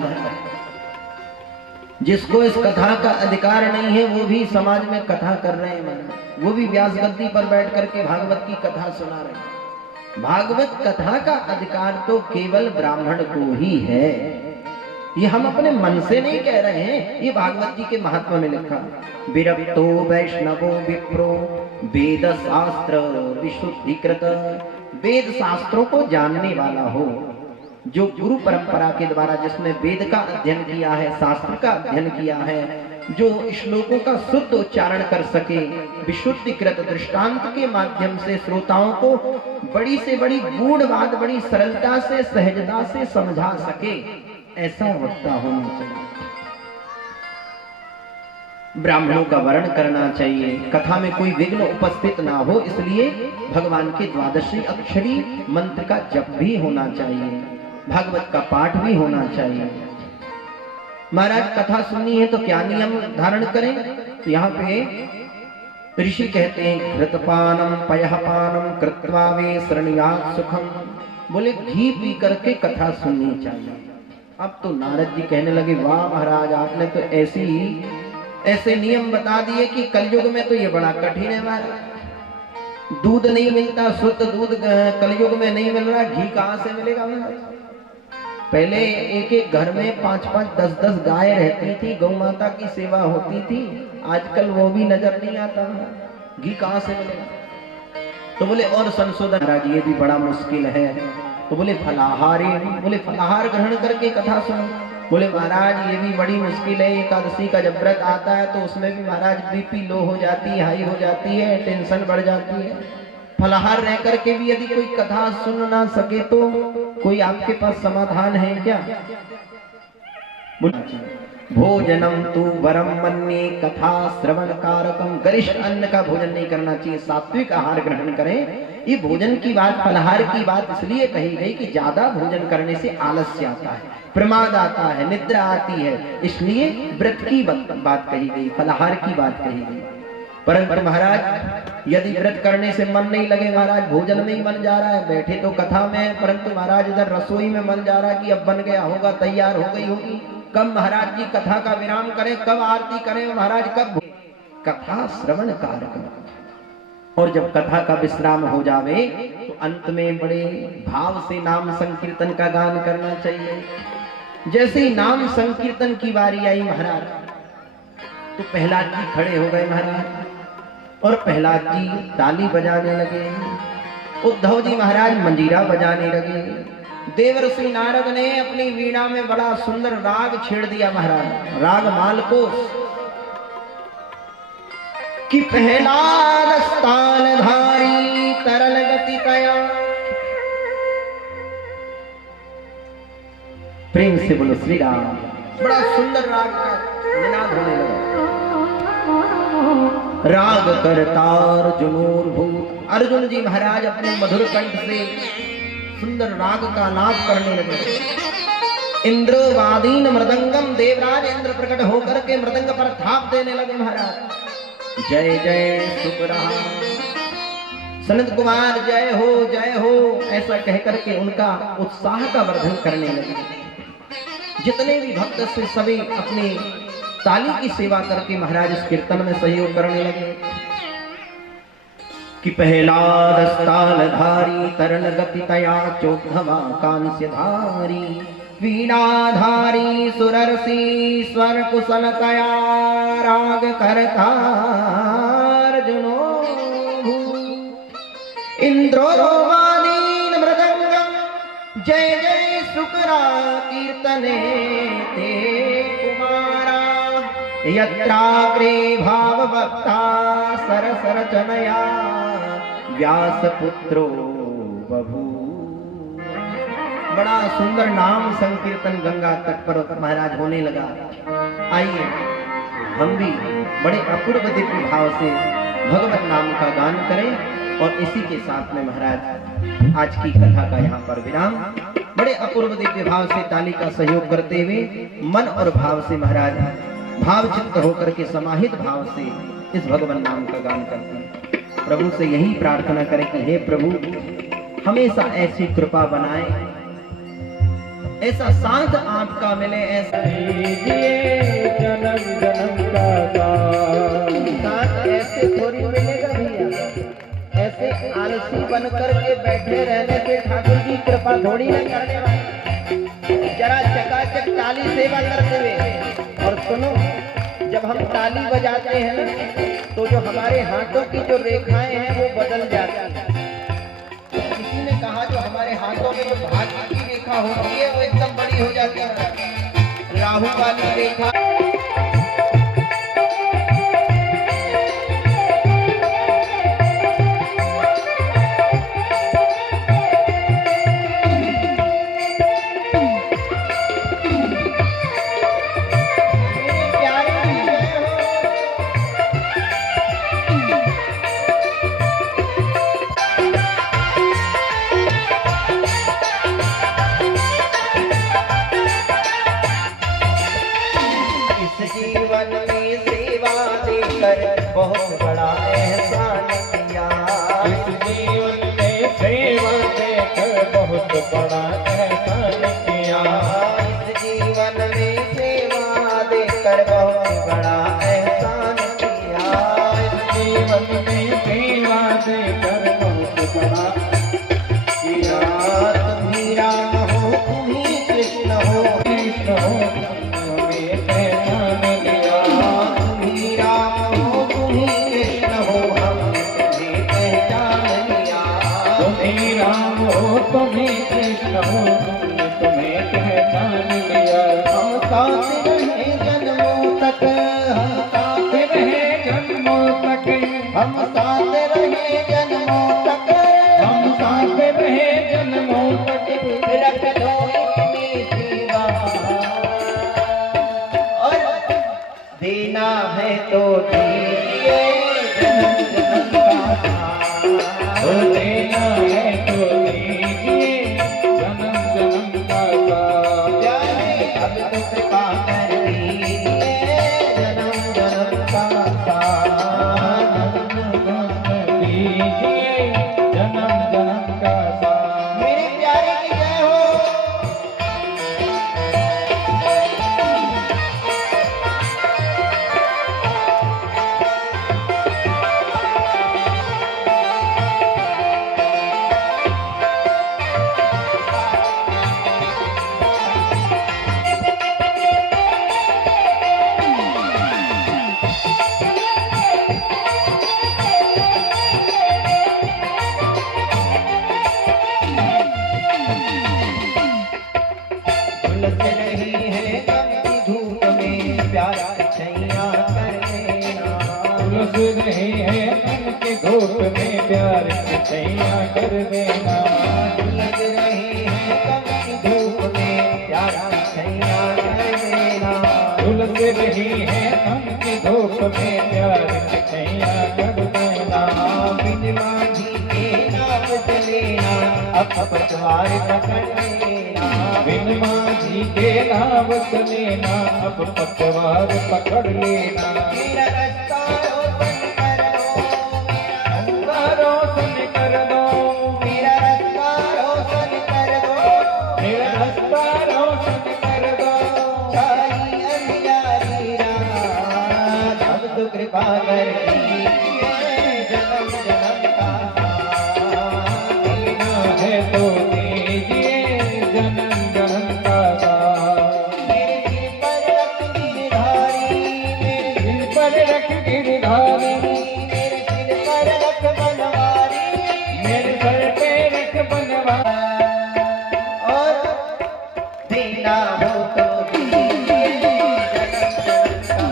जिसको इस कथा का अधिकार नहीं है वो भी समाज में कथा कर रहे हैं, वो भी व्यास गद्दी पर बैठ करके भागवत की कथा सुना रहे हैं। भागवत कथा का अधिकार तो केवल ब्राह्मण को ही है। ये हम अपने मन से नहीं कह रहे हैं, ये भागवत जी के महात्मा में लिखा। विरक्तो वैष्णवो विप्रो वेद शास्त्र विशुद्धिकृत, वेद शास्त्रों को जानने वाला हो, जो गुरु परंपरा के द्वारा जिसने वेद का अध्ययन किया है, शास्त्र का अध्ययन किया है, जो श्लोकों का शुद्ध उच्चारण कर सके, विशुद्धिकृत दृष्टांत के माध्यम से श्रोताओं को बड़ी से बड़ी गूढ़ बात बड़ी सरलता से, सहजता से समझा सके, ऐसा वक्ता होना चाहिए। ब्राह्मणों का वर्ण करना चाहिए, कथा में कोई विघ्न उपस्थित ना हो, इसलिए भगवान के द्वादशी अक्षरी मंत्र का जप भी होना चाहिए, भागवत का पाठ भी होना चाहिए। महाराज कथा सुननी है तो क्या नियम धारण करें? तो यहाँ पे ऋषि कहते हैं घृतपानम पयःपानम कृत्वा वे शरण्यात् सुखम। बोले घी पी करके कथा सुननी चाहिए। अब तो नारद जी कहने लगे वाह महाराज, आपने तो ऐसे नियम बता दिए कि कलयुग में तो ये बड़ा कठिन है महाराज। दूध नहीं मिलता, शुद्ध दूध कलयुग में नहीं मिल रहा, घी कहाँ से मिलेगा महाराज? पहले एक एक घर में 5-5, 10-10 गाय रहती थी, गौ माता की सेवा होती थी, आजकल वो भी नजर नहीं आता, घी कहाँ से मिलेगा? तो बोले और संशोधन महाराज ये भी बड़ा मुश्किल है। तो बोले फलाहारी, बोले फलाहार ग्रहण करके कथा सुनो। बोले महाराज ये भी बड़ी मुश्किल है, एकादशी का जब व्रत आता है तो उसमें भी महाराज बीपी लो हो जाती है, हाई हो जाती है, टेंशन बढ़ जाती है। फलाहार रह करके भी यदि कोई कथा सुन ना सके तो कोई आपके पास समाधान है क्या? भोजनम तु वरम मन्ये कथा श्रवण कारकम। गरिष्ठ अन्न का भोजन नहीं करना चाहिए, सात्विक आहार ग्रहण करें। ये भोजन की बात, फलाहार की बात इसलिए कही गई कि ज्यादा भोजन करने से आलस्य आता है, प्रमाद आता है, निद्रा आती है, इसलिए व्रत की बात कही गई, फलाहार की बात कही गई। परंतु महाराज यदि व्रत करने से मन नहीं लगे, महाराज भोजन में ही मन जा रहा है, बैठे तो कथा में, परंतु महाराज इधर रसोई में मन जा रहा है कि अब बन गया होगा, तैयार हो गई होगी, कब महाराज जी कथा का विराम करें, कब आरती करें महाराज, कब कथा श्रवण कारक। और जब कथा का विश्राम हो जावे तो अंत में बड़े भाव से नाम संकीर्तन का गान करना चाहिए। जैसे ही नाम संकीर्तन की बारी आई महाराज तो प्रहलाद जी खड़े हो गए महाराज, और प्रहलाद जी ताली बजाने लगे, उद्धव जी महाराज मंजीरा बजाने लगे। देवर्षि नारद ने अपनी वीणा में बड़ा सुंदर राग छेड़ दिया महाराज, राग मालकोस कि प्रहलाद स्थानधारी तरल गति कया। प्रेम से बोलो श्री राम। बड़ा सुंदर राग का निनाद होने लगा। राग करतार जुनूरभूत। अर्जुन जी महाराज अपने मधुर कंठ से सुंदर राग का लाभ करने लगे। इंद्रवादीन मृदंगम। देवराज इंद्र प्रकट होकर के मृदंग पर थाप देने लगे महाराज। जय जय सुखरा सनत कुमार जय हो, ऐसा कहकर के उनका उत्साह का वर्धन करने लगे। जितने भी भक्त से सभी अपनी ताली की सेवा करके महाराज इस कीर्तन में सहयोग करने लगे कि प्रहलाद स्थानधारी तरल गति तया चोद्धवा कांस्य धारी वीणाधारी सुरर्षि स्वर कुशल तया राग करता अर्जुनो इंद्रोवादीन मृदंगम। जय जय शुक्रा कीर्तने ते कुमारा यत्राग्रे भाव भक्ता सरसर चनया व्यास पुत्रो बभू। बड़ा सुंदर नाम संकीर्तन गंगा तट पर महाराज होने लगा। आइए हम भी बड़े अपूर्व दिव्य भाव से भगवत नाम का गान करें। और इसी के साथ में महाराज आज की कथा का यहाँ पर विराम। बड़े अपूर्व दिव्य भाव से ताली का सहयोग करते हुए मन और भाव से महाराज भाव चित्त होकर के समाहित भाव से इस भगवान नाम का गान करते हैं। प्रभु से यही प्रार्थना करें कि हे प्रभु हमेशा ऐसी कृपा बनाए, ऐसा साथ आपका मिले, ऐसा जन्म जन्म का साथ ऐसे थोड़ी मिलेगा भैया। ऐसे आलसी बन करके बैठे रहने से ठाकुर जी कृपा थोड़ी न करने वाले। जरा चकाचक ताली सेवा करते हुए। और सुनो, जब हम ताली बजाते हैं ना तो जो हमारे हाथों की जो रेखाएं हैं वो बदल जाती हैं। किसी ने कहा जो हमारे हाथों में जो भाग्य की रेखा होती है वो एकदम बड़ी हो जाती है, राहु वाली रेखा। बहुत बड़ा एहसान किया। इस जीवन में सेवा देकर बहुत बड़ा एहसान किया। इस जीवन में सेवा देकर बहुत बड़ा किया। तुम ही राम हो, तुम ही कृष्ण हो, कृष्ण हो हमें पहचान लिया। तुम ही राम हो, तुम ही कृष्ण हो, हमने तुम्हें पहचान लिया। तुम ही राम हो तुम ही कृष्ण हो हमने तुम्हें पहचान लिया। हम साथ रहे जन्मों तक, हम साथ रहे जन्मों तक, हम साथ रहे जन्मों तक, हम साथ रहे जन्मों तक। रख लो इतनी सेवा और देना है तो दीजिए जन्म जन्म का साथ। तो देना है तो दीजिए जन्म जन्म का साथ। जाने अब तो कृपा कर दीजिए जन्म जन्म का साथ। दीजिए जन्म जन्म का साथ। मेरे प्यारे की जय हो। झुलस रही है गम की धूप में प्यार छैया कर देना। उलझ रही है मन के धूप में प्यार की छैया कर देना। झुलस रही है गम की धूप में प्यार छैया कर देना। उलझ रही है मन के धूप में प्यार की छैया कर देना। बिन माझी के नाम चलेना, अब पतवार पकड़ लेना। बिन माझी के नाव चलेना अब पतवार पकड़ लेना। मेरा रास्ता रोशन कर दो, मेरा रोशन कर दो, मेरा रास्ता रोशन कर दो। मेरा रास्ता रोशन कर दो। छाई अंधियारी रात, अब तो कृपा कर दीजिए जन्म जन्म का साथ। देना है तो दीजिए जन्म जन्म का साथ। मेरे सिर पर रख गिरधारी, मेरे दिल पर रख गिरधारी, मेरे सिर पर रख बनवारी। मेरे सर पे रख बनवारी। और देना हो तो दीजिए जन्म जन्म का साथ।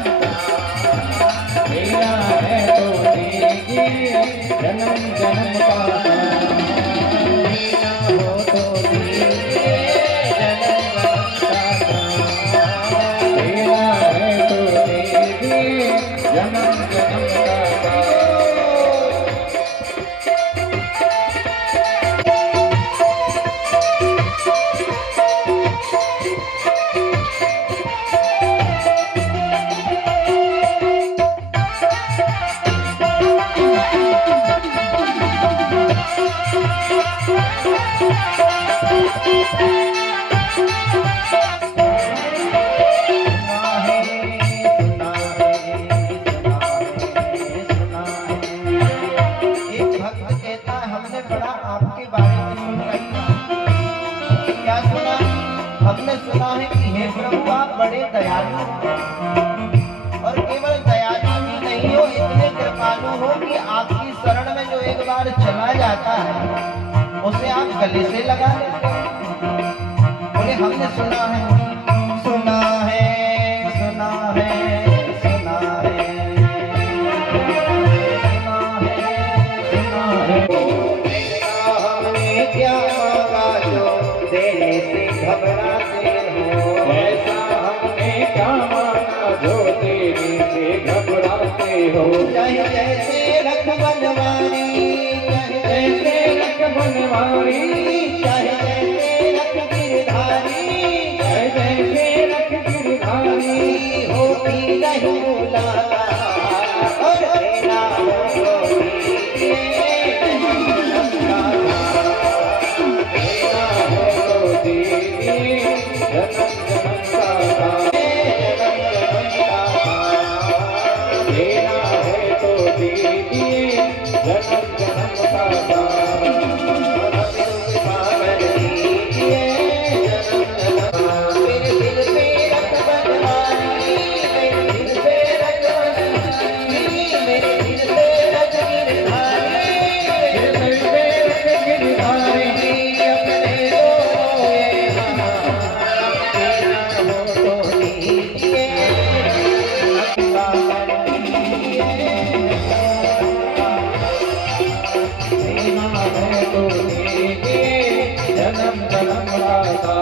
देना है तो दीजिए जन्म जन्म का साथ। देना हो तो दीजिए जन्म जन्म का साथ। देना है तो दीजिए जन्म जन्म का साथ। एक भक्त कहता है, हमने बड़ा आपके बारे में सुन रखा। क्या सुना? हमने सुना है कि हे प्रभु आप बड़े दयालु हैं। और केवल दयालु ही नहीं हो, इतने कृपालु हो कि आपकी शरण में जो एक बार चला जाता है उसे आप गले से लगा लेते हैं। बोले हमने सुना है, सुना है, सुना है, सुना है, सुना है, सुना है। हमने क्या मांगा जो देने से घबराते हो। ऐसा हमने क्या मांगा जो तेरे से घबराते हो। चाहे जैसे रख बनवारी, चाहे जैसे रख बनवारी, चाहे जैसे रख गिरधारी, चाहे जैसे रख गिरधारी। होती नहीं मुलाकात और देना हो तो दीजिए जन्म जन्म का साथ। देना जन्म जन्म दाता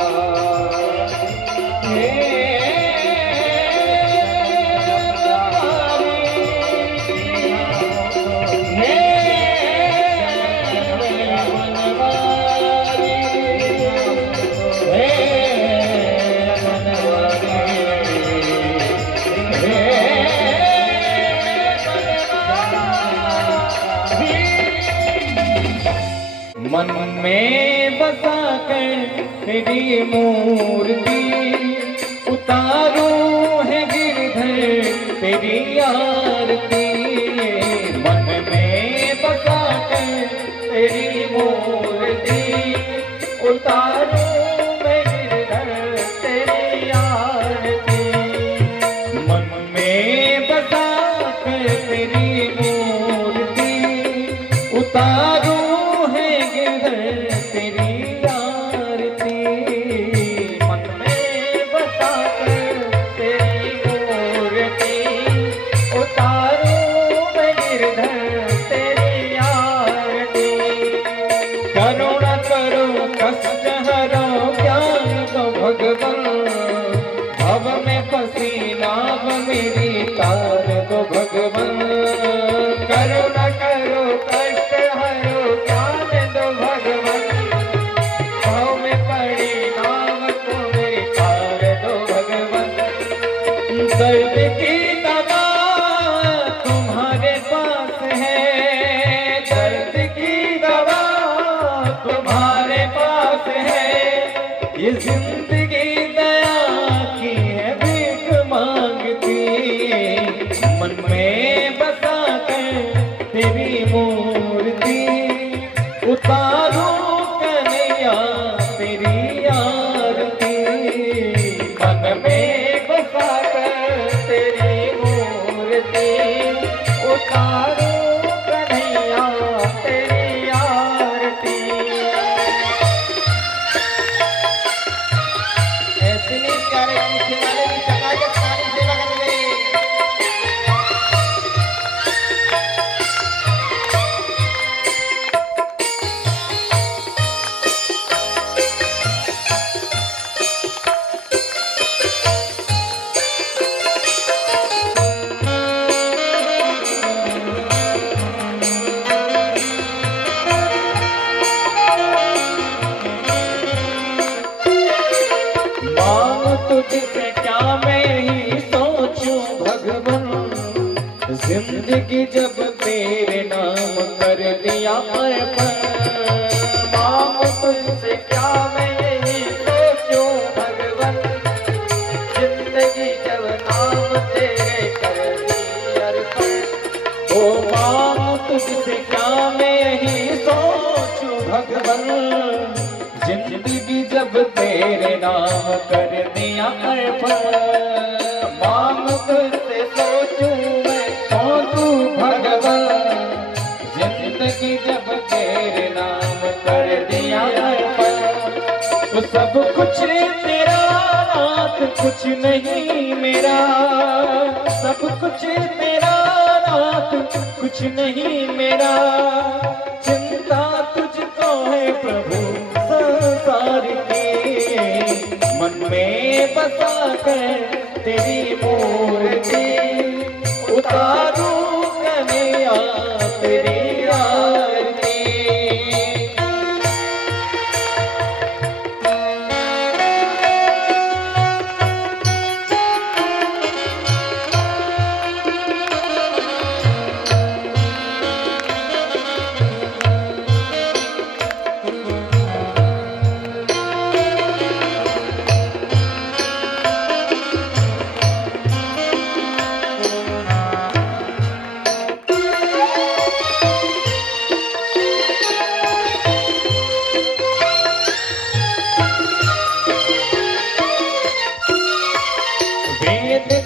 मन में बसा कर तेरी मूर्ति उतारो है गिरधर तेरी आरती। मन में बसा कर तेरी मूर्ति उतारो मैं गिरधर तेरी आरती। मन में बसा कर तेरी मूर्ति उतारो भव में फंसी नाव मेरी तार दो भगवन। करुणा करो कष्ट हरो ज्ञान दो भगवन। भव में पड़ी नाव को मेरी तार दो भगवन। दर्द की दवा तुम्हारे पास है, दर्द की दवा तुम्हारे पास है। ये जिंदगी मन में बसा कर तेरी मूर्ति उतारो कन्हैया तेरी आरती। मन में बसा कर तेरी मूर्ति उतारो कन्हैया तेरी आरती। ऐसे नहीं प्यारे पीछे वाले भी चकाचक सारी सेवा कर रहे। तुझसे क्या मैं ही सोचूं भगवन। जिंदगी जब तेरे नाम कर दिया अर्पण। मांग तुझसे क्या मैं ही सोचूं भगवन। जिंदगी जब नाम तेरे कर दिया अर्पण। ओ मांग तुझसे क्या मैं ही सोचूं भगवन। जिंदगी जब तेरे नाम कर दिया अर्पण। मांग तुझसे सोचूं मैं सोचूं भगवन। जिंदगी जब तेरे नाम कर दिया अर्पण। वो सब कुछ तेरा नाथ कुछ नहीं मेरा। सब कुछ तेरा नाथ कुछ नहीं मेरा। चिंता तुझको है प्रभु संसार की। मन में बसा कर तेरी मूर्ति उतारू कन्हैया तेरी आरती।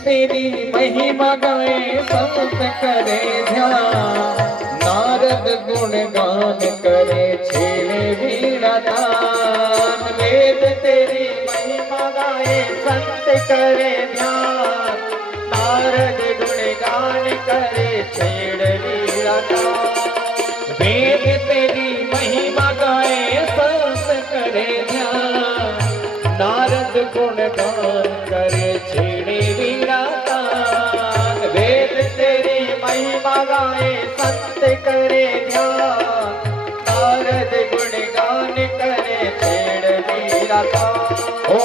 तेरी महिमा गाए संत करे ध्यान। नारद गुण गान करे छेड़े वीणा दान। वेद तेरी महिमा गाए संत करे ध्यान। नारद गुण गान करे छेड़ वीणा दान। वेद तेरी महिमा गाए संत करे गान करे छेड़े वीणा तान। वेद तेरी महिमा गाए संत करे ध्यान, नारद गुणगान करे छेड़ वीणा तान। ओ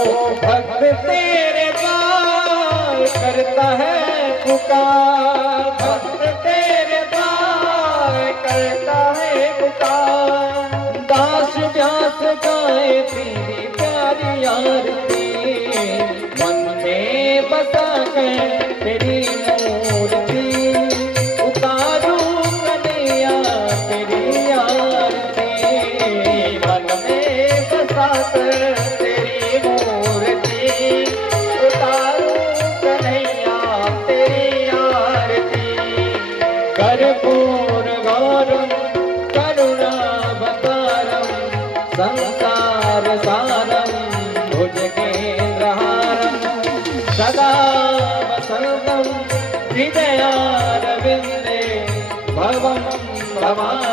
भक्त तेरे द्वार करता है पुकार, भक्त तेरे द्वार करता है पुकार। दास व्यास गाए तेरी प्यारी आरती, मन में बसा कर तेरी मूर्ति, उतारू कन्हैया तेरी आरती। मन में बसा कर तेरी मूर्ति, उतारू कन्हैया तेरी आरती। कर्पूर गौरम करुणावतारम, संसार सारम भुजगेन्द्रहारम, सदा वसंतम हृदयारविंदे भवम भवामि